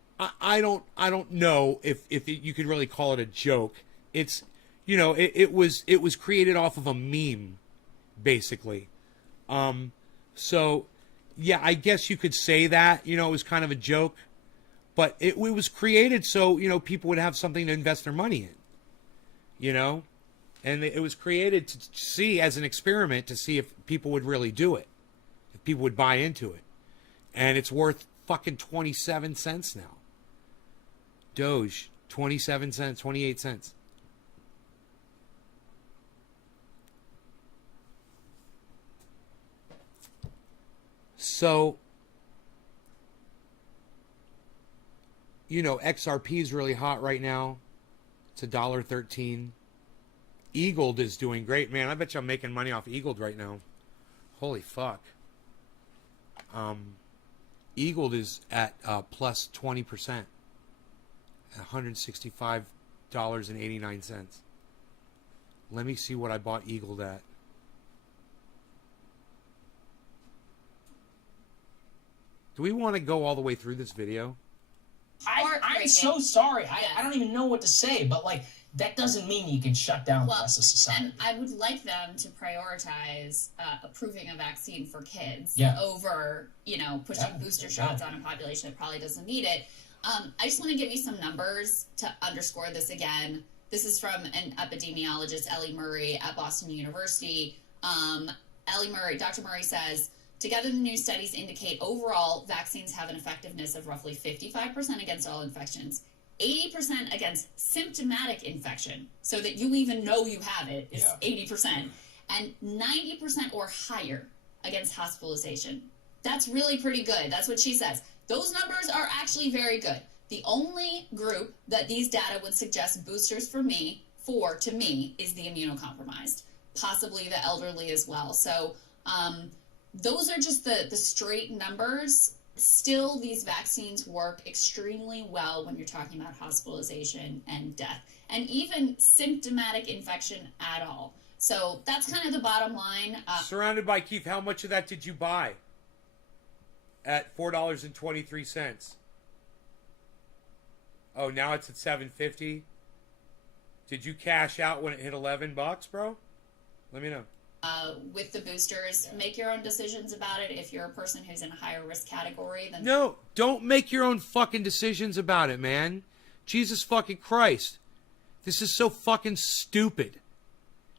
know if you could really call it a joke. It's, you know, it was created off of a meme, basically. So yeah, I guess you could say that, you know, it was kind of a joke, but it was created so, you know, people would have something to invest their money in, you know. And it was created to see as an experiment to see if people would really do it. If people would buy into it. And it's worth fucking 27 cents now. Doge, 27 cents, 28 cents. So, you know, XRP is really hot right now. It's $1.13. Eagled is doing great, man. I bet you I'm making money off Eagled right now. Holy fuck. Eagled is at plus 20%. $165.89. Let me see what I bought Eagled at. Do we want to go all the way through this video? I I'm so sorry. I don't even know what to say, but like that doesn't mean you can shut down the rest of society. And I would like them to prioritize approving a vaccine for kids over, pushing booster shots on a population that probably doesn't need it. I just want to give you some numbers to underscore this again. This is from an epidemiologist, Ellie Murray at Boston University. Dr. Murray says, together the new studies indicate overall vaccines have an effectiveness of roughly 55% against all infections, 80% against symptomatic infection, so that you even know you have it is 80%, and 90% or higher against hospitalization. That's really pretty good. That's what she says. Those numbers are actually very good. The only group that these data would suggest boosters to me, is the immunocompromised, possibly the elderly as well. So those are just the straight numbers. Still, these vaccines work extremely well when you're talking about hospitalization and death, and even symptomatic infection at all. So that's kind of the bottom line. Surrounded by Keith, how much of that did you buy? At $4.23. Oh, now it's at $7.50. Did you cash out when it hit $11, bro? Let me know. With the boosters, make your own decisions about it. If you're a person who's in a higher risk category, then no, don't make your own fucking decisions about it, man. Jesus fucking Christ, this is so fucking stupid.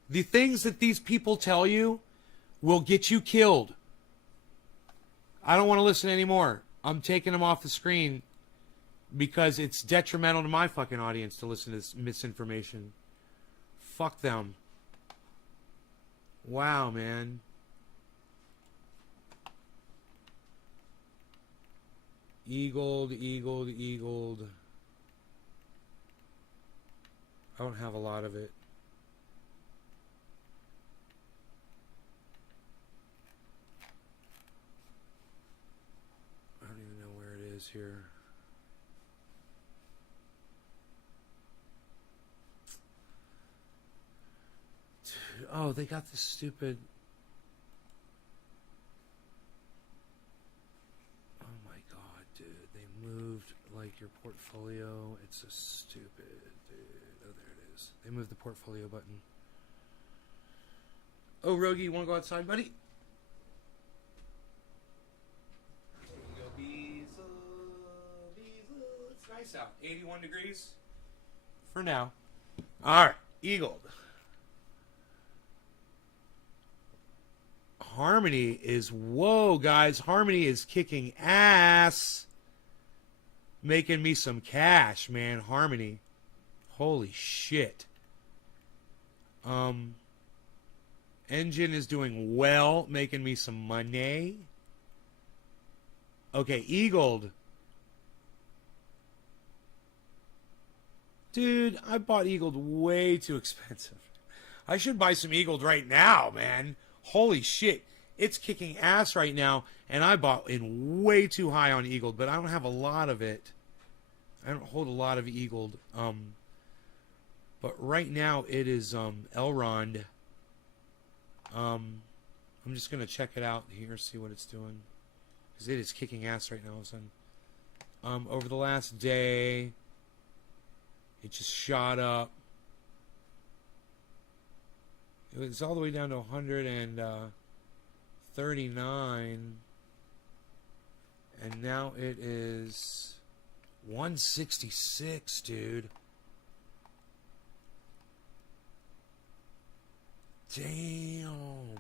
The things that these people tell you will get you killed. I don't want to listen anymore. I'm taking them off the screen because it's detrimental to my fucking audience to listen to this misinformation. Fuck them. Wow, man. Eagled. I don't have a lot of it. I don't even know where it is here. Oh, they got this stupid... Oh my god, dude. They moved, like, your portfolio. It's so stupid, dude. Oh, there it is. They moved the portfolio button. Oh, Rogie, you want to go outside, buddy? It's nice out. 81 degrees. For now. Alright, Eagled. Harmony is, whoa, guys. Harmony is kicking ass. Making me some cash, man. Harmony. Holy shit. Engine is doing well, making me some money. Okay, Eagled. Dude, I bought Eagled way too expensive. I should buy some Eagled right now, man. Holy shit. It's kicking ass right now, and I bought in way too high on Eagled, but I don't have a lot of it. I don't hold a lot of Eagled. But right now it is Elrond. I'm just going to check it out here, see what it's doing. Because it is kicking ass right now all of a sudden. Over the last day, it just shot up. It's all the way down to 139. And now it is 166, dude. Damn.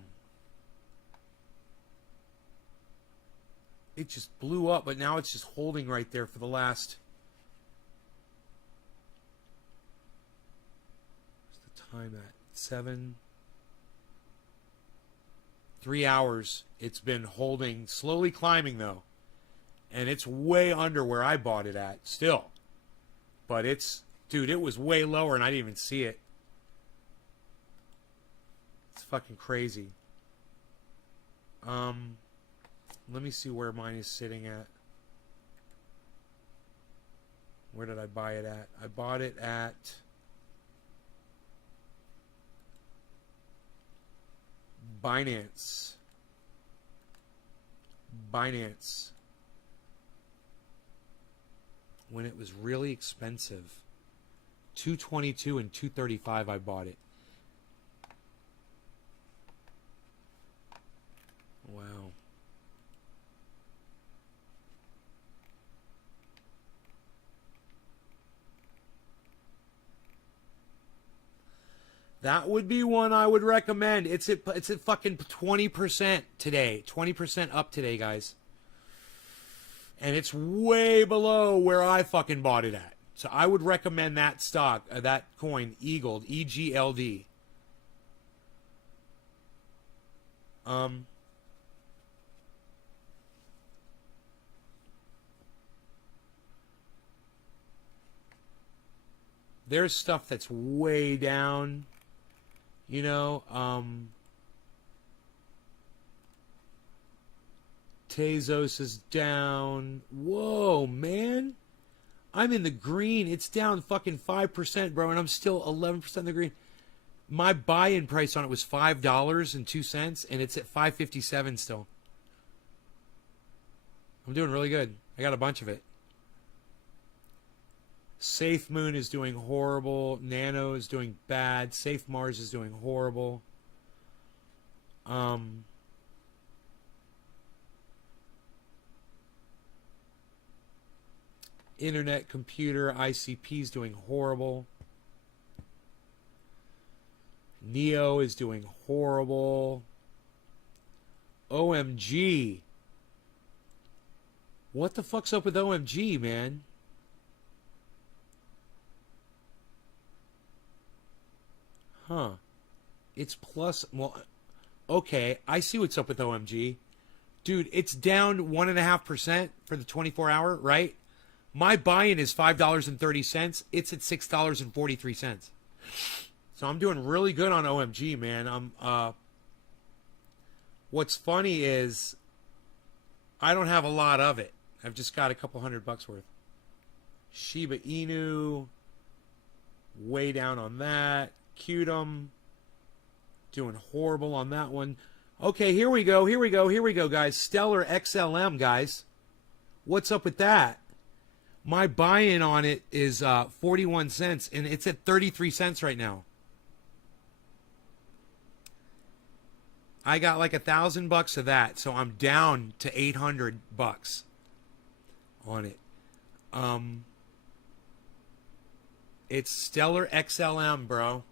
It just blew up, but now it's just holding right there for the last... What's the time at? 3 hours. It's been holding, slowly climbing though. And it's way under where I bought it at still. But it's, dude, it was way lower and I didn't even see it. It's fucking crazy. Let me see where mine is sitting at. Where did I buy it at? I bought it at Binance. when it was really expensive. 222 and 235 I bought it. Wow. That would be one I would recommend. It's at fucking 20% today. 20% up today, guys. And it's way below where I fucking bought it at. So I would recommend that stock, that coin, Eagled, EGLD. There's stuff that's way down, you know. Tezos is down. Whoa, man. I'm in the green. It's down fucking 5%, bro, and I'm still 11% in the green. My buy-in price on it was $5.02, and it's at $5.57 still. I'm doing really good. I got a bunch of it. Safe Moon is doing horrible. Nano is doing bad. Safe Mars is doing horrible. Internet Computer ICP is doing horrible. Neo is doing horrible. OMG. What the fuck's up with OMG, man? Huh. It's plus... Well, okay. I see what's up with OMG. Dude, it's down 1.5% for the 24-hour, right? My buy-in is $5.30. It's at $6.43. So I'm doing really good on OMG, man. What's funny is I don't have a lot of it. I've just got a couple $100 worth. Shiba Inu, way down on that. Qtum, doing horrible on that one. Okay, here we go, guys. Stellar XLM, guys. What's up with that? My buy-in on it is 41 cents, and it's at 33 cents right now. I got like $1,000 of that, so I'm down to $800 on it. It's Stellar XLM, bro.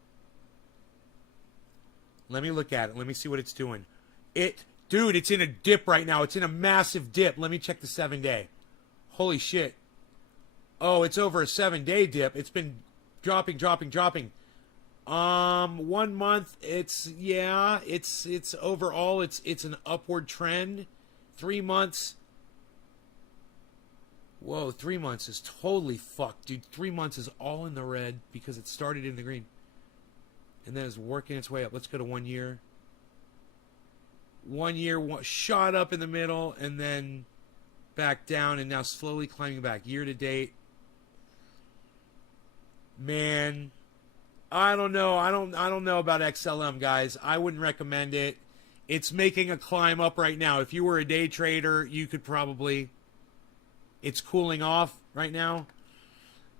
Let me look at it. Let me see what it's doing. Dude, it's in a dip right now. It's in a massive dip. Let me check the 7-day. Holy shit. Oh, it's over a 7-day dip. It's been dropping. 1 month, it's overall, it's an upward trend. 3 months. Whoa, 3 months is totally fucked, dude. 3 months is all in the red because it started in the green. And then it's working its way up. Let's go to 1 year. 1 year shot up in the middle and then back down and now slowly climbing back. Year to date. Man, I don't know. I don't know about XLM, guys. I wouldn't recommend it. It's making a climb up right now. If you were a day trader, you could probably... It's cooling off right now.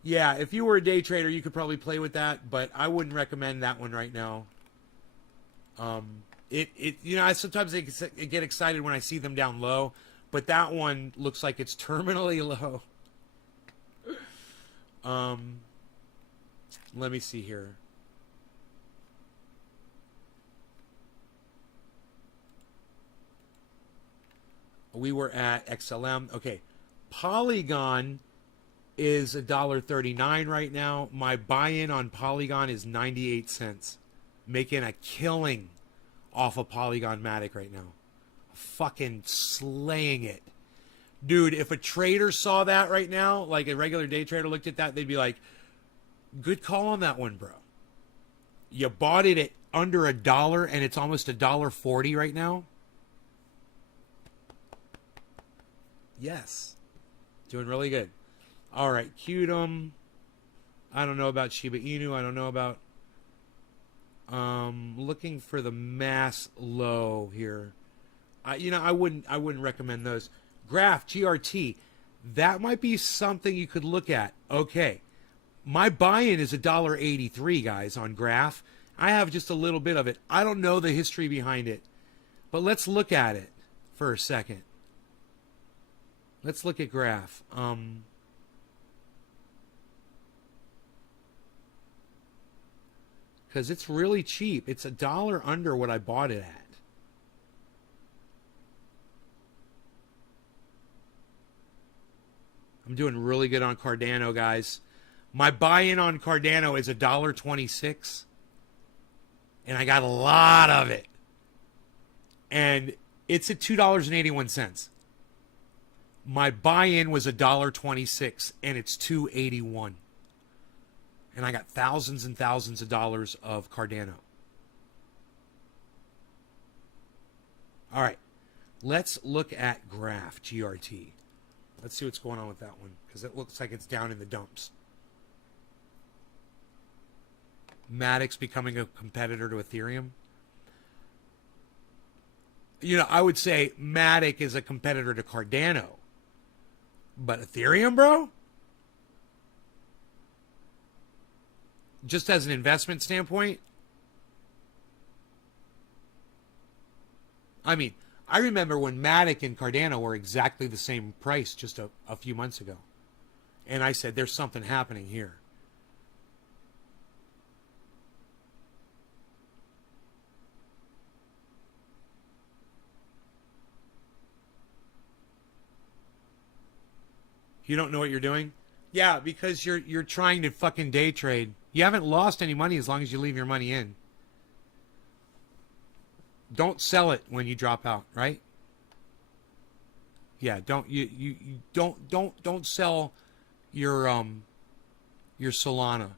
Yeah, if you were a day trader, you could probably play with that, but I wouldn't recommend that one right now. I sometimes get excited when I see them down low, but that one looks like it's terminally low. Let me see here. We were at XLM. Okay. Polygon is $1.39 right now. My buy-in on Polygon is 98 cents. Making a killing off of Polygon Matic right now. Fucking slaying it. Dude, if a trader saw that right now, like a regular day trader looked at that, they'd be like, good call on that one, bro. You bought it at under $1 and it's almost $1.40 right now. Yes. Doing really good. All right, Qtum. I don't know about Shiba Inu. I don't know about... looking for the mass low here. I wouldn't recommend those. Graph, GRT. That might be something you could look at. Okay. My buy-in is $1.83, guys, on Graph. I have just a little bit of it. I don't know the history behind it. But let's look at it for a second. Let's look at Graph. Because it's really cheap. It's $1 under what I bought it at. I'm doing really good on Cardano, guys. My buy-in on Cardano is $1.26. And I got a lot of it. And it's at $2.81. My buy-in was $1.26, and it's $2.81. And I got thousands and thousands of dollars of Cardano. All right. Let's look at Graph, GRT. Let's see what's going on with that one, because it looks like it's down in the dumps. Matic's becoming a competitor to Ethereum. You know, I would say Matic is a competitor to Cardano. But Ethereum, bro? Just as an investment standpoint? I mean, I remember when Matic and Cardano were exactly the same price just a few months ago. And I said, there's something happening here. You don't know what you're doing? Yeah, because you're trying to fucking day trade. You haven't lost any money as long as you leave your money in. Don't sell it when you drop out, right? Yeah, don't sell your Solana.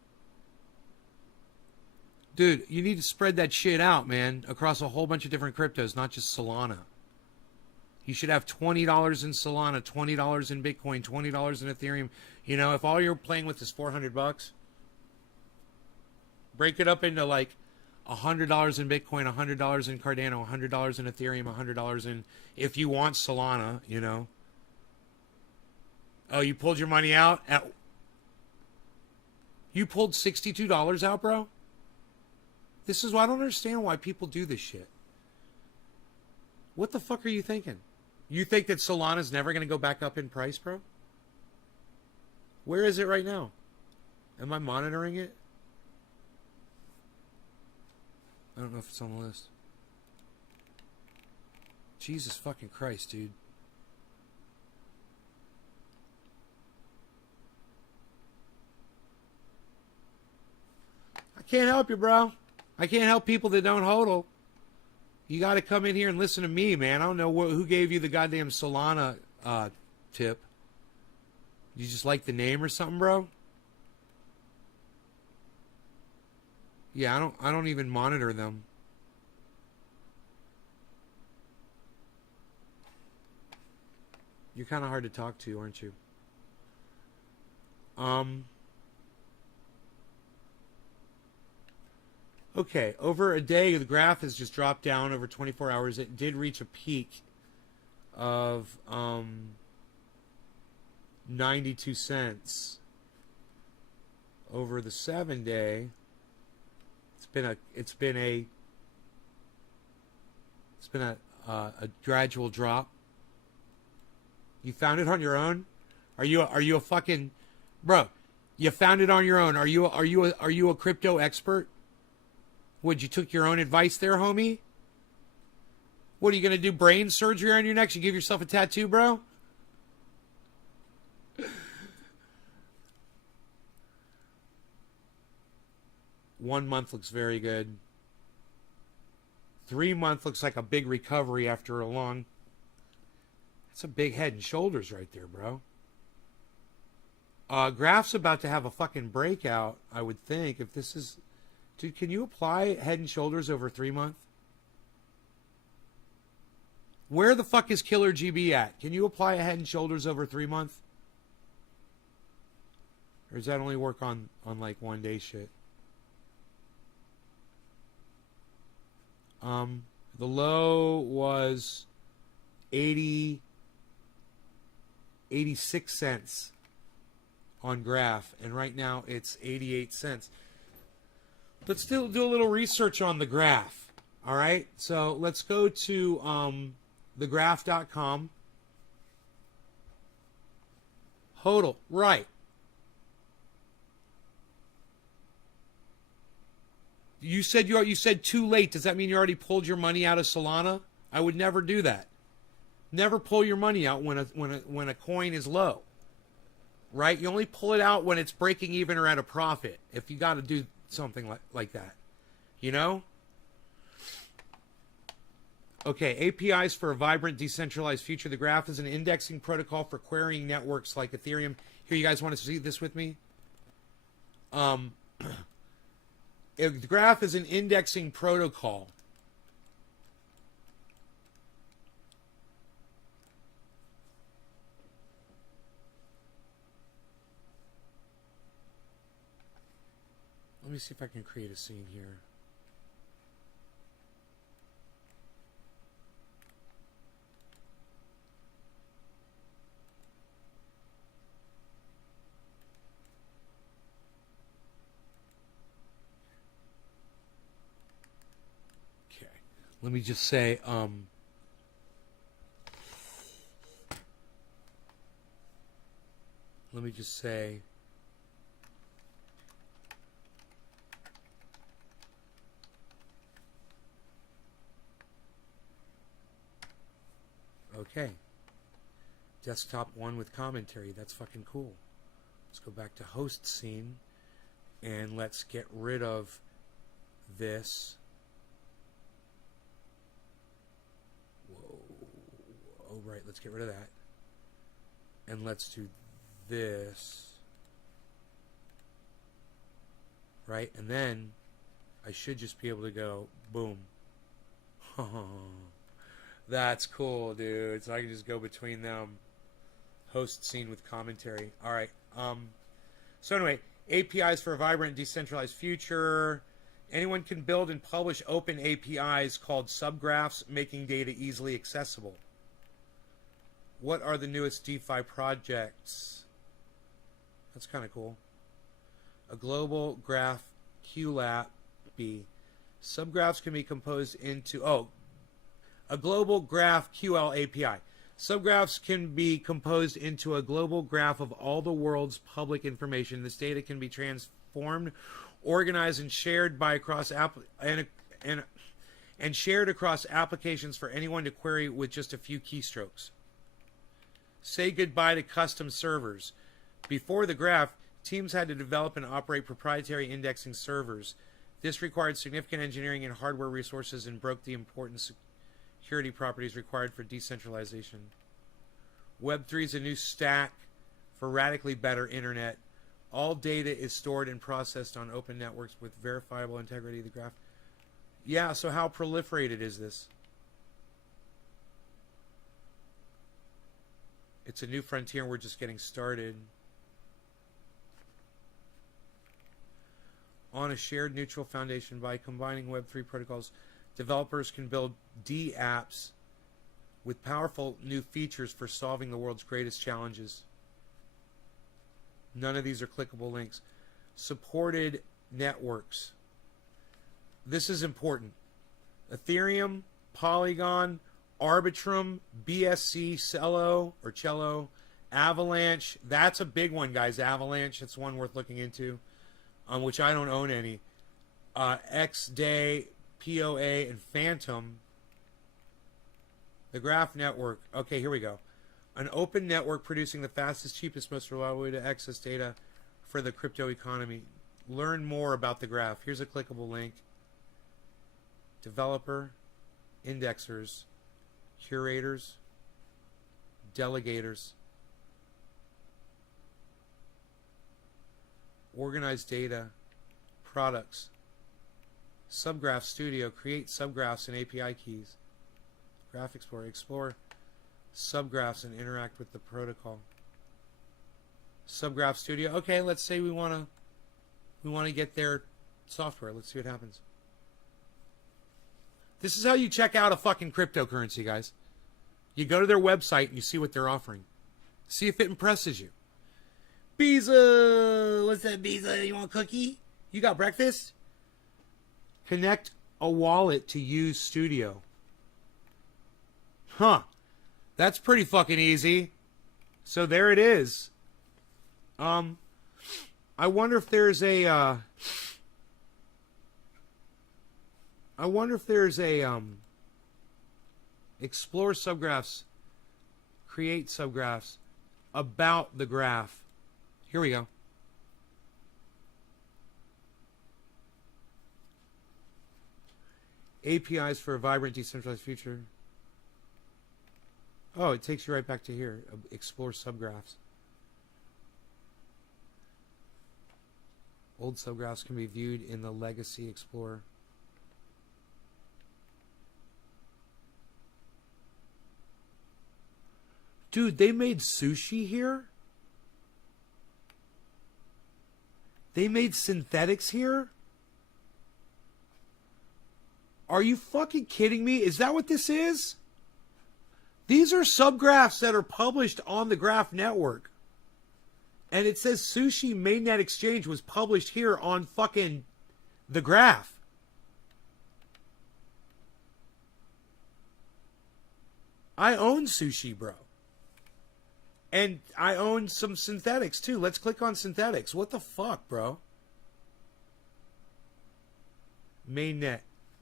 Dude, you need to spread that shit out, man, across a whole bunch of different cryptos, not just Solana. You should have $20 in Solana, $20 in Bitcoin, $20 in Ethereum. You know, if all you're playing with is $400, break it up into like $100 in Bitcoin, $100 in Cardano, $100 in Ethereum, $100 in, if you want Solana, you know. Oh, you pulled your money out? You pulled $62 out, bro? This is why I don't understand why people do this shit. What the fuck are you thinking? You think that Solana's never going to go back up in price, bro? Where is it right now? Am I monitoring it? I don't know if it's on the list. Jesus fucking Christ, dude. I can't help you, bro. I can't help people that don't hodl. You got to come in here and listen to me, man. I don't know who gave you the goddamn Solana tip. You just like the name or something, bro? Yeah, I don't even monitor them. You're kind of hard to talk to, aren't you? Okay, over a day, the graph has just dropped down over 24 hours. It did reach a peak of 92 cents. Over the 7-day, it's been a gradual drop. You found it on your own? Are you a fucking bro? You found it on your own. Are you a crypto expert? Would you took your own advice there, homie? What are you gonna do? Brain surgery on your neck? You give yourself a tattoo, bro? 1 month looks very good. 3 month looks like a big recovery after a long. That's a big head and shoulders right there, bro. Graph's about to have a fucking breakout, I would think. If this is, dude, can you apply head and shoulders over 3 month? Where the fuck is Killer GB at? Can you apply a head and shoulders over 3 month? Or does that only work on like 1 day shit? The low was 80 86 cents on Graph, and right now it's 88 cents. Let's still do a little research on the Graph. All right, so let's go to thegraph.com. HODL, right. You said too late. Does that mean you already pulled your money out of Solana? I would never do that. Never pull your money out when a coin is low. Right? You only pull it out when it's breaking even or at a profit. If you got to do something like that. You know? Okay, APIs for a vibrant, decentralized future. The Graph is an indexing protocol for querying networks like Ethereum. Here, you guys want to see this with me? The Graph is an indexing protocol. Let me see if I can create a scene here. Let me just say, okay. Desktop 1 with commentary. That's fucking cool. Let's go back to host scene and let's get rid of this. Oh, right, let's get rid of that. And let's do this. Right, and then I should just be able to go, boom. That's cool, dude. So I can just go between them. Host scene with commentary. All right. So anyway, APIs for a vibrant, decentralized future. Anyone can build and publish open APIs called subgraphs, making data easily accessible. What are the newest DeFi projects? That's kind of cool. A global graph QLAP. Subgraphs can be composed into... a global graph QL API. Subgraphs can be composed into a global graph of all the world's public information. This data can be transformed, organized, and shared shared across applications for anyone to query with just a few keystrokes. Say goodbye to custom servers. Before the Graph, teams had to develop and operate proprietary indexing servers. This required significant engineering and hardware resources and broke the important security properties required for decentralization. Web3 is a new stack for radically better internet. All data is stored and processed on open networks with verifiable integrity of the Graph. Yeah, so how proliferated is this? It's a new frontier and we're just getting started. On a shared neutral foundation, by combining Web3 protocols, developers can build D-apps with powerful new features for solving the world's greatest challenges. None of these are clickable links. Supported networks. This is important. Ethereum, Polygon, Arbitrum, BSC, Cello, Avalanche. That's a big one, guys. Avalanche. That's one worth looking into, which I don't own any. XDay, POA, and Phantom. The Graph Network. Okay, here we go. An open network producing the fastest, cheapest, most reliable way to access data for the crypto economy. Learn more about the Graph. Here's a clickable link. Developer, indexers, curators, delegators, organize data, products, Subgraph Studio, create subgraphs and API keys, Graph Explorer, explore subgraphs and interact with the protocol. Subgraph Studio. Okay, let's say we want to get their software. Let's see what happens. This is how you check out a fucking cryptocurrency, guys. You go to their website and you see what they're offering. See if it impresses you. Biza! What's that, Biza? You want a cookie? You got breakfast? Connect a wallet to use Studio. Huh. That's pretty fucking easy. So there it is. I wonder if there's a, explore subgraphs, create subgraphs about the graph. Here we go. APIs for a vibrant, decentralized future. Oh, it takes you right back to here. Explore subgraphs. Old subgraphs can be viewed in the Legacy Explorer. Dude, they made sushi here? They made synthetics here? Are you fucking kidding me? Is that what this is? These are subgraphs that are published on the Graph Network. And it says Sushi Mainnet Exchange was published here on fucking the Graph. I own Sushi, bro. And I own some synthetics, too. Let's click on synthetics. What the fuck, bro? Mainnet.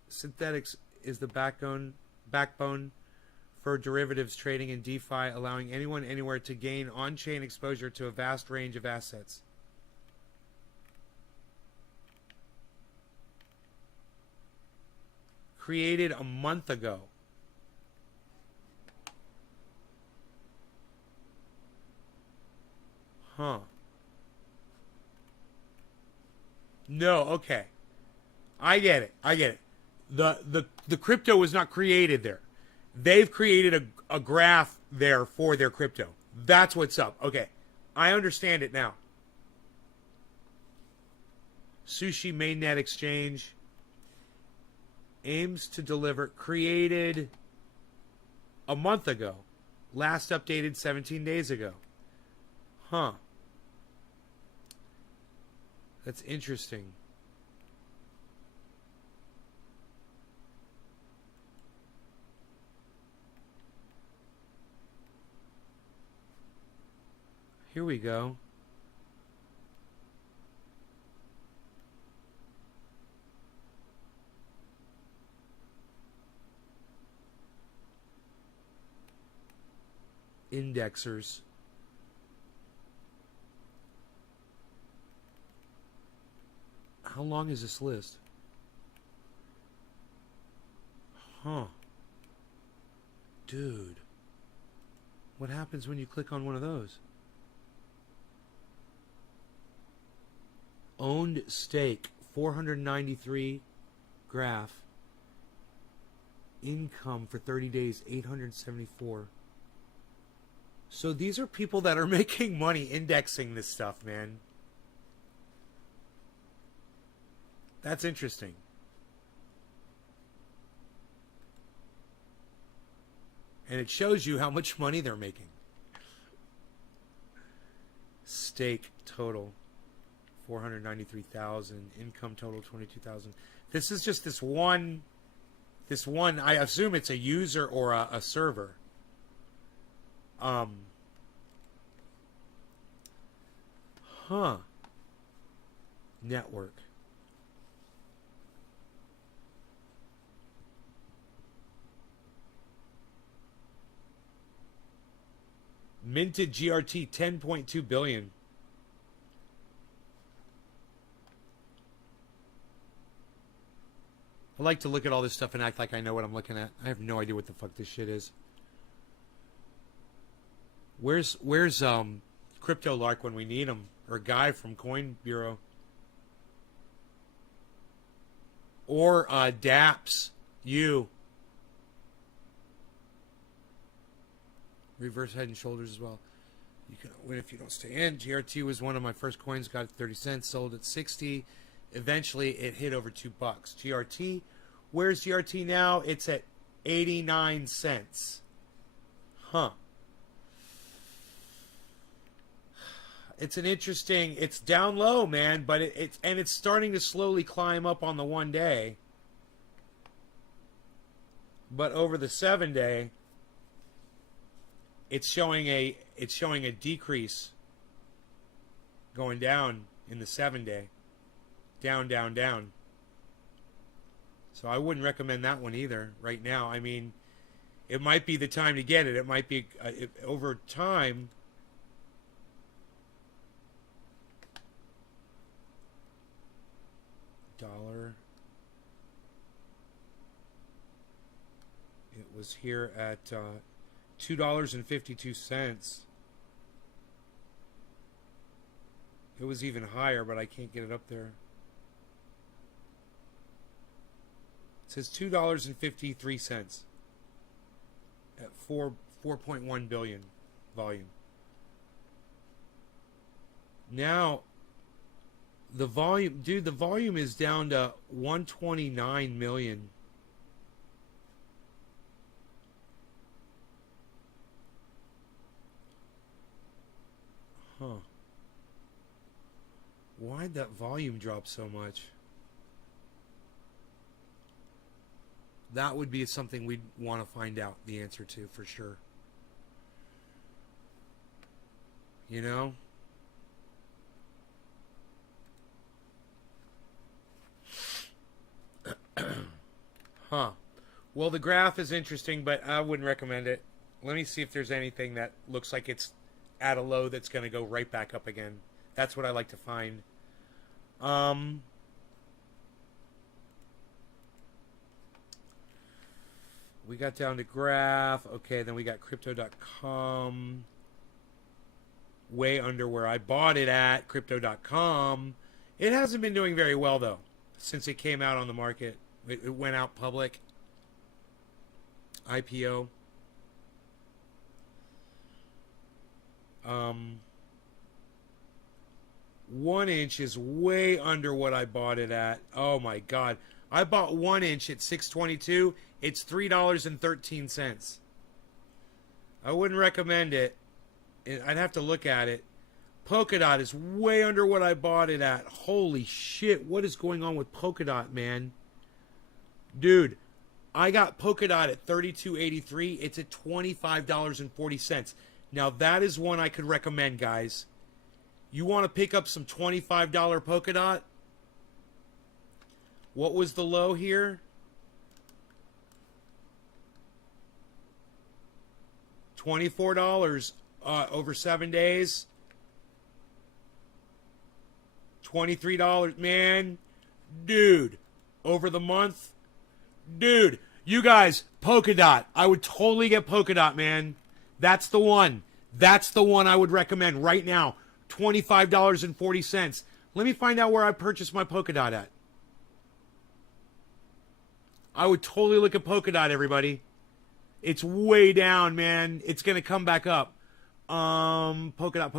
Synthetics is the backbone for derivatives trading in DeFi, allowing anyone anywhere to gain on-chain exposure to a vast range of assets. Created a month ago. Huh. No, okay. I get it. The crypto was not created there. They've created a graph there for their crypto. That's what's up. Okay. I understand it now. Sushi Mainnet Exchange aims to deliver, created a month ago. Last updated 17 days ago. Huh. That's interesting. Here we go. Indexers. How long is this list? Huh. Dude. What happens when you click on one of those? Owned stake, 493 graph. Income for 30 days, 874. So these are people that are making money indexing this stuff, man. That's interesting. And it shows you how much money they're making. Stake total 493,000. Income total 22,000. This is just this one. I assume it's a user or a server. Network. Minted GRT 10.2 billion. I like to look at all this stuff and act like I know what I'm looking at. I have no idea what the fuck this shit is. Where's Crypto Lark when we need him? Or Guy from Coin Bureau? Or Daps, you. Reverse Head and Shoulders as well. You can win if you don't stay in. GRT was one of my first coins. Got 30 cents. Sold at 60. Eventually, it hit over $2. GRT. Where's GRT now? It's at 89 cents. Huh. It's an interesting. It's down low, man, but it's starting to slowly climb up on the 1 day. But over the 7 day, it's showing a decrease going down in the 7 day. Down, down, down. So I wouldn't recommend that one either right now. I mean, it might be the time to get it. It might be over time. Dollar. It was here at $2.52. It was even higher, but I can't get it up there. It says $2.53 at 4.1 billion volume. Now, the volume, dude, the volume is down to 129 million. Huh. Why'd that volume drop so much? That would be something we'd want to find out the answer to for sure. You know? Huh. Well, the graph is interesting, but I wouldn't recommend it. Let me see if there's anything that looks like it's at a low that's going to go right back up again. That's what I like to find. We got down to graph. Okay, then we got crypto.com. Way under where I bought it at, crypto.com. It hasn't been doing very well, though, since it came out on the market. It went out public. IPO. 1 inch is way under what I bought it at. Oh my God. I bought 1 inch at $6.22. It's $3.13. I wouldn't recommend it. I'd have to look at it. Polkadot is way under what I bought it at. Holy shit. What is going on with Polkadot, man? Dude, I got Polkadot at $32.83. It's at $25.40. Now, that is one I could recommend, guys. You want to pick up some $25 Polkadot? What was the low here? $24 over 7 days. $23, man. Dude, over the month. Dude, you guys, Polkadot. I would totally get Polkadot, man. That's the one. That's the one I would recommend right now. $25.40. Let me find out where I purchased my Polkadot at. I would totally look at Polkadot, everybody. It's way down, man. It's going to come back up. Polkadot.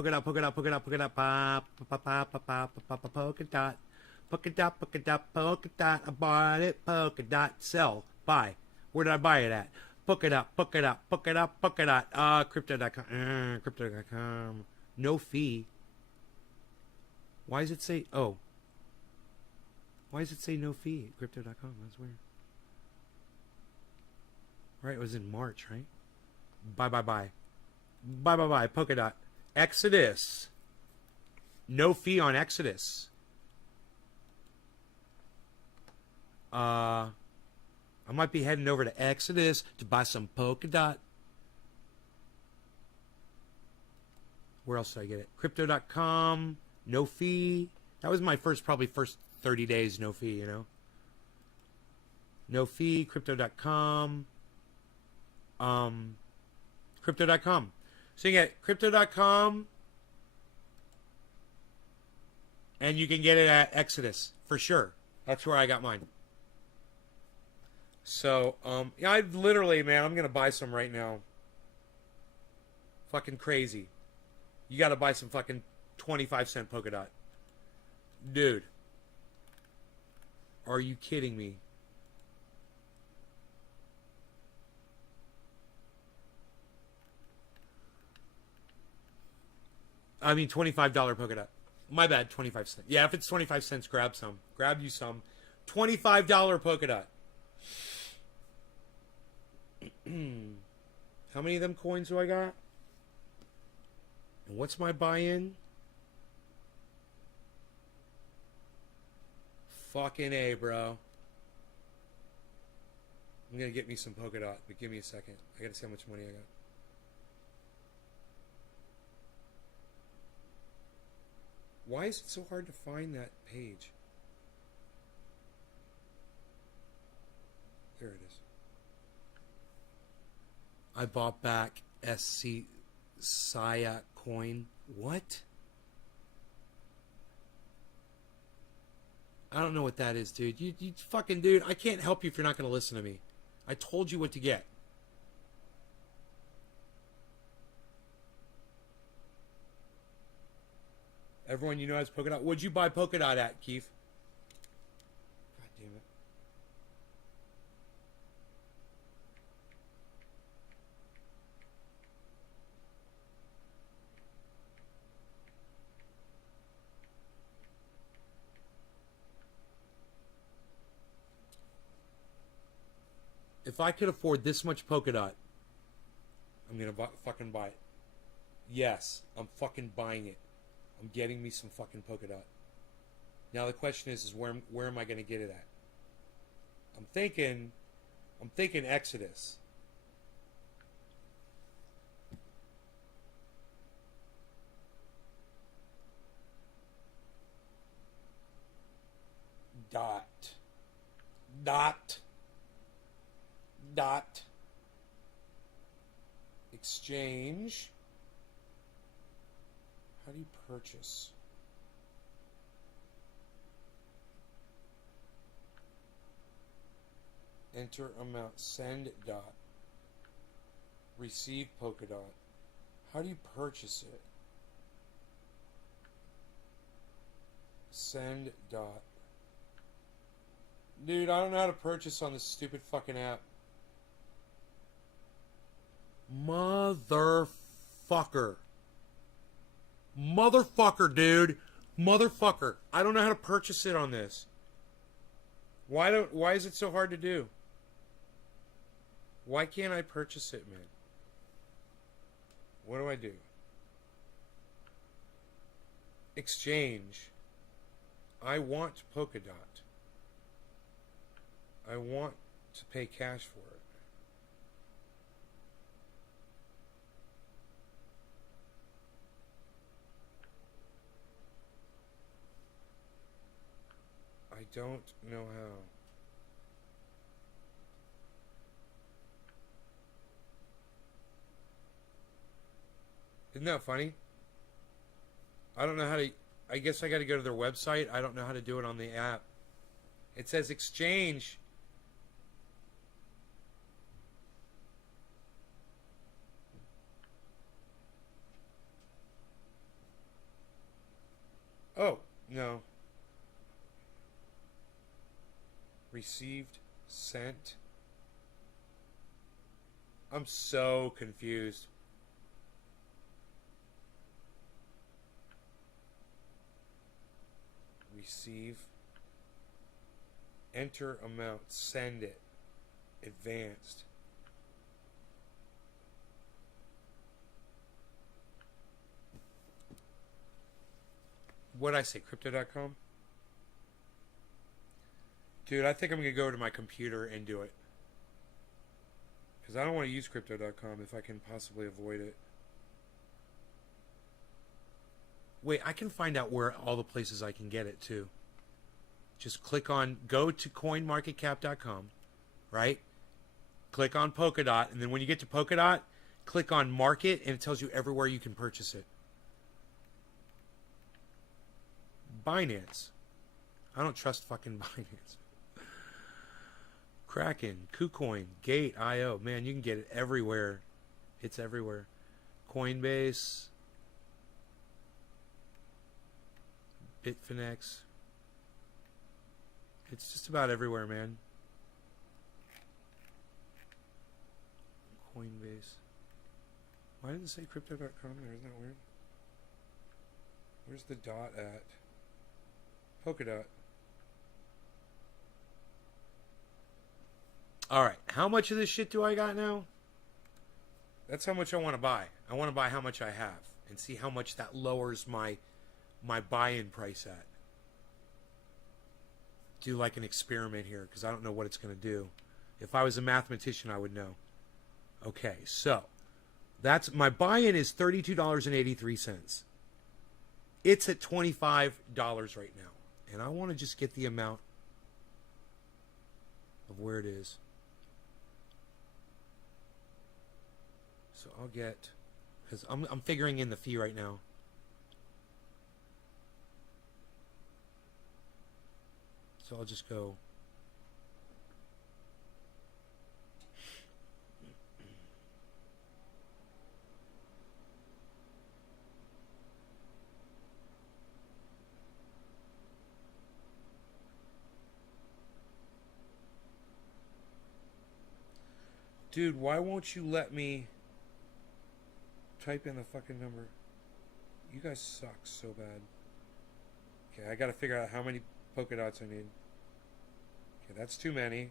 I bought it. Polkadot. Sell. Buy. Where did I buy it at? Polkadot. Crypto.com. Crypto.com. No fee. Why does it say, oh. Why does it say no fee at Crypto.com? That's weird. Right, it was in March, right? Bye. Polkadot. Exodus. No fee on Exodus. I might be heading over to Exodus to buy some Polkadot. Where else did I get it? Crypto.com. No fee. That was my first 30 days, no fee, you know. No fee. Crypto.com. Crypto.com. So you get Crypto.com. And you can get it at Exodus, for sure. That's where I got mine. So, yeah, I'm going to buy some right now. Fucking crazy. You got to buy some fucking 25-cent Polkadot. Dude. Are you kidding me? I mean, $25 polka dot. My bad, 25 cents. Yeah, if it's 25 cents, grab some. Grab you some. $25 polka dot. How many of them coins do I got? And what's my buy-in? Fucking A, bro. I'm gonna get me some polka dot, but give me a second. I gotta see how much money I got. Why is it so hard to find that page? There it is. I bought back SC Saya coin. What? I don't know what that is, dude. You fucking dude, I can't help you if you're not going to listen to me. I told you what to get. Everyone you know has polka dot. What'd you buy polka dot at, Keith? God damn it. If I could afford this much polka dot, I'm gonna fucking buy it. Yes, I'm fucking buying it. I'm getting me some fucking polka dot. Now the question is where am I gonna get it at? I'm thinking Exodus. Dot exchange. How do you purchase? Enter amount. Send dot. Receive polka dot. How do you purchase it? Send dot. Dude, I don't know how to purchase on this stupid fucking app. Motherfucker. Motherfucker, dude. Motherfucker. I don't know how to purchase it on this. Why is it so hard to do? Why can't I purchase it, man? What do I do? Exchange. I want polka dot. I want to pay cash for it. I don't know how. Isn't that funny? I don't know how to... I guess I got to go to their website. I don't know how to do it on the app. It says exchange. Oh, no. Received, sent. I'm so confused. Receive. Enter amount. Send it. Advanced. What'd I say? Crypto.com? Dude, I think I'm going to go to my computer and do it. Because I don't want to use Crypto.com if I can possibly avoid it. Wait, I can find out where all the places I can get it too. Just click on, go to coinmarketcap.com, right? Click on Polkadot, and then when you get to Polkadot, click on Market, and it tells you everywhere you can purchase it. Binance. I don't trust fucking Binance. Kraken, KuCoin, Gate.io. Man, you can get it everywhere. It's everywhere. Coinbase. Bitfinex. It's just about everywhere, man. Coinbase. Why didn't it say crypto.com there? Isn't that weird? Where's the dot at? Polka dot. All right, how much of this shit do I got now? That's how much I want to buy. I want to buy how much I have and see how much that lowers my buy-in price at. Do like an experiment here because I don't know what it's going to do. If I was a mathematician, I would know. Okay, so that's my buy-in is $32.83. It's at $25 right now. And I want to just get the amount of where it is. So I'll get, because I'm figuring in the fee right now. So I'll just go. Dude, why won't you let me type in the fucking number? You guys suck so bad. Okay, I gotta figure out how many polka dots I need. Okay, that's too many.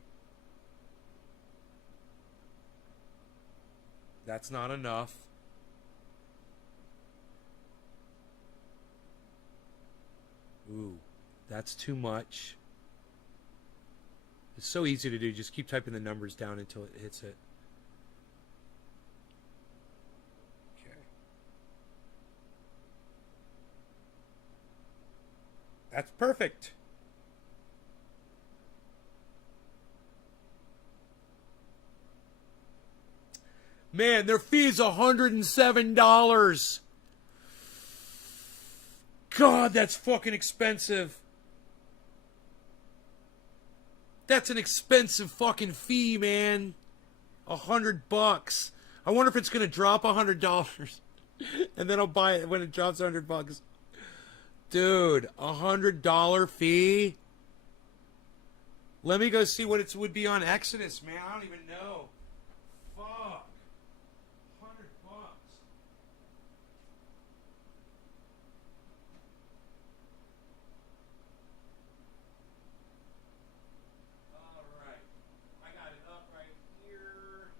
That's not enough. Ooh, that's too much. It's so easy to do. Just keep typing the numbers down until it hits it. Okay. That's perfect. Man, their fee is $107. God, that's fucking expensive. That's an expensive fucking fee, man. $100. I wonder if it's gonna drop $100, and then I'll buy it when it drops $100. Dude, $100 fee. Let me go see what it would be on Exodus, man. I don't even know. Fuck. $100. All right, I got it up right here.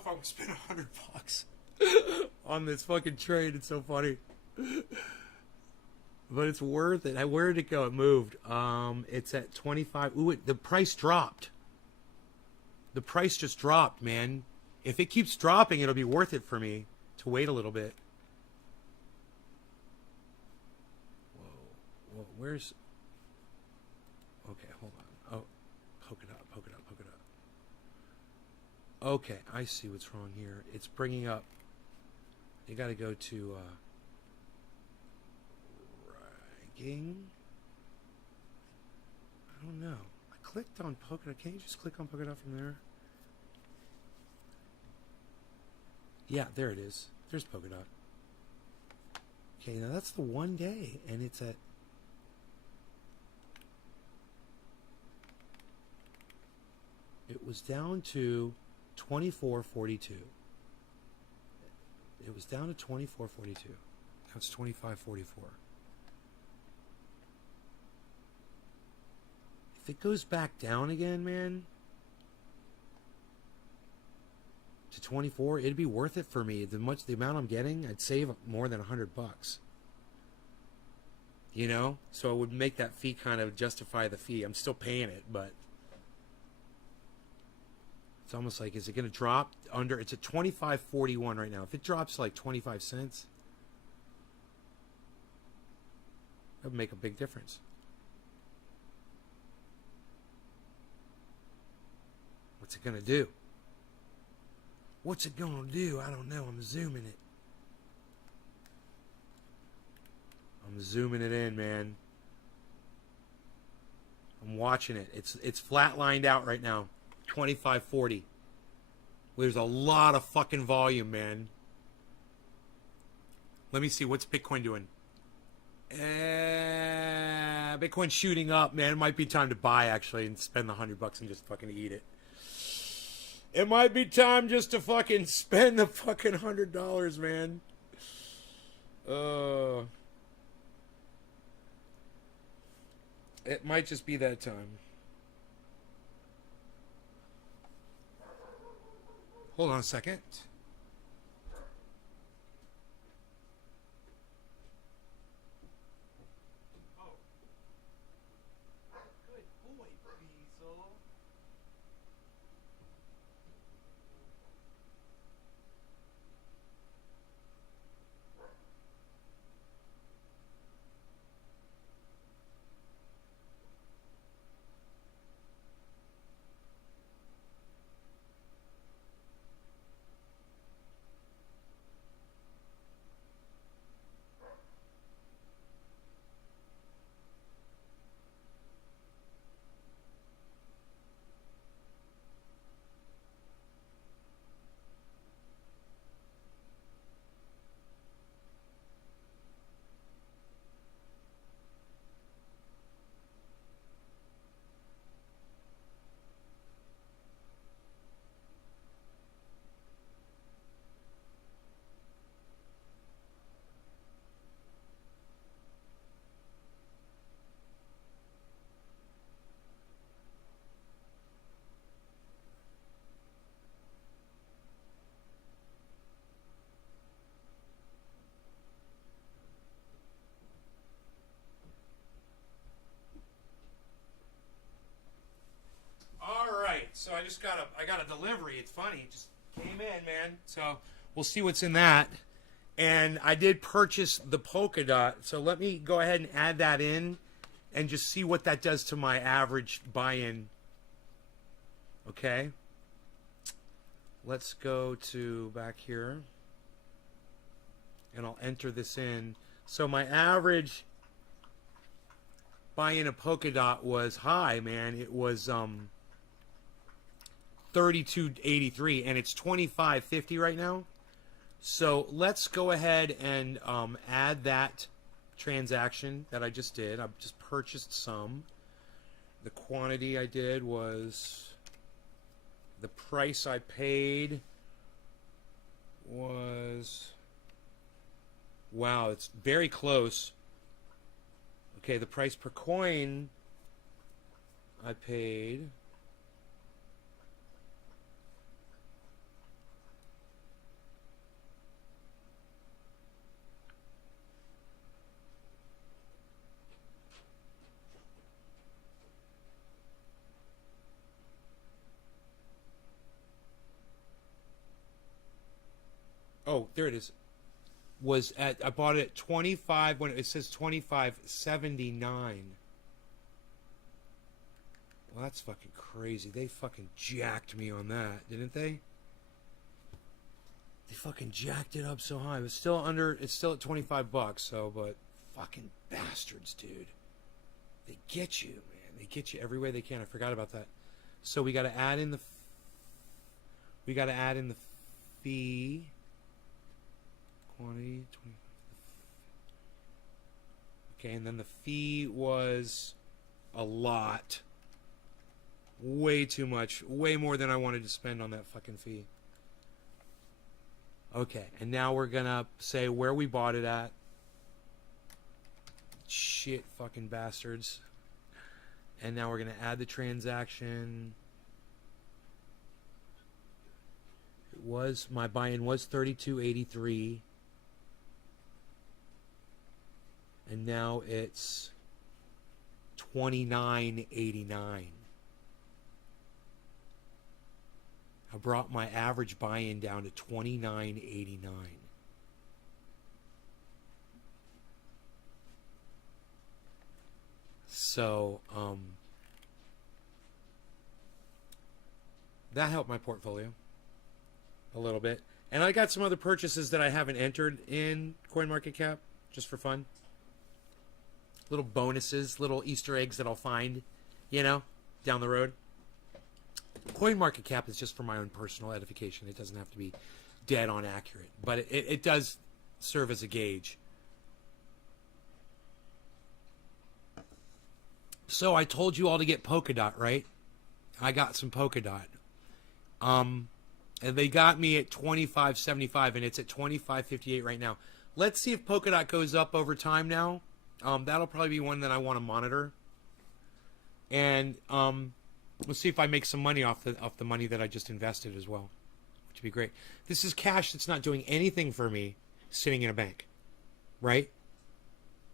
if I'm gonna spend $100 on this fucking trade. It's so funny. But it's worth it. Where did it go? It moved. It's at 25. Ooh, the price dropped. The price just dropped, man. If it keeps dropping, it'll be worth it for me to wait a little bit. Whoa, where's... Okay, hold on. Oh, poke it up. Okay, I see what's wrong here. It's bringing up... You gotta go to... Ragging? I don't know. I clicked on Polkadot. Can't you just click on Polkadot from there? Yeah, there it is. There's Polkadot. Okay, now that's the 1 day, and it's at... It was down to 24.42. It was down to 24.42. Now it's 25.44. If it goes back down again, man, to 24, it'd be worth it for me. The amount I'm getting, I'd save more than $100. You know, so it would make that fee kind of justify the fee. I'm still paying it, but it's almost like, is it going to drop under? It's at 25.41 right now. If it drops to like 25 cents, that would make a big difference. What's it going to do? What's it going to do? I don't know. I'm zooming it. I'm zooming it in, man. I'm watching it. It's flatlined out right now. 25.40. There's a lot of fucking volume, man. Let me see. What's Bitcoin doing? Bitcoin's shooting up, man. It might be time to buy, actually, and spend the $100 and just fucking eat it. It might be time just to fucking spend the fucking $100, man. It might just be that time. Hold on a second. Oh. Good boy, Diesel. So I got a delivery. It's funny. It just came in, man. So we'll see what's in that. And I did purchase the Polkadot. So let me go ahead and add that in and just see what that does to my average buy-in. Okay. Let's go to back here. And I'll enter this in. So my average buy-in of Polkadot was high, man. It was 32.83, and it's 25.50 right now. So let's go ahead and add that transaction that I just did. I've just purchased some. The quantity I did was, the price I paid was, wow, it's very close. Okay, the price per coin I paid Oh, there it is. Was at I bought it at 25 when it says 25.79. Well, that's fucking crazy. They fucking jacked me on that, didn't they? They fucking jacked it up so high. It's still at $25, so, but fucking bastards, dude. They get you, man. They get you every way they can. I forgot about that. So we got to add in the fee. Quantity, 20. Okay, and then the fee was a lot. Way too much. Way more than I wanted to spend on that fucking fee. Okay, and now we're gonna say where we bought it at. Shit, fucking bastards. And now we're gonna add the transaction. It was, my buy-in was $32.83. And now it's $29.89. I brought my average buy-in down to $29.89. So, that helped my portfolio a little bit. And I got some other purchases that I haven't entered in CoinMarketCap, just for fun. Little bonuses, little Easter eggs that I'll find, down the road. CoinMarketCap is just for my own personal edification. It doesn't have to be dead on accurate, but it does serve as a gauge. So I told you all to get Polkadot, right? I got some Polkadot. And they got me at $25.75, and it's at $25.58 right now. Let's see if Polkadot goes up over time now. That'll probably be one that I want to monitor. And we'll see if I make some money off the money that I just invested as well, which would be great. This is cash that's not doing anything for me sitting in a bank, right?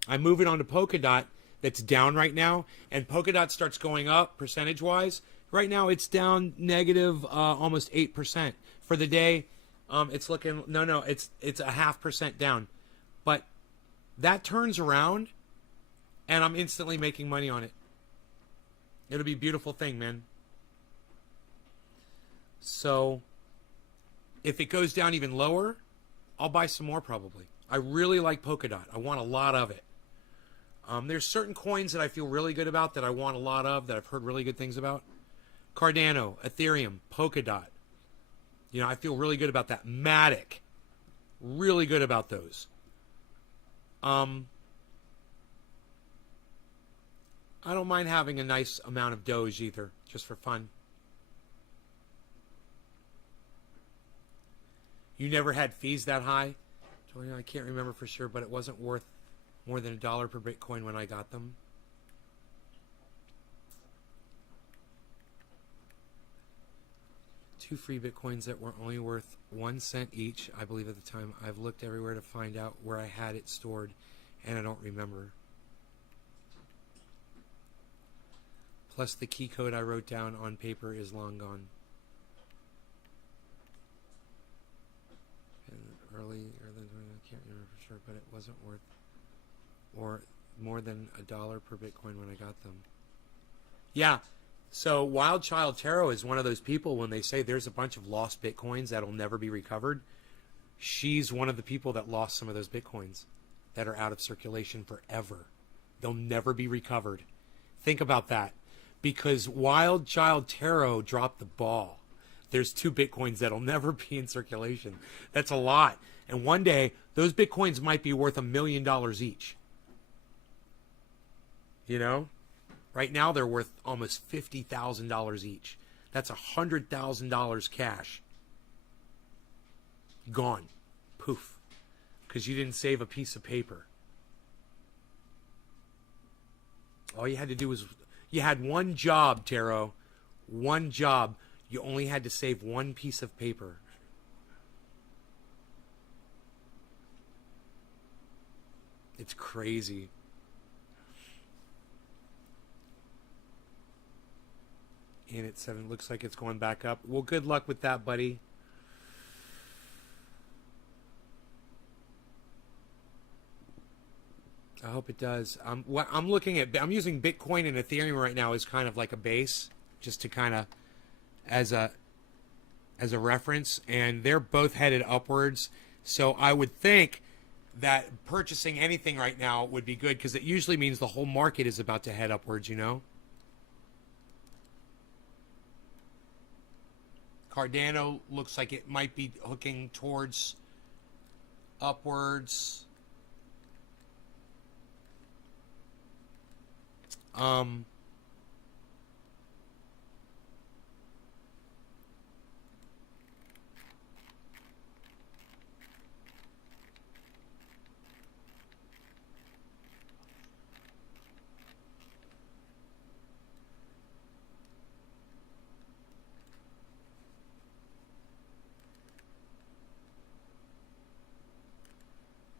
I move it onto Polkadot that's down right now, and Polkadot starts going up percentage-wise. Right now it's down negative almost 8%. For the day, it's looking, it's a 0.5% down. But that turns around, and I'm instantly making money on it. It'll be a beautiful thing, man. So, if it goes down even lower, I'll buy some more probably. I really like Polkadot. I want a lot of it. There's certain coins that I feel really good about that I want a lot of, that I've heard really good things about. Cardano, Ethereum, Polkadot. I feel really good about that. Matic. Really good about those. I don't mind having a nice amount of Doge either, just for fun. You never had fees that high? I can't remember for sure, but it wasn't worth more than $1 per Bitcoin when I got them. Two free Bitcoins that were only worth 1 cent each, I believe at the time. I've looked everywhere to find out where I had it stored, and I don't remember. Plus the key code I wrote down on paper is long gone. And early, I can't remember for sure, but it wasn't worth or more than $1 per Bitcoin when I got them. Yeah. So Wild Child Tarot is one of those people when they say there's a bunch of lost Bitcoins that'll never be recovered. She's one of the people that lost some of those Bitcoins that are out of circulation forever. They'll never be recovered. Think about that. Because Wild Child Tarot dropped the ball. There's 2 Bitcoins that'll never be in circulation. That's a lot. And one day, those Bitcoins might be worth $1 million each. Right now they're worth almost $50,000 each. That's $100,000 cash. Gone. Poof. Because you didn't save a piece of paper. All you had to do was, you had one job, Tarot. One job. You only had to save one piece of paper. It's crazy. In at 7, looks like it's going back up. Well, good luck with that, buddy. I hope it does. I'm looking at. I'm using Bitcoin and Ethereum right now as kind of like a base, just to kind of as a reference, and they're both headed upwards. So I would think that purchasing anything right now would be good, because it usually means the whole market is about to head upwards. You know. Cardano looks like it might be hooking towards upwards.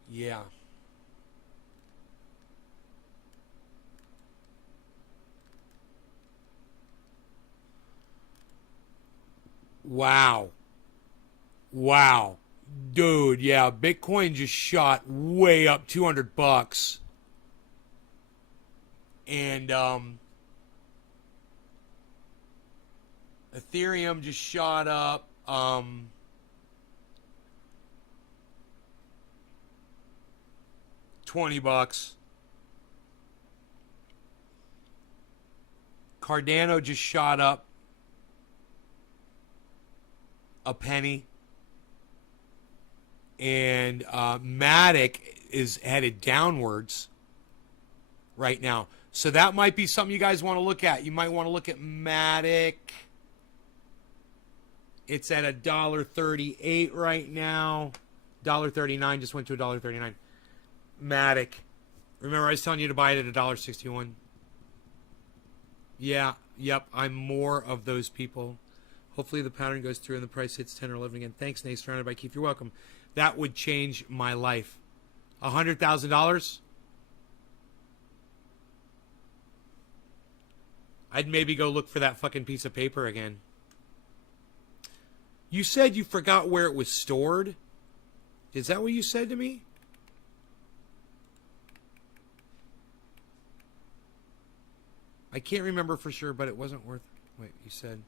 Yeah. Wow. Wow. Dude, yeah, Bitcoin just shot way up $200. And Ethereum just shot up $20. Cardano just shot up a penny. And Matic is headed downwards right now. So that might be something you guys want to look at. You might want to look at Matic. It's at $1.38 right now. $1.39, just went to $1.39. Matic. Remember I was telling you to buy it at $1.61? Yeah, yep, I'm more of those people. Hopefully the pattern goes through and the price hits 10 or 11 again. Thanks, Nate. Surrounded by Keith. You're welcome. That would change my life. $100,000? I'd maybe go look for that fucking piece of paper again. You said you forgot where it was stored? Is that what you said to me? I can't remember for sure, but it wasn't worth... Wait, you said...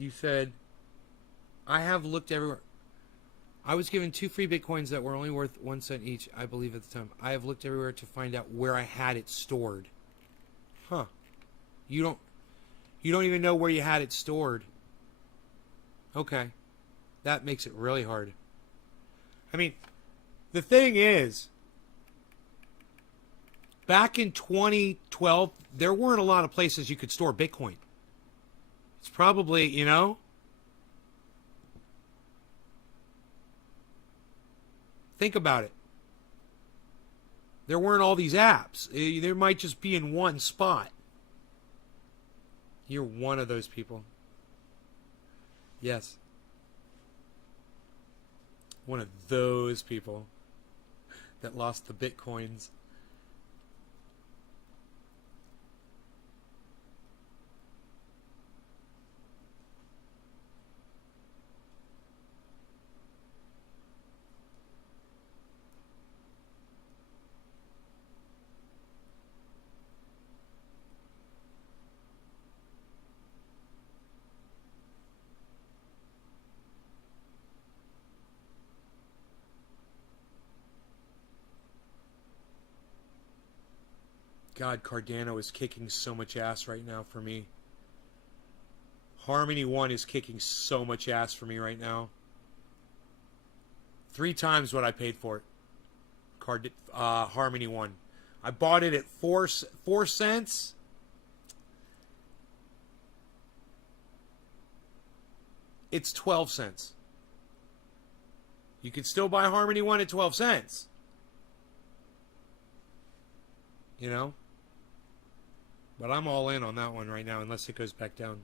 You said... I have looked everywhere. I was given 2 free Bitcoins that were only worth 1 cent each, I believe at the time. I have looked everywhere to find out where I had it stored. Huh. You don't even know where you had it stored. Okay. That makes it really hard. I mean, the thing is, back in 2012, there weren't a lot of places you could store Bitcoin. It's probably, you know, think about it. There weren't all these apps. There might just be in one spot. You're one of those people. Yes. One of those people that lost the Bitcoins. God, Cardano is kicking so much ass right now for me. Harmony One is kicking so much ass for me right now. 3 times what I paid for it. Harmony One. I bought it at 4 cents. It's 12 cents. You can still buy Harmony One at 12 cents. You know? But I'm all in on that one right now, unless it goes back down.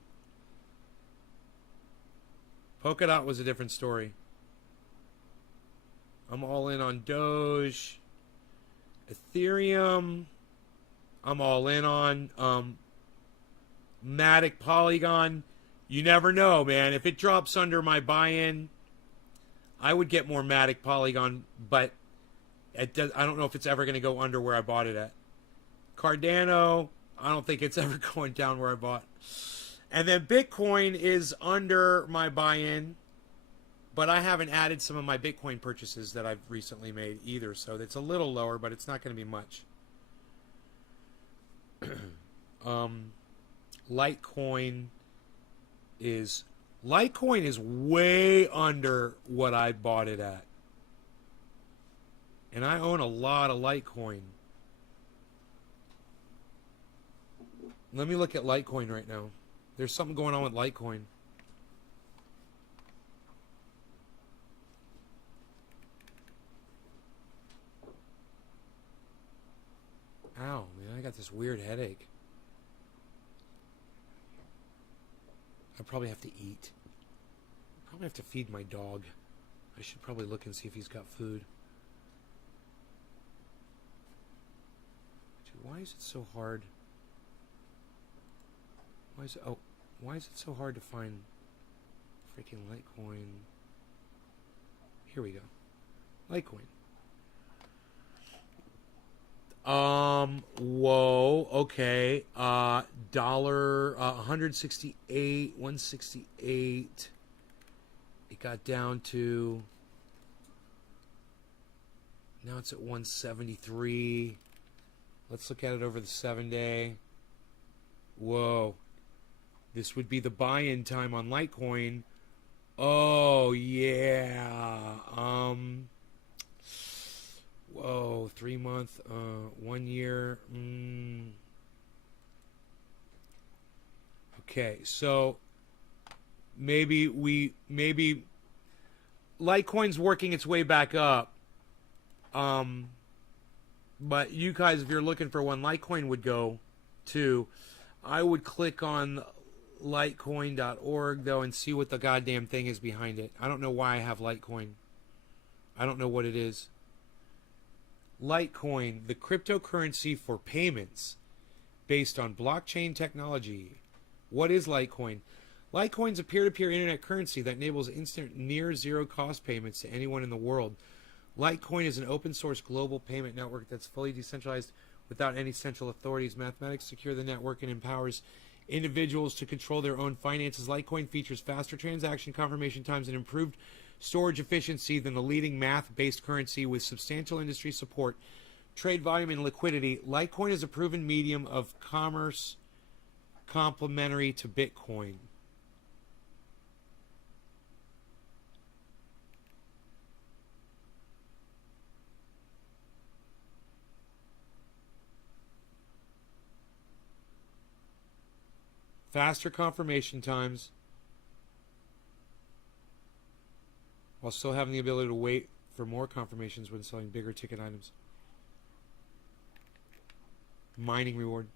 Polkadot was a different story. I'm all in on Doge. Ethereum. I'm all in on Matic, Polygon. You never know, man. If it drops under my buy-in, I would get more Matic, Polygon. But I don't know if it's ever going to go under where I bought it at. Cardano, I don't think it's ever going down where I bought. And then Bitcoin is under my buy-in, but I haven't added some of my Bitcoin purchases that I've recently made either, so it's a little lower, but it's not going to be much. Litecoin is way under what I bought it at. And I own a lot of Litecoin. Let me look at Litecoin right now. There's something going on with Litecoin. Ow, man, I got this weird headache. I probably have to eat. Probably have to feed my dog. I should probably look and see if he's got food. Dude, why is it so hard? Why is it so hard to find freaking Litecoin? Here we go. Litecoin. Whoa, okay. Dollar 168, 168. It got down to, now it's at 173. Let's look at it over the 7-day. Whoa. This would be the buy-in time on Litecoin. Oh, yeah. Whoa, 3 month, 1 year. Okay, so maybe Litecoin's working its way back up. But you guys, if you're looking for when Litecoin would go to, I would click on Litecoin.org though and see what the goddamn thing is behind it. I don't know why I have Litecoin. I don't know what it is. Litecoin, the cryptocurrency for payments based on blockchain technology. What is Litecoin? Litecoin is a peer-to-peer internet currency that enables instant near-zero cost payments to anyone in the world. Litecoin is an open-source global payment network that's fully decentralized without any central authorities. Mathematics secure the network and empowers individuals to control their own finances. Litecoin features faster transaction confirmation times and improved storage efficiency than the leading math-based currency with substantial industry support, trade volume, and liquidity. Litecoin is a proven medium of commerce complementary to Bitcoin. Faster confirmation times while still having the ability to wait for more confirmations when selling bigger ticket items. Mining reward.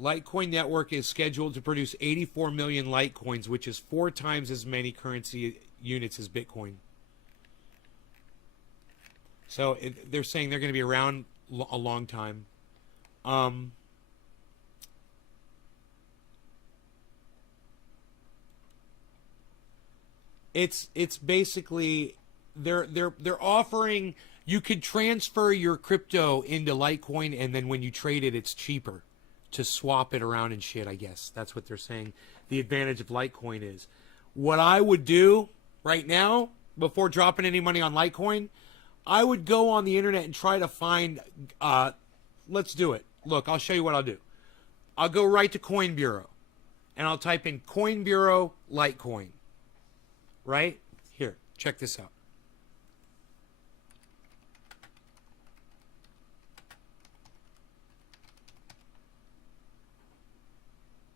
Litecoin network is scheduled to produce 84 million Litecoins, which is 4 times as many currency units as Bitcoin. So they're saying they're going to be around a long time. It's basically they're offering, you could transfer your crypto into Litecoin, and then when you trade it, it's cheaper to swap it around and shit. I guess that's what they're saying. The advantage of Litecoin is. What I would do right now before dropping any money on Litecoin, I would go on the internet and try to find, let's do it. Look, I'll show you what I'll do. I'll go right to Coin Bureau, and I'll type in Coin Bureau Litecoin. Right? Here, check this out.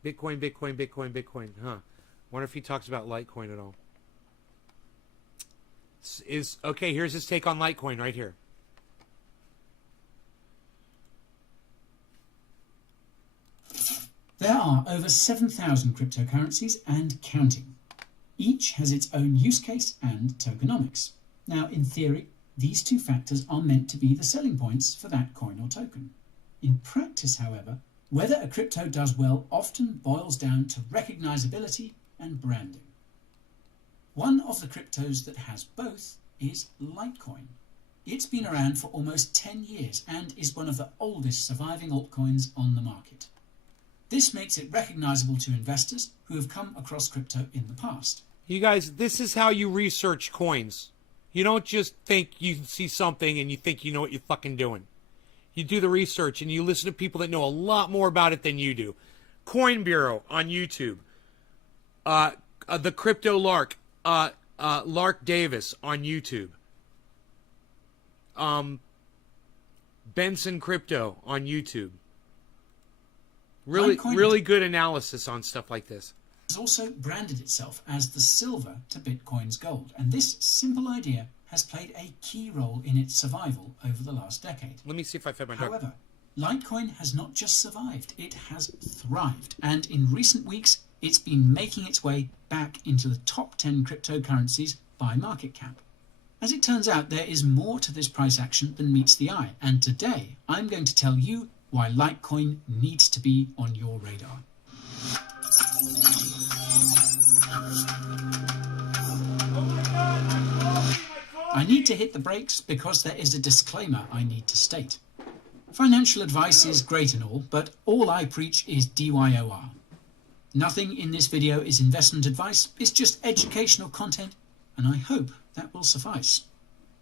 Bitcoin, Bitcoin, Bitcoin, Bitcoin. Huh. Wonder if he talks about Litecoin at all. Okay, here's his take on Litecoin right here. There are over 7,000 cryptocurrencies and counting. Each has its own use case and tokenomics. Now, in theory, these two factors are meant to be the selling points for that coin or token. In practice, however, Whether a crypto does well often boils down to recognizability and branding. One of the cryptos that has both is Litecoin. It's been around for almost 10 years and is one of the oldest surviving altcoins on the market. This makes it recognizable to investors who have come across crypto in the past. You guys, this is how you research coins. You don't just think you see something and you think you know what you're fucking doing. You do the research and you listen to people that know a lot more about it than you do. Coin Bureau on YouTube. The Crypto Lark. Lark Davis on YouTube. Benson Crypto on YouTube. Really good analysis on stuff like this. Has also branded itself as the silver to Bitcoin's gold, and this simple idea has played a key role in its survival over the last decade. Let me see if I fed my dog. However, Litecoin has not just survived, it has thrived, and in recent weeks it's been making its way back into the top 10 cryptocurrencies by market cap. As it turns out, there is more to this price action than meets the eye, and today I'm going to tell you why Litecoin needs to be on your radar. I need to hit the brakes because there is a disclaimer I need to state. Financial advice is great and all, but all I preach is DYOR. Nothing in this video is investment advice, it's just educational content, and I hope that will suffice.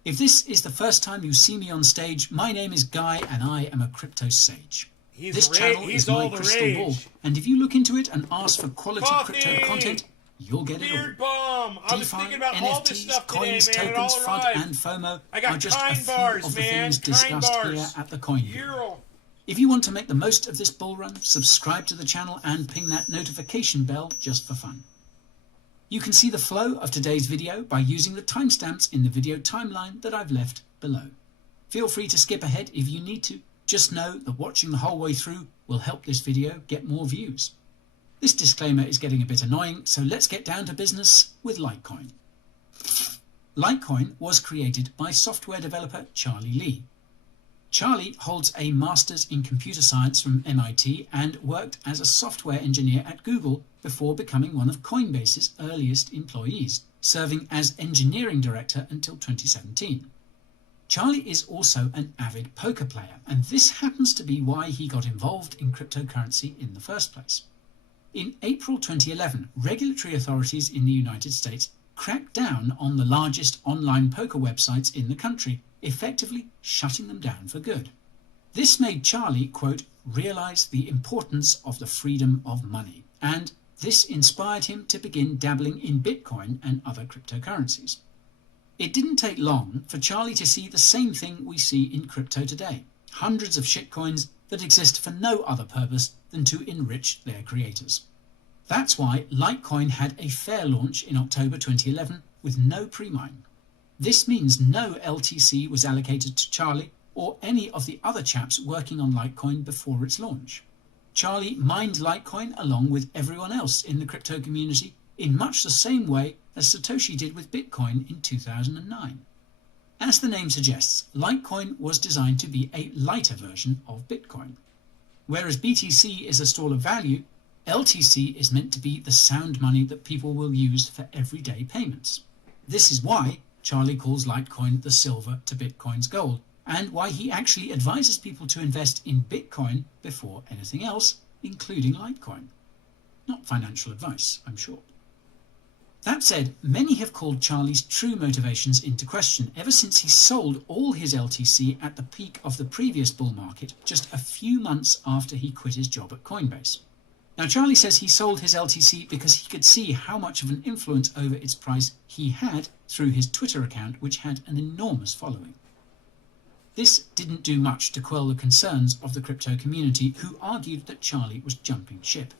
If this is the first time you see me on stage, my name is Guy and I am a crypto sage. This channel is my crystal ball, and if you look into it and ask for quality crypto content, you'll get it all. DeFi, NFTs, coins, tokens, FUD and FOMO are just a few of the things discussed here at the Coin Bureau. If you want to make the most of this bull run, subscribe to the channel and ping that notification bell just for fun. You can see the flow of today's video by using the timestamps in the video timeline that I've left below. Feel free to skip ahead if you need to. Just know that watching the whole way through will help this video get more views. This disclaimer is getting a bit annoying, so let's get down to business with Litecoin. Litecoin was created by software developer Charlie Lee. Charlie holds a master's in computer science from MIT and worked as a software engineer at Google before becoming one of Coinbase's earliest employees, serving as engineering director until 2017. Charlie is also an avid poker player, and this happens to be why he got involved in cryptocurrency in the first place. In April 2011, regulatory authorities in the United States cracked down on the largest online poker websites in the country, effectively shutting them down for good. This made Charlie, quote, realize the importance of the freedom of money, and this inspired him to begin dabbling in Bitcoin and other cryptocurrencies. It didn't take long for Charlie to see the same thing we see in crypto today, hundreds of shitcoins that exist for no other purpose than to enrich their creators. That's why Litecoin had a fair launch in October 2011 with no pre-mine. This means no LTC was allocated to Charlie or any of the other chaps working on Litecoin before its launch. Charlie mined Litecoin along with everyone else in the crypto community in much the same way as Satoshi did with Bitcoin in 2009. As the name suggests, Litecoin was designed to be a lighter version of Bitcoin. Whereas BTC is a store of value, LTC is meant to be the sound money that people will use for everyday payments. This is why Charlie calls Litecoin the silver to Bitcoin's gold, and why he actually advises people to invest in Bitcoin before anything else, including Litecoin. Not financial advice, I'm sure. That said, many have called Charlie's true motivations into question ever since he sold all his LTC at the peak of the previous bull market just a few months after he quit his job at Coinbase. Now, Charlie says he sold his LTC because he could see how much of an influence over its price he had through his Twitter account, which had an enormous following. This didn't do much to quell the concerns of the crypto community, who argued that Charlie was jumping ship.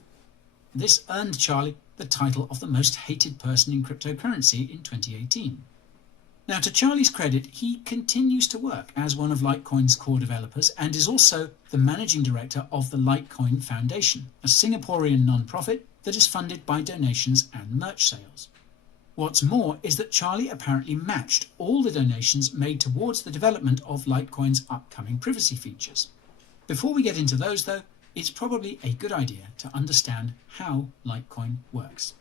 This earned Charlie the title of the most hated person in cryptocurrency in 2018. Now, to Charlie's credit, he continues to work as one of Litecoin's core developers and is also the managing director of the Litecoin Foundation, a Singaporean non-profit that is funded by donations and merch sales. What's more is that Charlie apparently matched all the donations made towards the development of Litecoin's upcoming privacy features. Before we get into those, though, it's probably a good idea to understand how Litecoin works.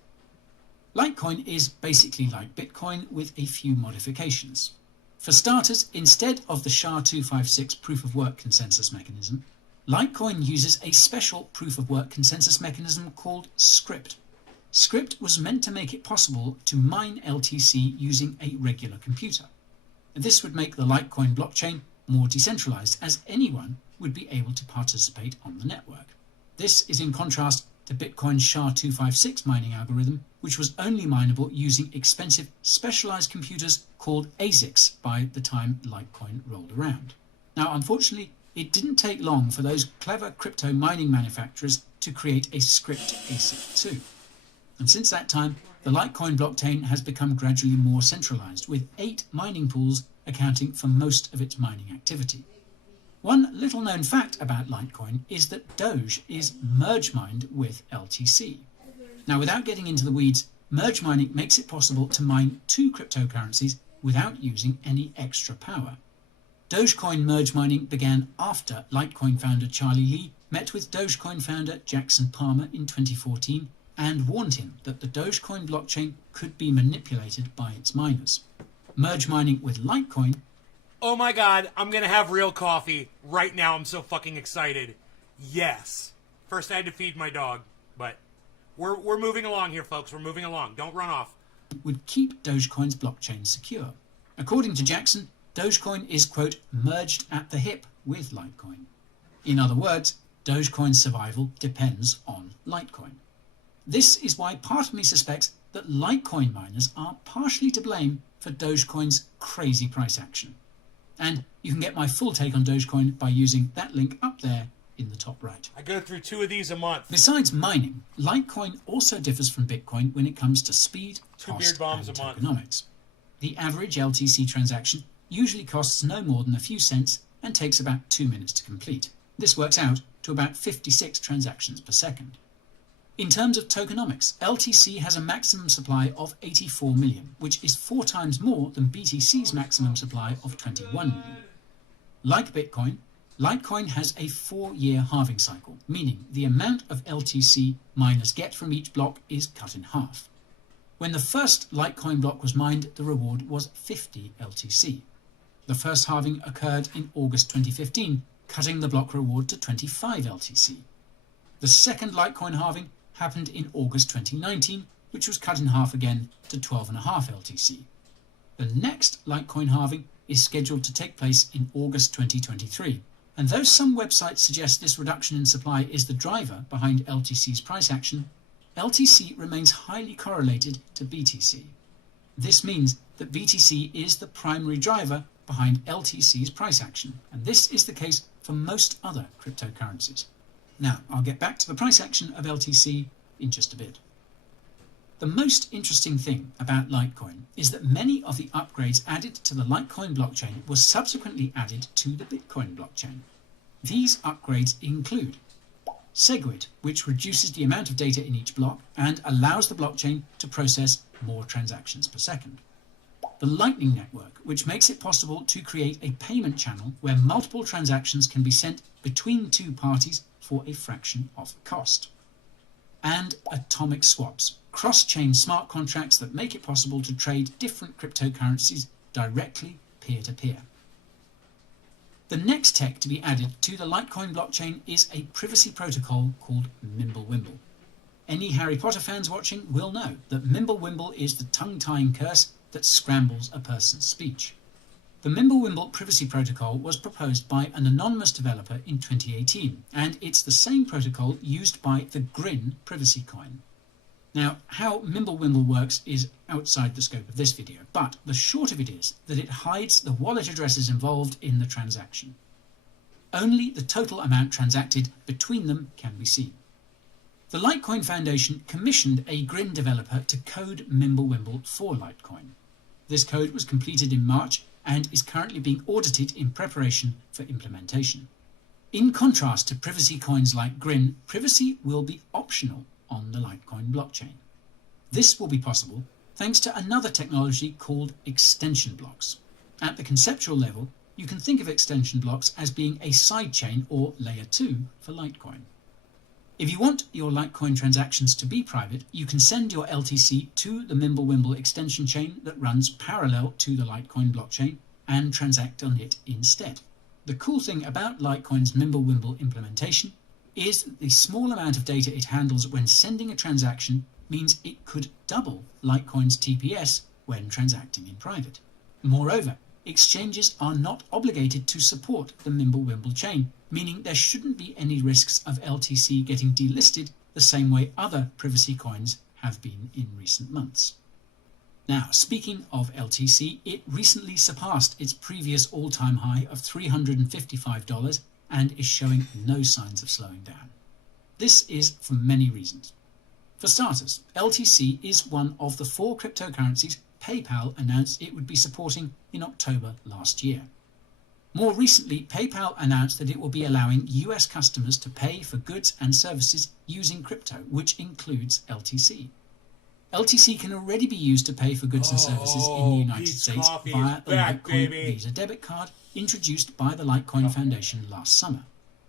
Litecoin is basically like Bitcoin with a few modifications. For starters, instead of the SHA-256 proof-of-work consensus mechanism, Litecoin uses a special proof-of-work consensus mechanism called Scrypt. Scrypt was meant to make it possible to mine LTC using a regular computer. This would make the Litecoin blockchain more decentralized, as anyone would be able to participate on the network. This is in contrast to Bitcoin's SHA-256 mining algorithm, which was only mineable using expensive specialized computers called ASICs by the time Litecoin rolled around. Now, unfortunately, it didn't take long for those clever crypto mining manufacturers to create a Scrypt ASIC too. And since that time, the Litecoin blockchain has become gradually more centralized, with 8 mining pools accounting for most of its mining activity. One little known fact about Litecoin is that Doge is merge mined with LTC. Now, without getting into the weeds, merge mining makes it possible to mine 2 cryptocurrencies without using any extra power. Dogecoin merge mining began after Litecoin founder Charlie Lee met with Dogecoin founder Jackson Palmer in 2014 and warned him that the Dogecoin blockchain could be manipulated by its miners. Merge mining with Litecoin. Oh my god, I'm gonna have real coffee right now. I'm so fucking excited. Yes. First I had to feed my dog, but we're moving along here, folks. We're moving along. Don't run off. Would keep Dogecoin's blockchain secure. According to Jackson, Dogecoin is, quote, merged at the hip with Litecoin. In other words, Dogecoin's survival depends on Litecoin. This is why part of me suspects that Litecoin miners are partially to blame for Dogecoin's crazy price action. And you can get my full take on Dogecoin by using that link up there in the top right. I go through 2 of these a month. Besides mining, Litecoin also differs from Bitcoin when it comes to speed, 2 cost, beard bombs and a month. tokenomics. The average LTC transaction usually costs no more than a few cents and takes about 2 minutes to complete. This works out to about 56 transactions per second. In terms of tokenomics, LTC has a maximum supply of 84 million, which is 4 times more than BTC's maximum supply of 21 million. Like Bitcoin, Litecoin has a 4-year halving cycle, meaning the amount of LTC miners get from each block is cut in half. When the first Litecoin block was mined, the reward was 50 LTC. The first halving occurred in August 2015, cutting the block reward to 25 LTC. The second Litecoin halving happened in August 2019, which was cut in half again to 12.5 LTC. The next Litecoin halving is scheduled to take place in August 2023, and though some websites suggest this reduction in supply is the driver behind LTC's price action, LTC remains highly correlated to BTC. This means that BTC is the primary driver behind LTC's price action, and this is the case for most other cryptocurrencies. Now, I'll get back to the price action of LTC in just a bit. The most interesting thing about Litecoin is that many of the upgrades added to the Litecoin blockchain were subsequently added to the Bitcoin blockchain. These upgrades include SegWit, which reduces the amount of data in each block and allows the blockchain to process more transactions per second. The Lightning Network, which makes it possible to create a payment channel where multiple transactions can be sent between 2 parties for a fraction of the cost. And Atomic Swaps, cross-chain smart contracts that make it possible to trade different cryptocurrencies directly peer-to-peer. The next tech to be added to the Litecoin blockchain is a privacy protocol called Mimblewimble. Any Harry Potter fans watching will know that Mimblewimble is the tongue-tying curse that scrambles a person's speech. The Mimblewimble privacy protocol was proposed by an anonymous developer in 2018, and it's the same protocol used by the Grin privacy coin. Now, how Mimblewimble works is outside the scope of this video, but the short of it is that it hides the wallet addresses involved in the transaction. Only the total amount transacted between them can be seen. The Litecoin Foundation commissioned a Grin developer to code Mimblewimble for Litecoin. This code was completed in March and is currently being audited in preparation for implementation. In contrast to privacy coins like Grin, privacy will be optional on the Litecoin blockchain. This will be possible thanks to another technology called extension blocks. At the conceptual level, you can think of extension blocks as being a sidechain or layer 2 for Litecoin. If you want your Litecoin transactions to be private, you can send your LTC to the Mimblewimble extension chain that runs parallel to the Litecoin blockchain and transact on it instead. The cool thing about Litecoin's Mimblewimble implementation is that the small amount of data it handles when sending a transaction means it could double Litecoin's TPS when transacting in private. Moreover, exchanges are not obligated to support the Mimblewimble chain, meaning there shouldn't be any risks of LTC getting delisted the same way other privacy coins have been in recent months. Now, speaking of LTC, it recently surpassed its previous all-time high of $355 and is showing no signs of slowing down. This is for many reasons. For starters, LTC is one of the 4 cryptocurrencies PayPal announced it would be supporting in October last year. More recently, PayPal announced that it will be allowing US customers to pay for goods and services using crypto, which includes LTC. LTC can already be used to pay for goods and services in the United States via the Litecoin Visa debit card introduced by the Litecoin Foundation last summer.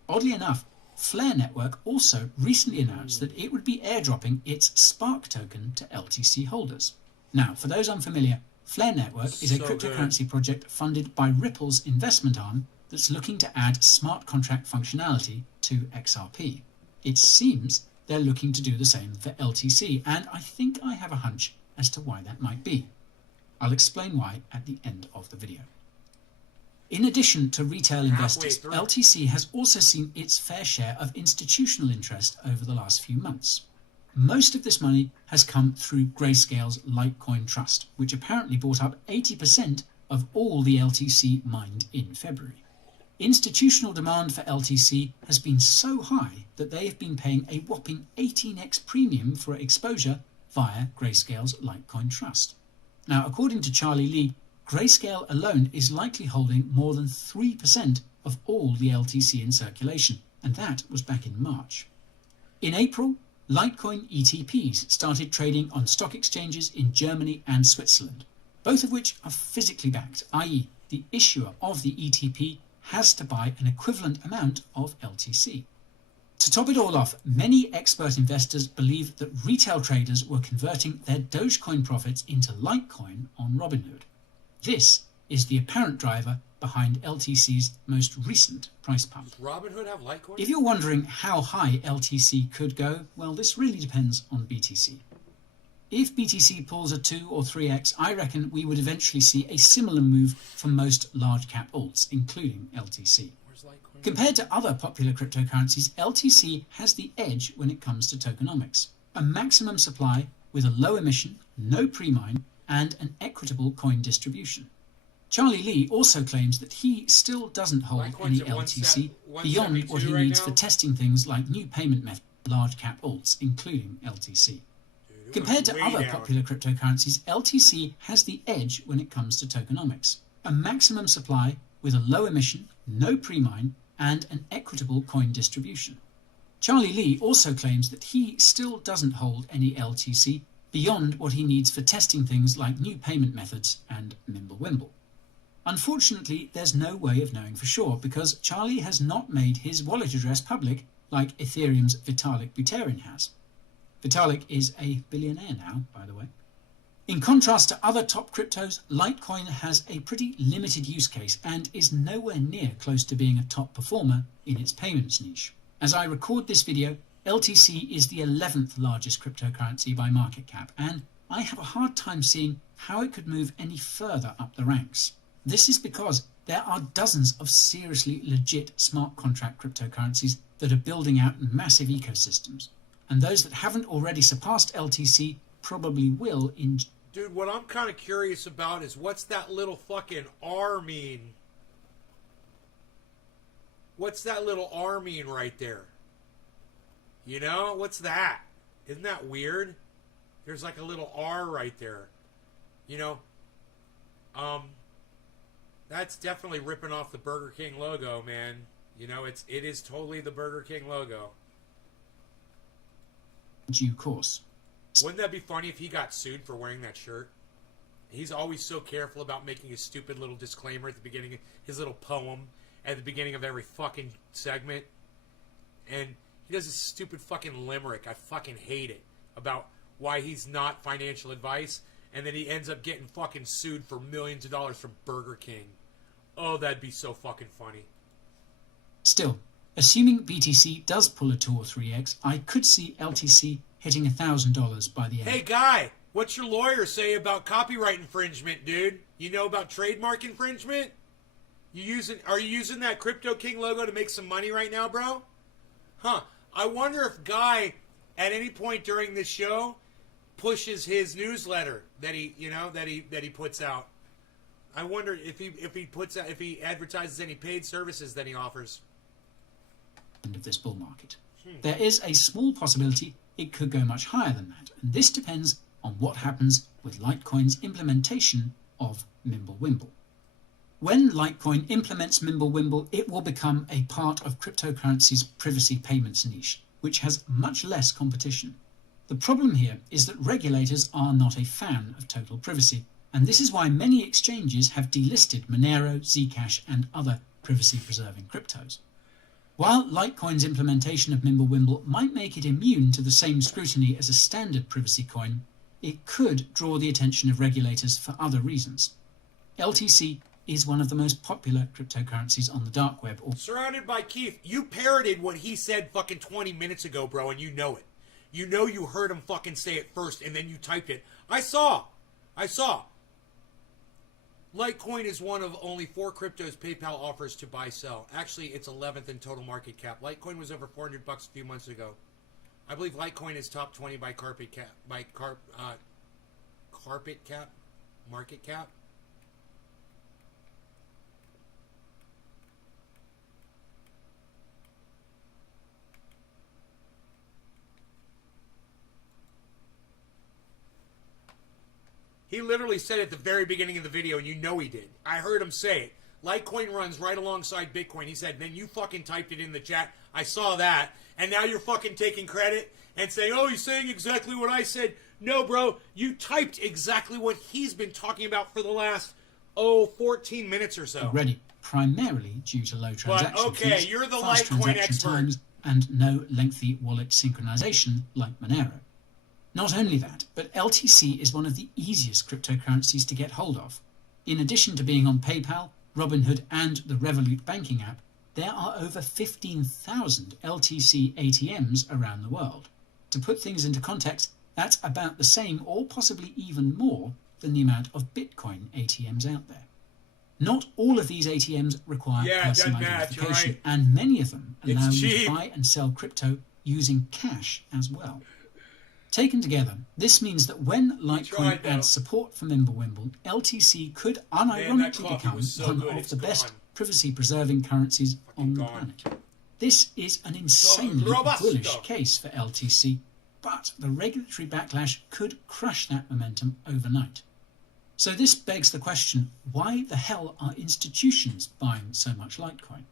Oddly enough, Flare Network also recently announced that it would be airdropping its Spark token to LTC holders. Now, for those unfamiliar, Flare Network is a cryptocurrency project funded by Ripple's investment arm that's looking to add smart contract functionality to XRP. It seems they're looking to do the same for LTC, and I think I have a hunch as to why that might be. I'll explain why at the end of the video. In addition to retail investors, LTC has also seen its fair share of institutional interest over the last few months. Most of this money has come through Grayscale's Litecoin Trust, which apparently bought up 80% of all the LTC mined in February. Institutional demand for LTC has been so high that they have been paying a whopping 18x premium for exposure via Grayscale's Litecoin Trust. Now, according to Charlie Lee, Grayscale alone is likely holding more than 3% of all the LTC in circulation, and that was back in March. In April, Litecoin ETPs started trading on stock exchanges in Germany and Switzerland, both of which are physically backed, i.e. the issuer of the ETP has to buy an equivalent amount of LTC. To top it all off, many expert investors believe that retail traders were converting their Dogecoin profits into Litecoin on Robinhood. This is the apparent driver behind LTC's most recent price pump. Does Robinhood have Litecoin? If you're wondering how high LTC could go, well, this really depends on BTC. If BTC pulls a 2 or 3x, I reckon we would eventually see a similar move for most large cap alts, including LTC. Compared to other popular cryptocurrencies, LTC has the edge when it comes to tokenomics. A maximum supply with a low emission, no pre-mine, and an equitable coin distribution. Charlie Lee also claims that he still doesn't hold any LTC beyond what he needs for testing things like new payment methods, large cap alts, including LTC. Compared to other popular cryptocurrencies, LTC has the edge when it comes to tokenomics. A maximum supply with a low emission, no pre-mine, and an equitable coin distribution. Charlie Lee also claims that he still doesn't hold any LTC beyond what he needs for testing things like new payment methods and Mimblewimble. Unfortunately, there's no way of knowing for sure because Charlie has not made his wallet address public like Ethereum's Vitalik Buterin has. Vitalik is a billionaire now, by the way. In contrast to other top cryptos, Litecoin has a pretty limited use case and is nowhere near close to being a top performer in its payments niche. As I record this video, LTC is the 11th largest cryptocurrency by market cap, and I have a hard time seeing how it could move any further up the ranks. This is because there are dozens of seriously legit smart contract cryptocurrencies that are building out massive ecosystems, and those that haven't already surpassed LTC probably will in... Dude, what I'm kind of curious about is what's that little fucking R mean? What's that little R mean right there? You know, what's that? Isn't that weird? There's like a little R right there. You know, that's definitely ripping off the Burger King logo, man. You know, it is totally the Burger King logo. Due course. Wouldn't that be funny if he got sued for wearing that shirt? He's always so careful about making his stupid little disclaimer at the beginning, his little poem at the beginning of every fucking segment. And He does this stupid fucking limerick. I fucking hate it. About why he's not financial advice. And then he ends up getting fucking sued for millions of dollars from Burger King. Oh, that'd be so fucking funny. Still, assuming BTC does pull a 2 or 3x, I could see LTC hitting $1,000 by the end. Hey, guy, what's your lawyer say about copyright infringement, dude? You know about trademark infringement? Are you using that Crypto King logo to make some money right now, bro? Huh. I wonder if Guy, at any point during this show, pushes his newsletter that he puts out. I wonder if he advertises any paid services that he offers. Of this bull market. There is a small possibility it could go much higher than that, and this depends on what happens with Litecoin's implementation of Mimblewimble. When Litecoin implements Mimblewimble, it will become a part of cryptocurrency's privacy payments niche, which has much less competition. The problem here is that regulators are not a fan of total privacy, and this is why many exchanges have delisted Monero, Zcash, and other privacy-preserving cryptos. While Litecoin's implementation of Mimblewimble might make it immune to the same scrutiny as a standard privacy coin, it could draw the attention of regulators for other reasons. LTC is one of the most popular cryptocurrencies on the dark web. Surrounded by Keith, you parroted what he said fucking 20 minutes ago, bro, and you know it. You know you heard him fucking say it first, and then you typed it. I saw. Litecoin is one of only 4 cryptos PayPal offers to buy-sell. Actually, it's 11th in total market cap. Litecoin was over $400 a few months ago. I believe Litecoin is top 20 by market cap. He literally said it at the very beginning of the video, and you know he did. I heard him say it. Litecoin runs right alongside Bitcoin. He said, then you fucking typed it in the chat. I saw that. And now you're fucking taking credit and saying, oh, he's saying exactly what I said. No, bro. You typed exactly what he's been talking about for the last, 14 minutes or so. Already, primarily due to low transaction fees, you're the fast Litecoin transaction expert. times, and no lengthy wallet synchronization like Monero. Not only that, but LTC is one of the easiest cryptocurrencies to get hold of. In addition to being on PayPal, Robinhood, and the Revolut banking app, there are over 15,000 LTC ATMs around the world. To put things into context, that's about the same or possibly even more than the amount of Bitcoin ATMs out there. Not all of these ATMs require personal identification, right. And many of them allow you to buy and sell crypto using cash as well. Taken together, this means that when Litecoin adds support for Mimblewimble, LTC could unironically become one of the best privacy-preserving currencies on the planet. This is an insanely bullish case for LTC, but the regulatory backlash could crush that momentum overnight. So this begs the question, why the hell are institutions buying so much Litecoin?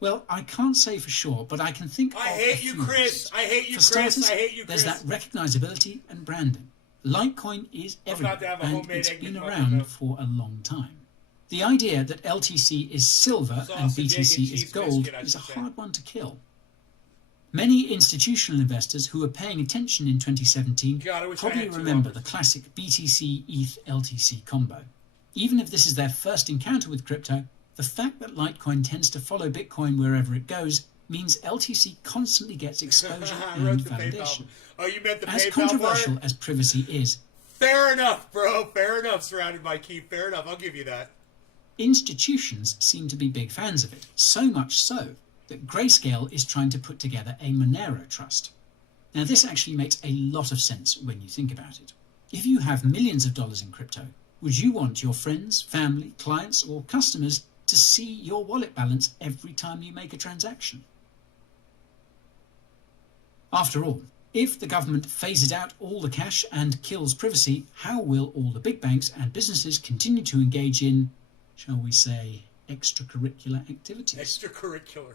Well, I can't say for sure, but I can think of a few reasons. I hate you, For starters, Chris. I hate you, Chris. There's that recognizability and branding. Litecoin is everywhere, and it's been around for a long time. The idea that LTC is silver and BTC is gold is a hard one to kill. Many institutional investors who were paying attention in 2017 probably remember the classic BTC-ETH-LTC combo. Even if this is their first encounter with crypto, the fact that Litecoin tends to follow Bitcoin wherever it goes means LTC constantly gets exposure and validation. Oh, you meant the as PayPal controversial part? as privacy is, fair enough, bro. Fair enough, surrounded by Keith. Fair enough. I'll give you that. institutions seem to be big fans of it, so much so that Grayscale is trying to put together a Monero trust. Now, this actually makes a lot of sense when you think about it. If you have millions of dollars in crypto, would you want your friends, family, clients, or customers to see your wallet balance every time you make a transaction? After all, if the government phases out all the cash and kills privacy, how will all the big banks and businesses continue to engage in, shall we say, extracurricular activities? Extracurricular.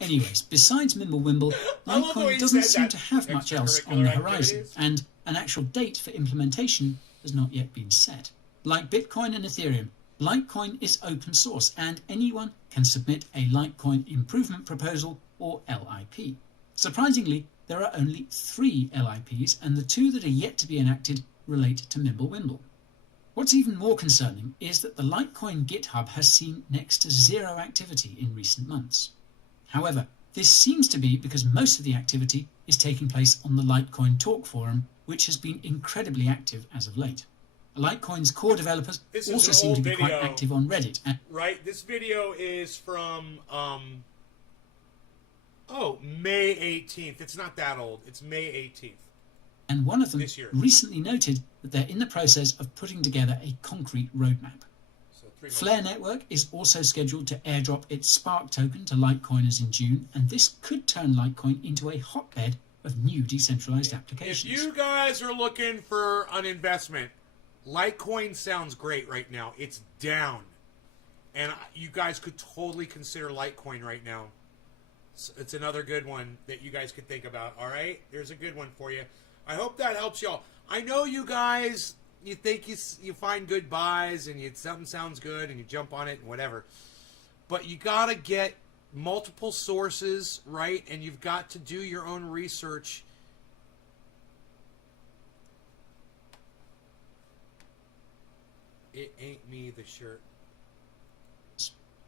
Anyways, besides Mimblewimble, Litecoin doesn't seem to have much else on the horizon, and an actual date for implementation has not yet been set. Like Bitcoin and Ethereum, Litecoin is open source, and anyone can submit a Litecoin improvement proposal, or LIP. Surprisingly, there are only 3 LIPs, and the 2 that are yet to be enacted relate to Mimblewimble. What's even more concerning is that the Litecoin GitHub has seen next to 0 activity in recent months. However, this seems to be because most of the activity is taking place on the Litecoin Talk forum, which has been incredibly active as of late. Litecoin's core developers also seem to be quite active on Reddit. Right, this video is from May 18th. It's not that old. It's May 18th. And one of them recently noted that they're in the process of putting together a concrete roadmap. Flare Network is also scheduled to airdrop its Spark token to Litecoiners in June, and this could turn Litecoin into a hotbed of new decentralized applications. If you guys are looking for an investment, Litecoin sounds great right now. It's down. And you guys could totally consider Litecoin right now. It's another good one that you guys could think about, all right? There's a good one for you. I hope that helps y'all. I know you guys, you think you find good buys and something sounds good and you jump on it and whatever. But you got to get multiple sources, right? And you've got to do your own research. It ain't me, the shirt.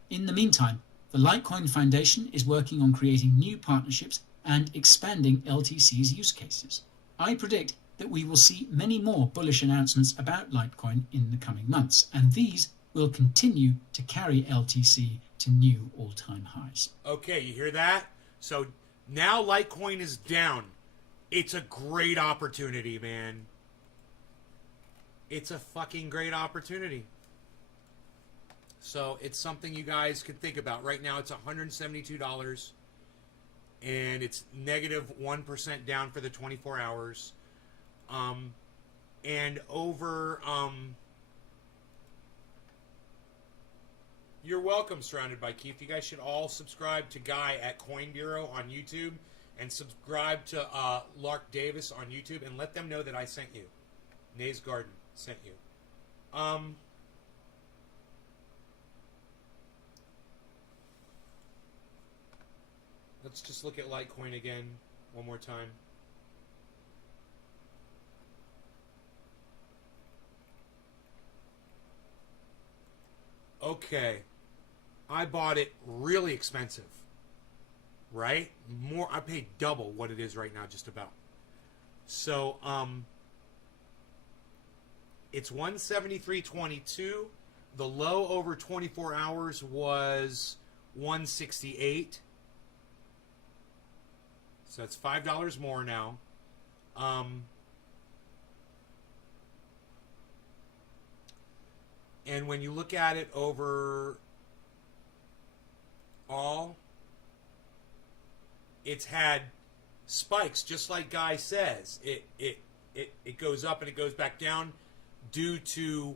In the meantime, the Litecoin Foundation is working on creating new partnerships and expanding LTC's use cases. I predict that we will see many more bullish announcements about Litecoin in the coming months, and these will continue to carry LTC to new all-time highs. Okay, you hear that? So now Litecoin is down. It's a great opportunity, man. It's a fucking great opportunity. So it's something you guys could think about. Right now it's $172 and it's negative 1% down for the 24 hours. And over, you're welcome, Surrounded by Keith. You guys should all subscribe to Guy at Coin Bureau on YouTube and subscribe to Lark Davis on YouTube and let them know that I sent you. Nays Garden sent you. Let's just look at Litecoin again one more time. Okay. I bought it really expensive. Right? I paid double what it is right now, just about. So, it's 173.22. The low over 24 hours was 168. So it's $5 more now. And when you look at it over all, it's had spikes, just like Guy says. It goes up and it goes back down due to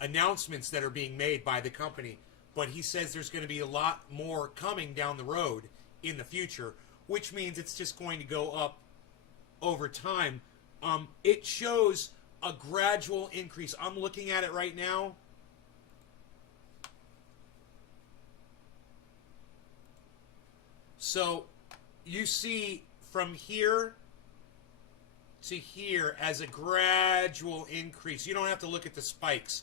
announcements that are being made by the company. But he says there's going to be a lot more coming down the road in the future, which means it's just going to go up over time. It shows a gradual increase. I'm looking at it right now. So you see from here to here as a gradual increase. You don't have to look at the spikes.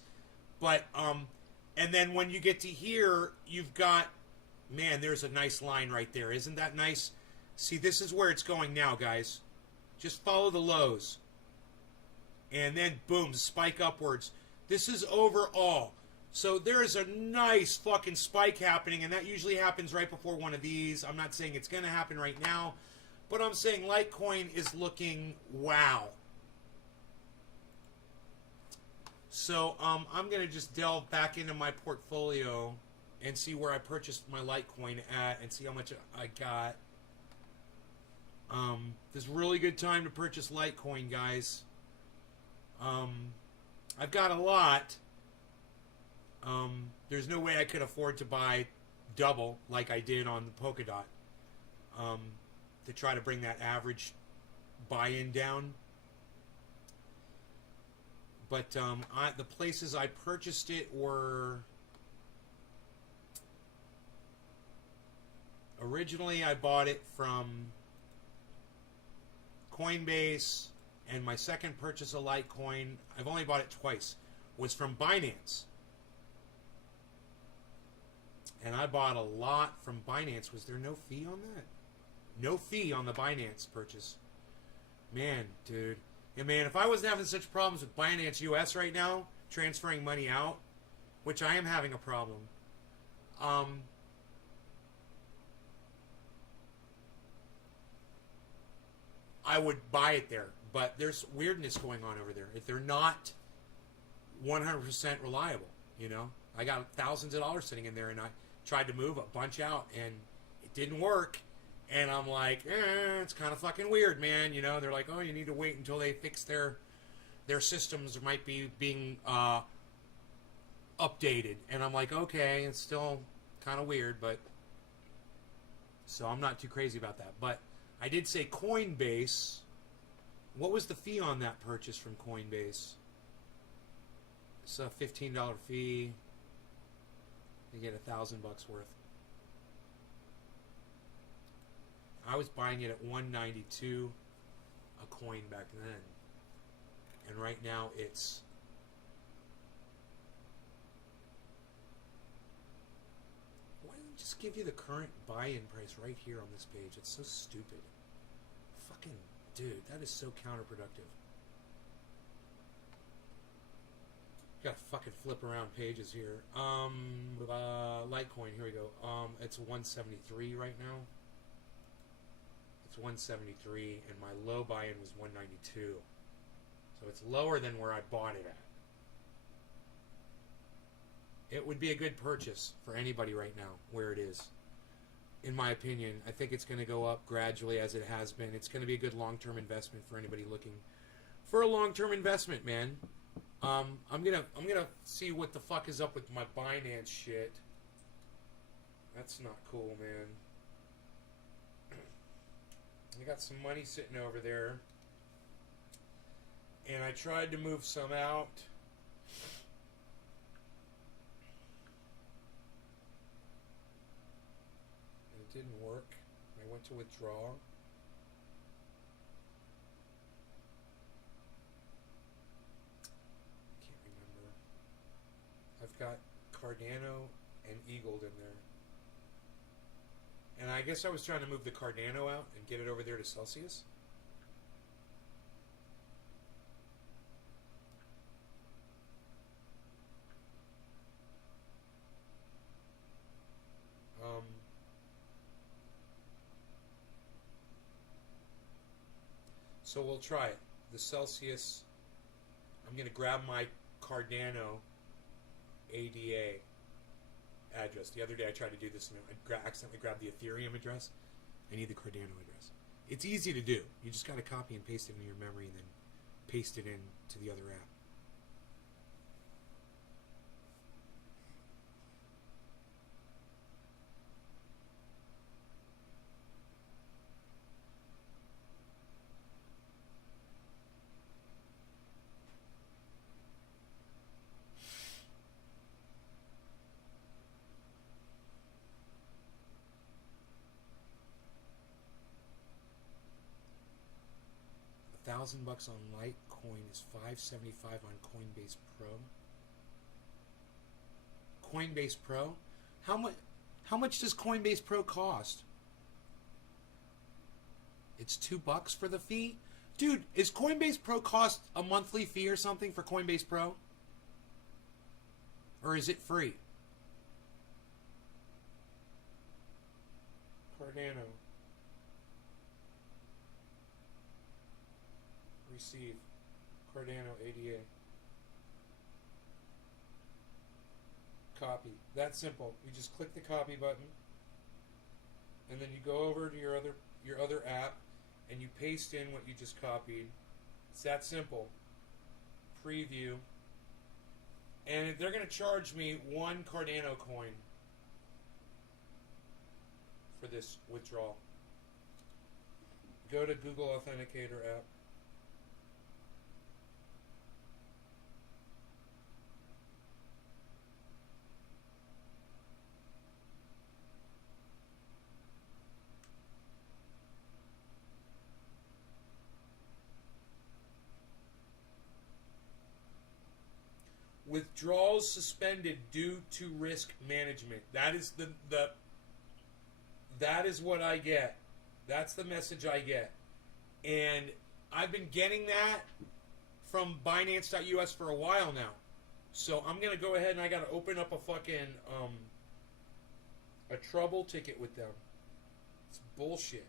But, and then when you get to here, you've got, man, there's a nice line right there. Isn't that nice? See, this is where it's going now, guys. Just follow the lows. And then, boom, spike upwards. This is overall. So there is a nice fucking spike happening, and that usually happens right before one of these. I'm not saying it's going to happen right now, but I'm saying Litecoin is looking wow. So I'm going to just delve back into my portfolio and see where I purchased my Litecoin at and see how much I got. This is a really good time to purchase Litecoin, guys. I've got a lot. There's no way I could afford to buy double like I did on the Polkadot to try to bring that average buy-in down. But the places I purchased it were Originally, I bought it from Coinbase, and my second purchase of Litecoin, I've only bought it twice, was from Binance. And I bought a lot from Binance. Was there no fee on that? No fee on the Binance purchase. Man, dude. Yeah, man, if I wasn't having such problems with Binance US right now, transferring money out, which I am having a problem, I would buy it there. But there's weirdness going on over there. If they're not 100% reliable, you know? I got thousands of dollars sitting in there, and I tried to move a bunch out, and it didn't work. And I'm like, it's kind of fucking weird, man. You know, they're like, oh, you need to wait until they fix their systems might be being updated. And I'm like, okay, it's still kind of weird, but so I'm not too crazy about that. But I did say Coinbase. What was the fee on that purchase from Coinbase? It's a $15 fee. You get $1,000 worth. I was buying it at $1.92 a coin back then, and right now it's why don't you just give you the current buy-in price right here on this page? It's so stupid. Fucking dude, that is so counterproductive. Gotta fucking flip around pages here. Litecoin, here we go. It's 173 right now. It's 173, and my low buy-in was 192. So it's lower than where I bought it at. It would be a good purchase for anybody right now, where it is. In my opinion, I think it's going to go up gradually as it has been. It's going to be a good long-term investment for anybody looking for a long-term investment, man. I'm gonna see what the fuck is up with my Binance shit. That's not cool, man. I got some money sitting over there, and I tried to move some out. And it didn't work. I went to withdraw. I've got Cardano and Eagled in there. And I guess I was trying to move the Cardano out and get it over there to Celsius. So we'll try it. The Celsius, I'm going to grab my Cardano ADA address. The other day I tried to do this and I accidentally grabbed the Ethereum address. I need the Cardano address. It's easy to do. You just got to copy and paste it in your memory and then paste it in to the other app. $1,000 on Litecoin is $575 on Coinbase Pro. Coinbase Pro? How much does Coinbase Pro cost? It's $2 for the fee? Dude, is Coinbase Pro cost a monthly fee or something for Coinbase Pro? Or is it free? Cardano. Receive Cardano ADA. Copy. That's simple. You just click the copy button, and then you go over to your other app, and you paste in what you just copied. It's that simple. Preview, and they're going to charge me 1 Cardano coin for this withdrawal. Go to Google Authenticator app. Withdrawals suspended due to risk management. That is that is what I get. That's the message I get. And I've been getting that from Binance.us for a while now. So I'm going to go ahead and I got to open up a fucking a trouble ticket with them. It's bullshit.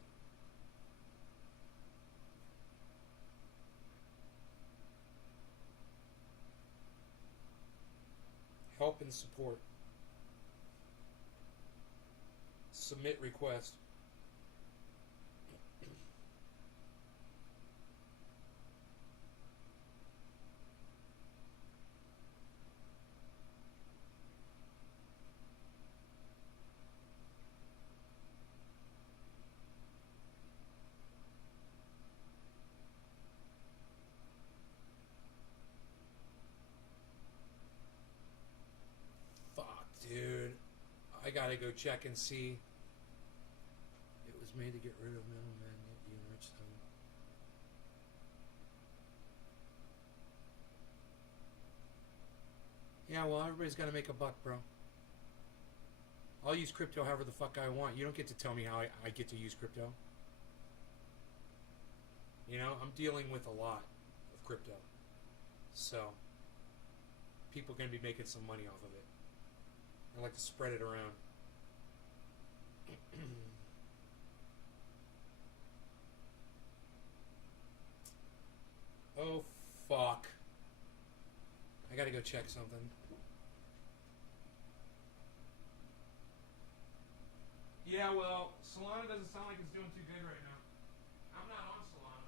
Help and support. Submit request. Dude, I gotta go check and see. It was made to get rid of middlemen that you enrich them. Yeah, well, everybody's gotta make a buck, bro. I'll use crypto however the fuck I want. You don't get to tell me how I get to use crypto. You know, I'm dealing with a lot of crypto. So, people are gonna be making some money off of it. I like to spread it around. Oh, fuck. I gotta go check something. Yeah, well, Solana doesn't sound like it's doing too good right now. I'm not on Solana.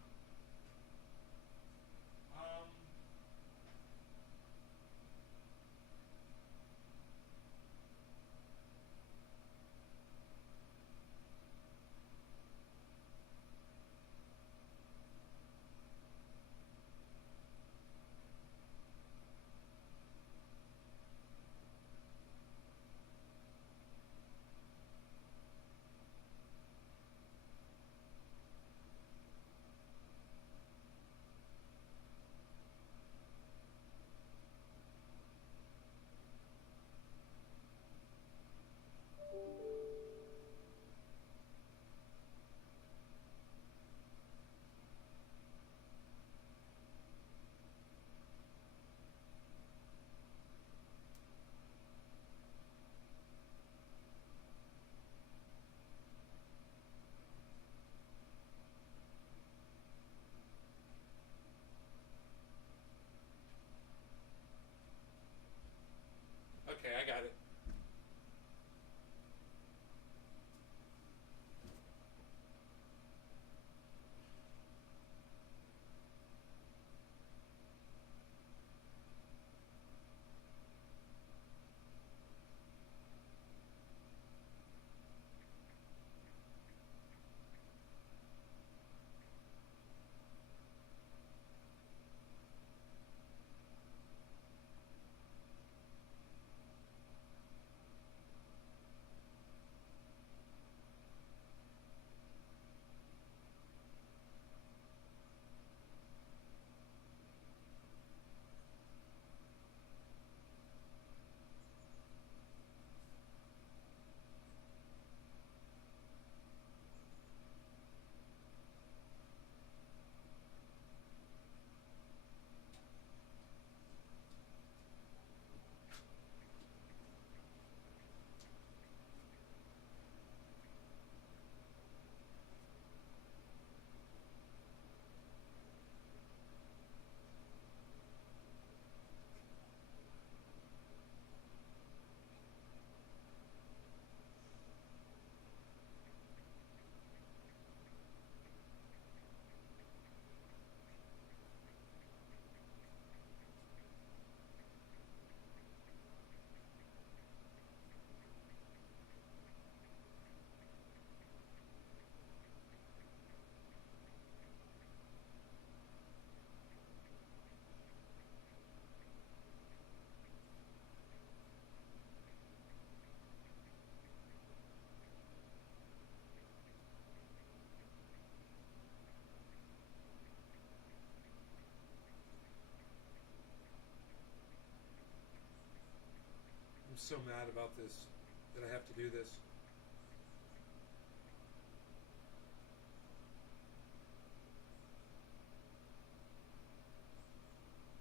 I'm so mad about this, that I have to do this.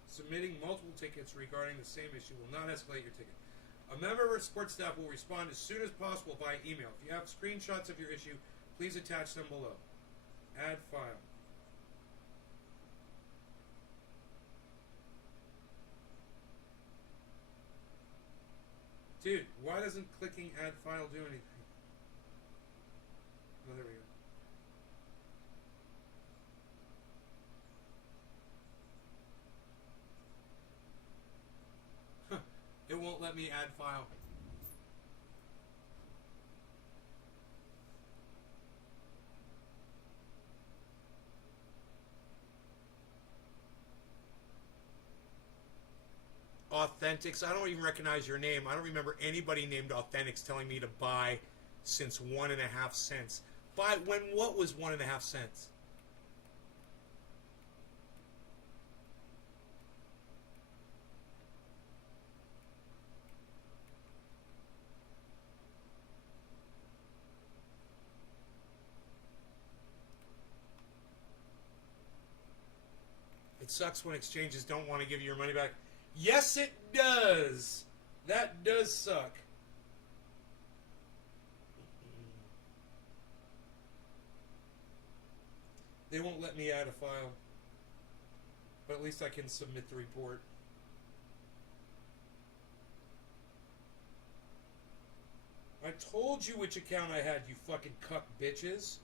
Submitting multiple tickets regarding the same issue will not escalate your ticket. A member of our support staff will respond as soon as possible by email. If you have screenshots of your issue, please attach them below. Add file. Dude, why doesn't clicking add file do anything? Oh, there we go. It won't let me add file. Authentics. I don't even recognize your name. I don't remember anybody named Authentics telling me to buy since 1.5 cents. Buy when what was 1.5 cents? It sucks when exchanges don't want to give you your money back. Yes, it does. That does suck. They won't let me add a file. But at least I can submit the report. I told you which account I had, you fucking cuck bitches.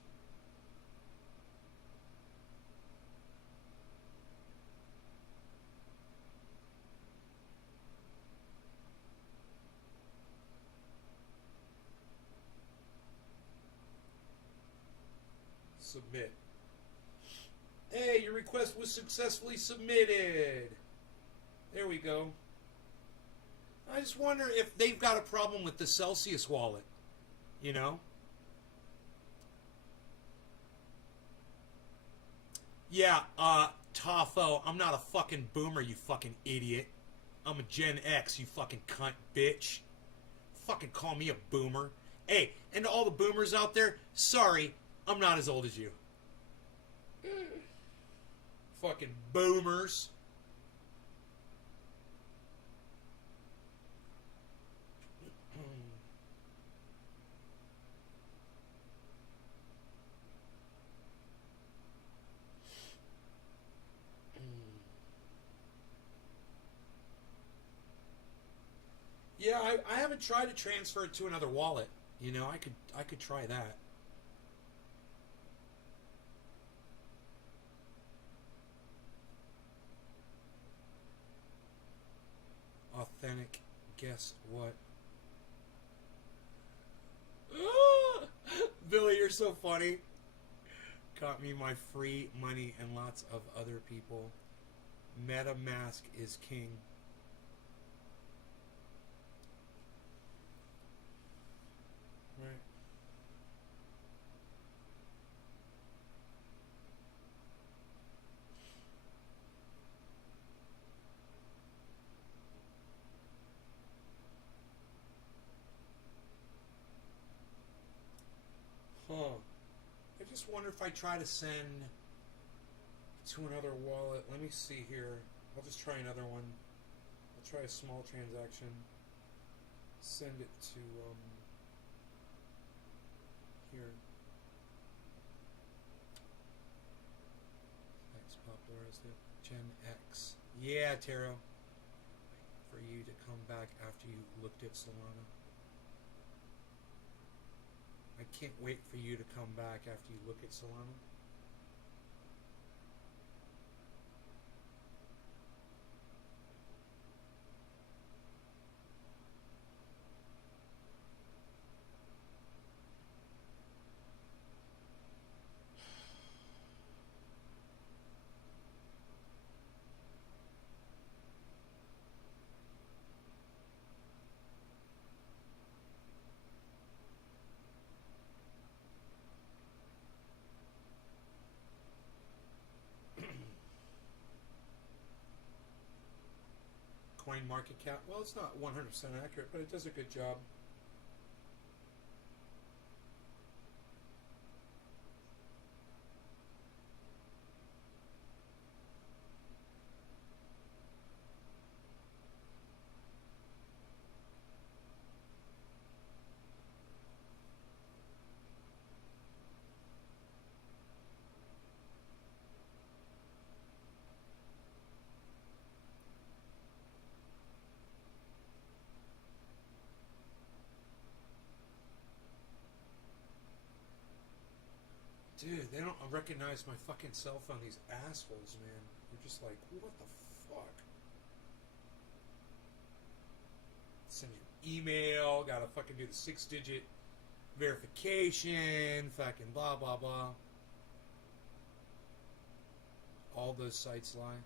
Submit. Hey, your request was successfully submitted. There we go. I just wonder if they've got a problem with the Celsius wallet. You know? Yeah, Tafo, I'm not a fucking boomer, you fucking idiot. I'm a Gen X, you fucking cunt bitch. Fucking call me a boomer. Hey, and to all the boomers out there, sorry, I'm not as old as you. Fucking boomers. Yeah, I haven't tried to transfer it to another wallet. You know, I could try that. Authentic. Guess what? Billy, you're so funny. Got me my free money and lots of other people. MetaMask is king. Right. Huh. I just wonder if I try to send to another wallet. Let me see here. I'll just try another one. I'll try a small transaction. Send it to here. X popularized it. Gen X. Yeah, Taro. For you to come back after you looked at Solana. I can't wait for you to come back after you look at Solana. CoinMarketCap. Well, it's not 100% accurate, but it does a good job. Dude, they don't recognize my fucking cell phone, these assholes, man. You're just like, what the fuck? Send your email, gotta fucking do the 6-digit verification, fucking blah, blah, blah. All those sites lie.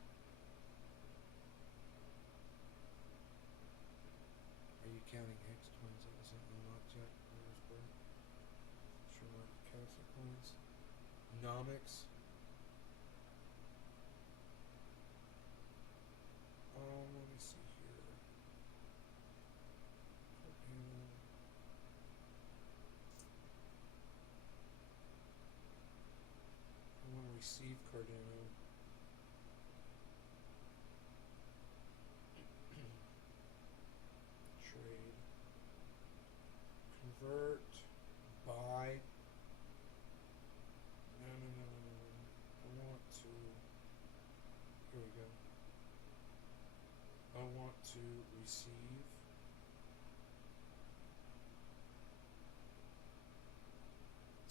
Are you counting X coins? That was an object. Sure, market caps of coins. Nomics. Let me see here. I want to receive Cardano. Trade. Convert. Buy. No. I want to. Here we go. I want to receive.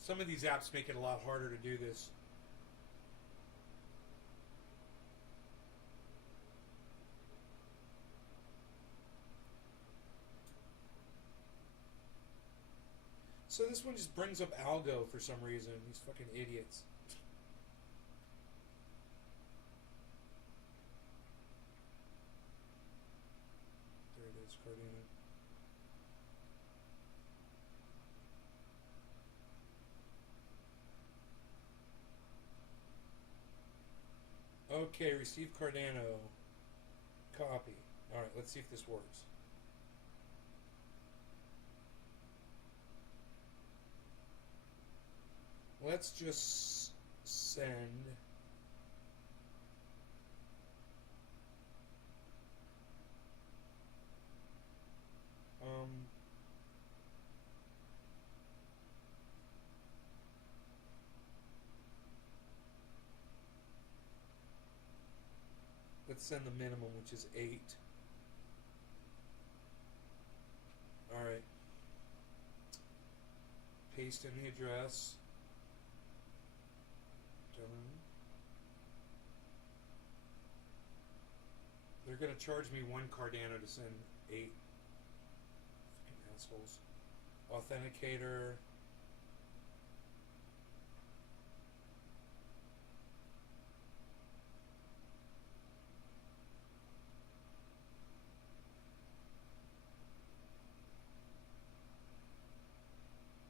Some of these apps make it a lot harder to do this. So this one just brings up Algo for some reason. These fucking idiots. There it is, Cardano. Okay, receive Cardano. Copy. Alright, let's see if this works. Let's just send let's send the minimum, which is 8. Alright. Paste in the address. Done. They're going to charge me 1 Cardano to send 8. Fucking assholes. Authenticator.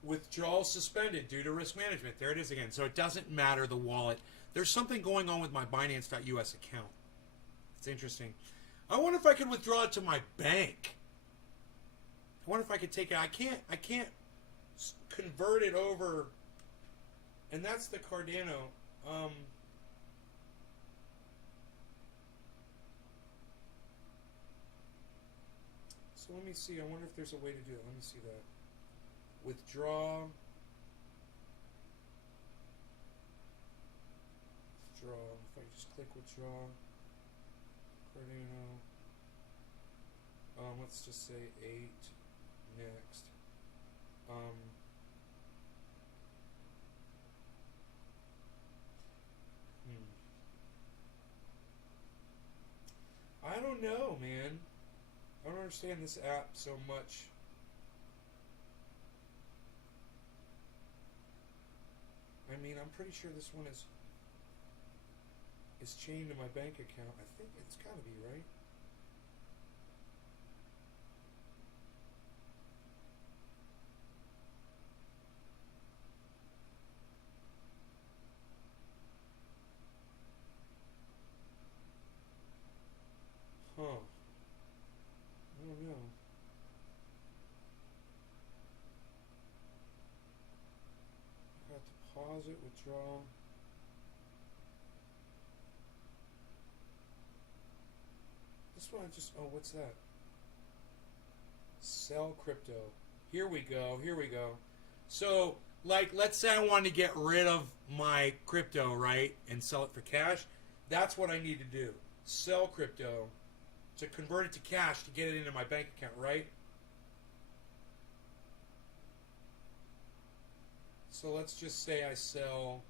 Withdrawal suspended due to risk management. There it is again. So it doesn't matter the wallet. There's something going on with my Binance.us account. It's interesting. I wonder if I can withdraw it to my bank. I wonder if I could take it. I can't convert it over. And that's the Cardano. So let me see. I wonder if there's a way to do it. Let me see that. Withdraw. If I just click withdraw. Cardano. Let's just say 8. Next. I don't know, man. I don't understand this app so much. I mean, I'm pretty sure this one is chained to my bank account. I think it's gotta be, right? Huh. deposit, withdrawal. This one I just, oh, what's that? Sell crypto. Here we go. So, like, let's say I wanted to get rid of my crypto, right? And sell it for cash. That's what I need to do. Sell crypto to convert it to cash to get it into my bank account, right? So let's just say I sell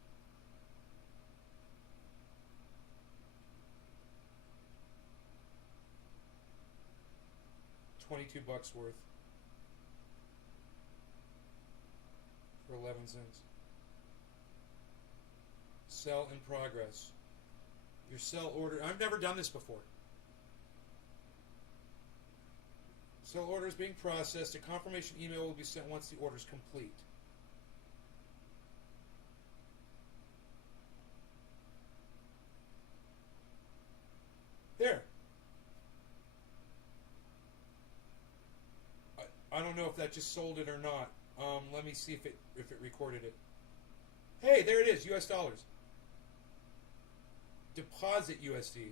$22 worth for 11 cents. Sell in progress. Your sell order. I've never done this before. Sell order is being processed. A confirmation email will be sent once the order is complete. There. I don't know if that just sold it or not. Let me see if it recorded it. Hey, there it is, US dollars. Deposit USD.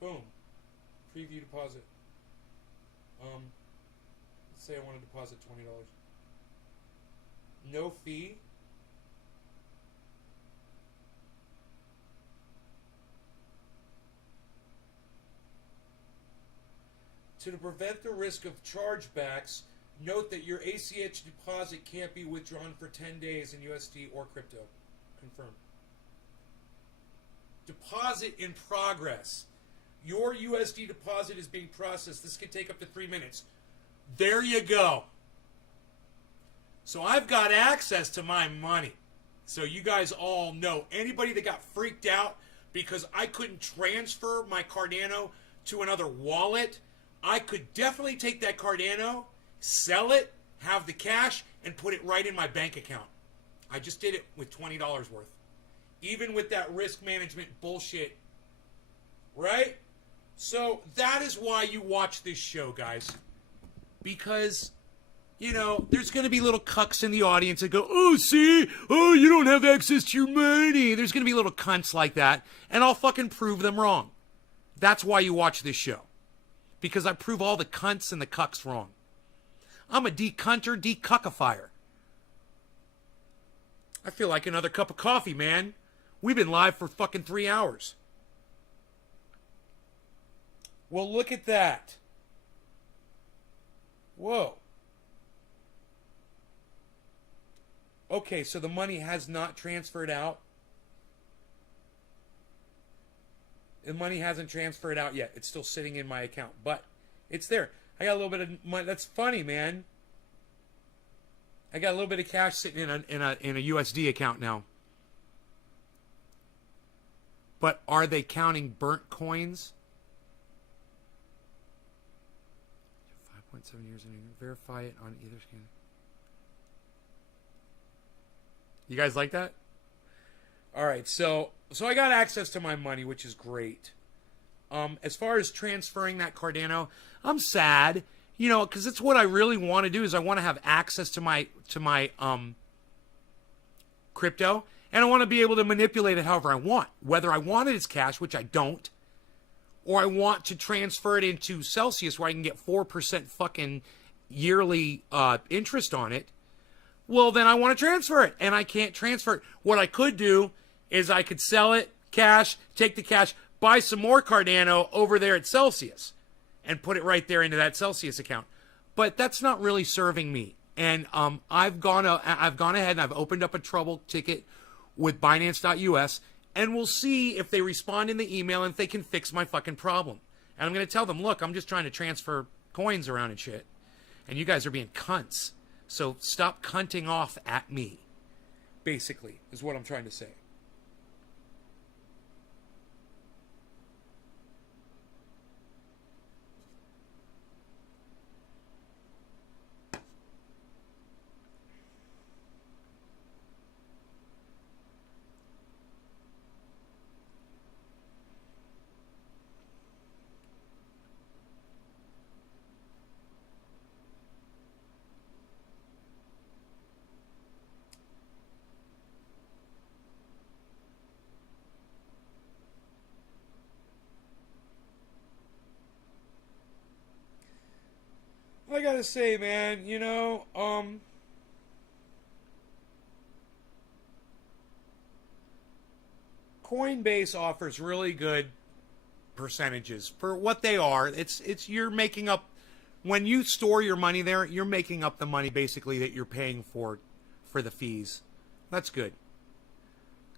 Boom. Preview deposit. Let's say I want to deposit $20. No fee. To prevent the risk of chargebacks, note that your ACH deposit can't be withdrawn for 10 days in USD or crypto. Confirm. Deposit in progress. Your USD deposit is being processed. This could take up to 3 minutes. There you go. So I've got access to my money. So you guys all know. Anybody that got freaked out because I couldn't transfer my Cardano to another wallet, I could definitely take that Cardano, sell it, have the cash, and put it right in my bank account. I just did it with $20 worth. Even with that risk management bullshit. Right? So that is why you watch this show, guys. Because, you know, there's going to be little cucks in the audience that go, oh, see? Oh, you don't have access to your money. There's going to be little cunts like that. And I'll fucking prove them wrong. That's why you watch this show. Because I prove all the cunts and the cucks wrong. I'm a de-cunter, de-cuckifier. I feel like another cup of coffee, man. We've been live for fucking 3 hours. Well, look at that. Whoa. Okay, so the money has not transferred out. The money hasn't transferred out yet. It's still sitting in my account, but it's there. I got a little bit of money. That's funny, man. I got a little bit of cash sitting in a USD account now. But are they counting burnt coins? 5.7 years and verify it on either scan. You guys like that? All right, so I got access to my money, which is great. As far as transferring that Cardano, I'm sad, you know, because it's what I really want to do is I want to have access to my crypto, and I want to be able to manipulate it however I want. Whether I want it as cash, which I don't, or I want to transfer it into Celsius where I can get 4% fucking yearly interest on it. Well, then I want to transfer it, and I can't transfer it. What I could do is I could sell it, cash, take the cash, buy some more Cardano over there at Celsius, and put it right there into that Celsius account. But that's not really serving me. And I've gone ahead and I've opened up a trouble ticket with Binance.us, and we'll see if they respond in the email and if they can fix my fucking problem. And I'm going to tell them, look, I'm just trying to transfer coins around and shit, and you guys are being cunts. So stop cunting off at me, basically, is what I'm trying to say. gotta say, man, Coinbase offers really good percentages for what they are. It's you're making up when you store your money there, you're making up the money basically that you're paying for the fees. That's good.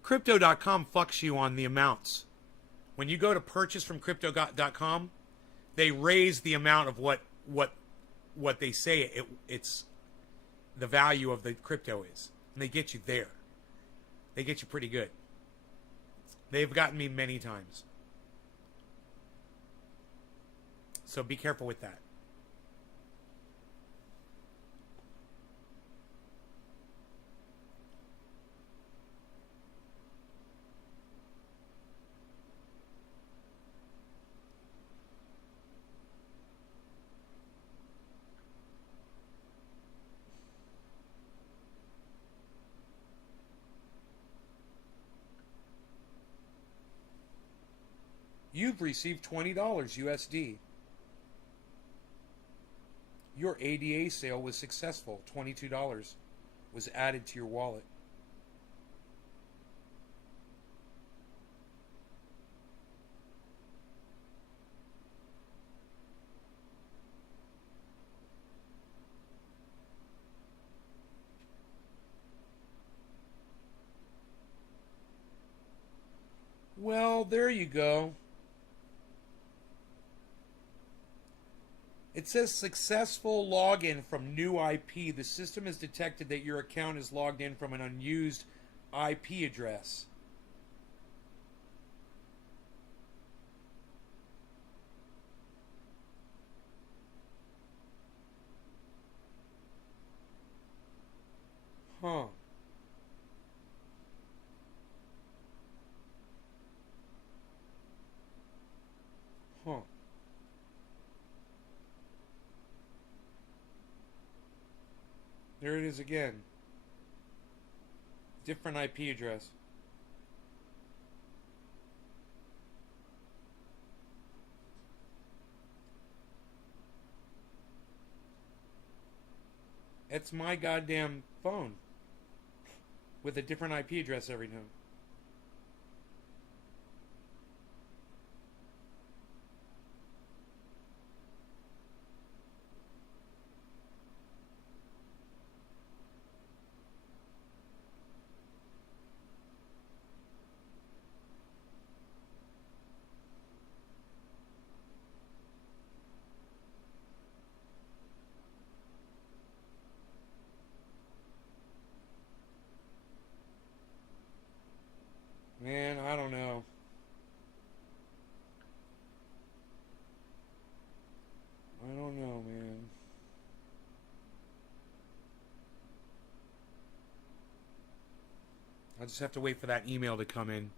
Crypto.com fucks you on the amounts. When you go to purchase from Crypto.com, they raise the amount of what they say it's the value of the crypto is. And they get you there. They get you pretty good. They've gotten me many times. So be careful with that. You've received $20 USD. Your ADA sale was successful. $22 was added to your wallet. Well, there you go. It says successful login from new IP. The system has detected that your account is logged in from an unused IP address. Huh. Huh. There it is again. Different IP address. It's my goddamn phone with a different IP address every time. Man, I don't know. I don't know, man. I'll just have to wait for that email to come in.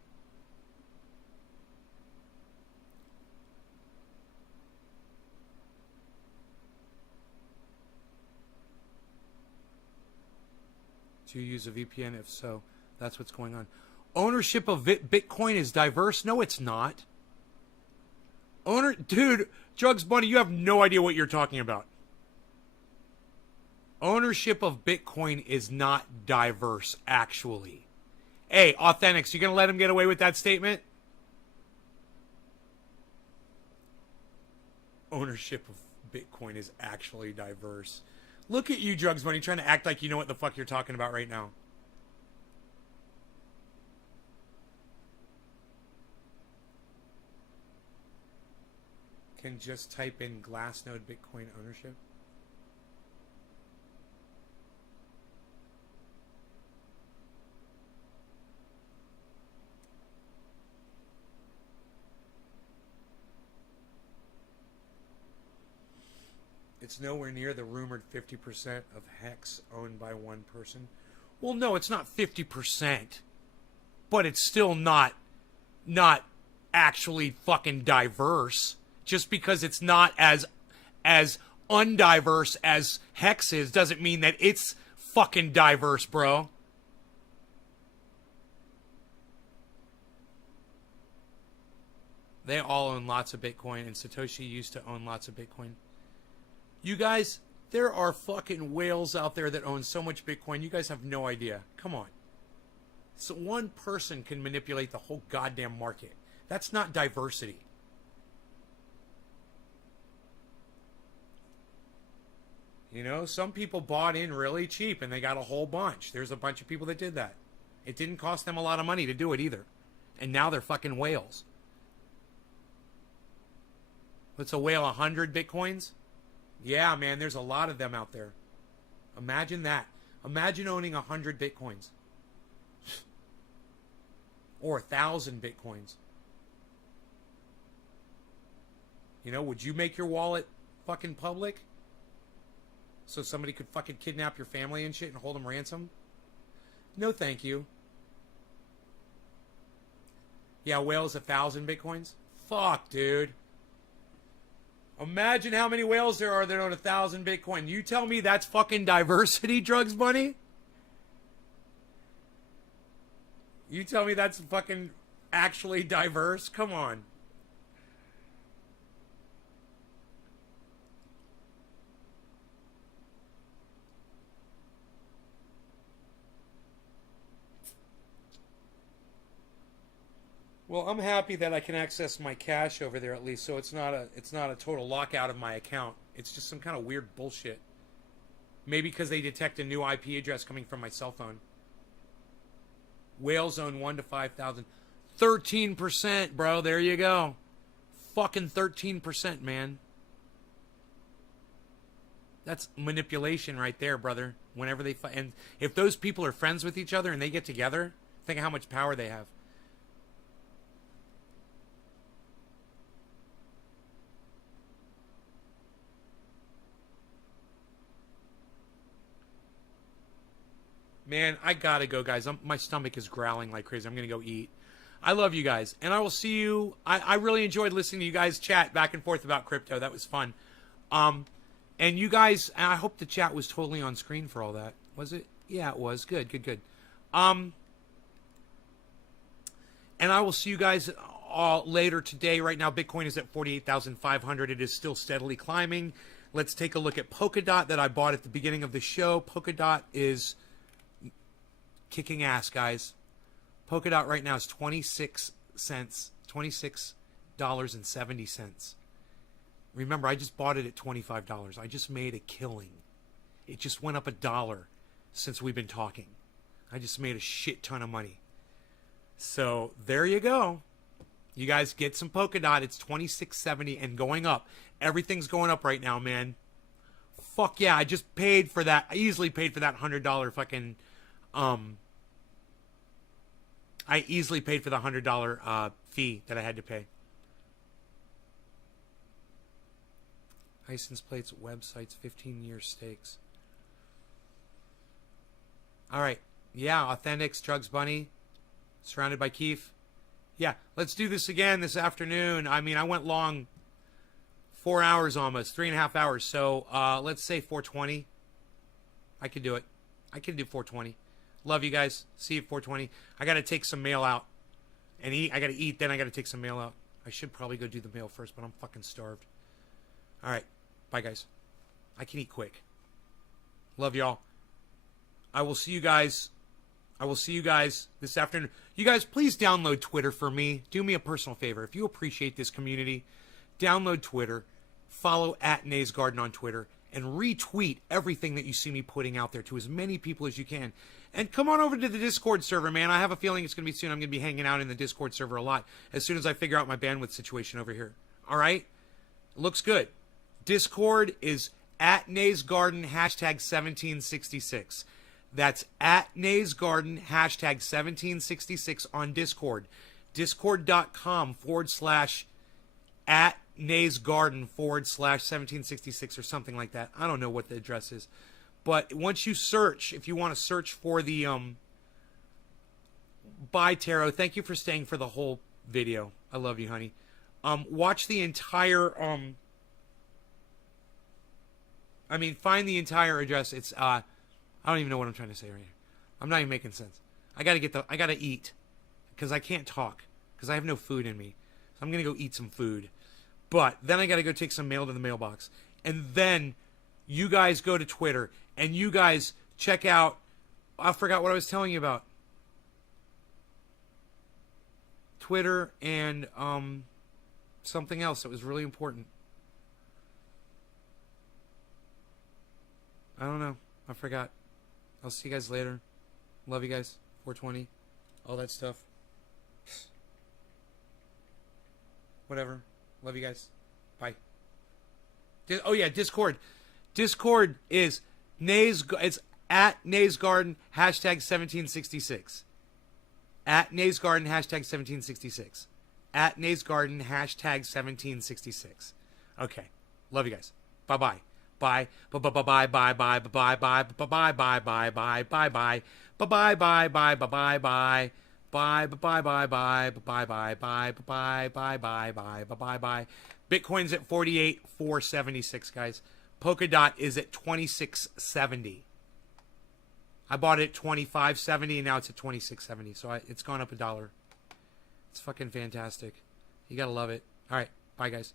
Do you use a VPN? If so, that's what's going on. Ownership of Bitcoin is diverse? No, it's not. Dude, Jugs Bunny, you have no idea what you're talking about. Ownership of Bitcoin is not diverse, actually. Hey, Authentics, you gonna let him get away with that statement? Ownership of Bitcoin is actually diverse. Look at you, Jugs Bunny, trying to act like you know what the fuck you're talking about right now. Can just type in Glassnode Bitcoin ownership. It's nowhere near the rumored 50% of Hex owned by one person. Well, no, it's not 50%, but it's still not actually fucking diverse. Just because it's not as undiverse as Hex is doesn't mean that it's fucking diverse, bro. They all own lots of Bitcoin, and Satoshi used to own lots of Bitcoin. You guys, There are fucking whales out there that own so much Bitcoin. You guys have no idea. Come on. So one person can manipulate the whole goddamn market. That's not diversity. You know, some people bought in really cheap and they got a whole bunch. There's a bunch of people that did that. It didn't cost them a lot of money to do it either. And now they're fucking whales. What's a whale, 100 Bitcoins? Yeah, man, there's a lot of them out there. Imagine that. Imagine owning 100 Bitcoins. Or 1,000 Bitcoins. You know, would you make your wallet fucking public? So somebody could fucking kidnap your family and shit and hold them ransom? No, thank you. Yeah, whales 1,000 Bitcoins? Fuck, dude. Imagine how many whales there are that own 1,000 Bitcoin. You tell me that's fucking diversity, Drugs Bunny? You tell me that's fucking actually diverse? Come on. Well, I'm happy that I can access my cash over there at least, so it's not a total lockout of my account. It's just some kind of weird bullshit. Maybe because they detect a new IP address coming from my cell phone. Whale zone 1 to 5,000. 13%, bro. There you go. Fucking 13%, man. That's manipulation right there, brother. Whenever they and if those people are friends with each other and they get together, think of how much power they have. Man, I gotta go, guys. My stomach is growling like crazy. I'm gonna go eat. I love you guys, and I will see you. I really enjoyed listening to you guys chat back and forth about crypto. That was fun. And you guys, I hope the chat was totally on screen for all that. Was it? Yeah, it was. Good. And I will see you guys all later today. Right now, Bitcoin is at 48,500. It is still steadily climbing. Let's take a look at Polkadot that I bought at the beginning of the show. Polkadot is kicking ass, guys. Polkadot right now is 26 cents, $26.70. Remember, I just bought it at $25. I just made a killing. It just went up $1 since we've been talking. I just made a shit ton of money. So there you go. You guys get some Polkadot. It's $26.70 and going up. Everything's going up right now, man. Fuck yeah, I just paid for that. I easily paid for that $100 fucking I easily paid for the $100 fee that I had to pay. License plates, websites, 15-year stakes. All right. Yeah, Authentics, Drugs Bunny, surrounded by Keith. Yeah, let's do this again this afternoon. I mean, I went long, 4 hours almost, 3.5 hours. So let's say 4:20. I could do it. I can do 4:20. Love you guys. See you at 4:20. I got to take some mail out and eat. I got to eat, then I got to take some mail out. I should probably go do the mail first, but I'm fucking starved. All right. Bye, guys. I can eat quick. Love y'all. I will see you guys. I will see you guys this afternoon. You guys, please download Twitter for me. Do me a personal favor. If you appreciate this community, download Twitter. Follow @NaysGarden on Twitter. And retweet everything that you see me putting out there to as many people as you can. And come on over to the Discord server, man. I have a feeling it's going to be soon. I'm going to be hanging out in the Discord server a lot as soon as I figure out my bandwidth situation over here. All right? Looks good. Discord is @NaysGarden, #1766. That's @NaysGarden, #1766 on Discord. Discord.com/@NaysGarden /1766 or something like that. I don't know what the address is. But once you search, if you want to search for the Bye Tarot, thank you for staying for the whole video. I love you, honey. Watch the entire find the entire address. It's I don't even know what I'm trying to say right here. I'm not even making sense. I gotta eat because I can't talk because I have no food in me. So I'm gonna go eat some food. But then I got to go take some mail to the mailbox. And then you guys go to Twitter and you guys check out, I forgot what I was telling you about. Twitter and something else that was really important. I don't know. I forgot. I'll see you guys later. Love you guys. 420. All that stuff. Whatever. Love you guys. Bye. Oh yeah, Discord. Discord is it's at Nays Garden #1766. At Nays Garden #1766. At Nays Garden #1766. Okay. Love you guys. Bye-bye. Bye. Bye-bye. Bye-bye. Bye-bye. Bye-bye. Bye-bye. Bye-bye. Bye-bye. Bye-bye. Bye-bye. Bye-bye. Bye. Bye. Bye. Bye. Bye. Bye. Bye. Bye. Bye. Bye. Bye. Bye. Bye. Bye. Bitcoin's at 48,476, guys. Polkadot is at 2670. I bought it at 2570 and now it's at 2670. So it's gone up $1. It's fucking fantastic. You gotta love it. All right. Bye, guys.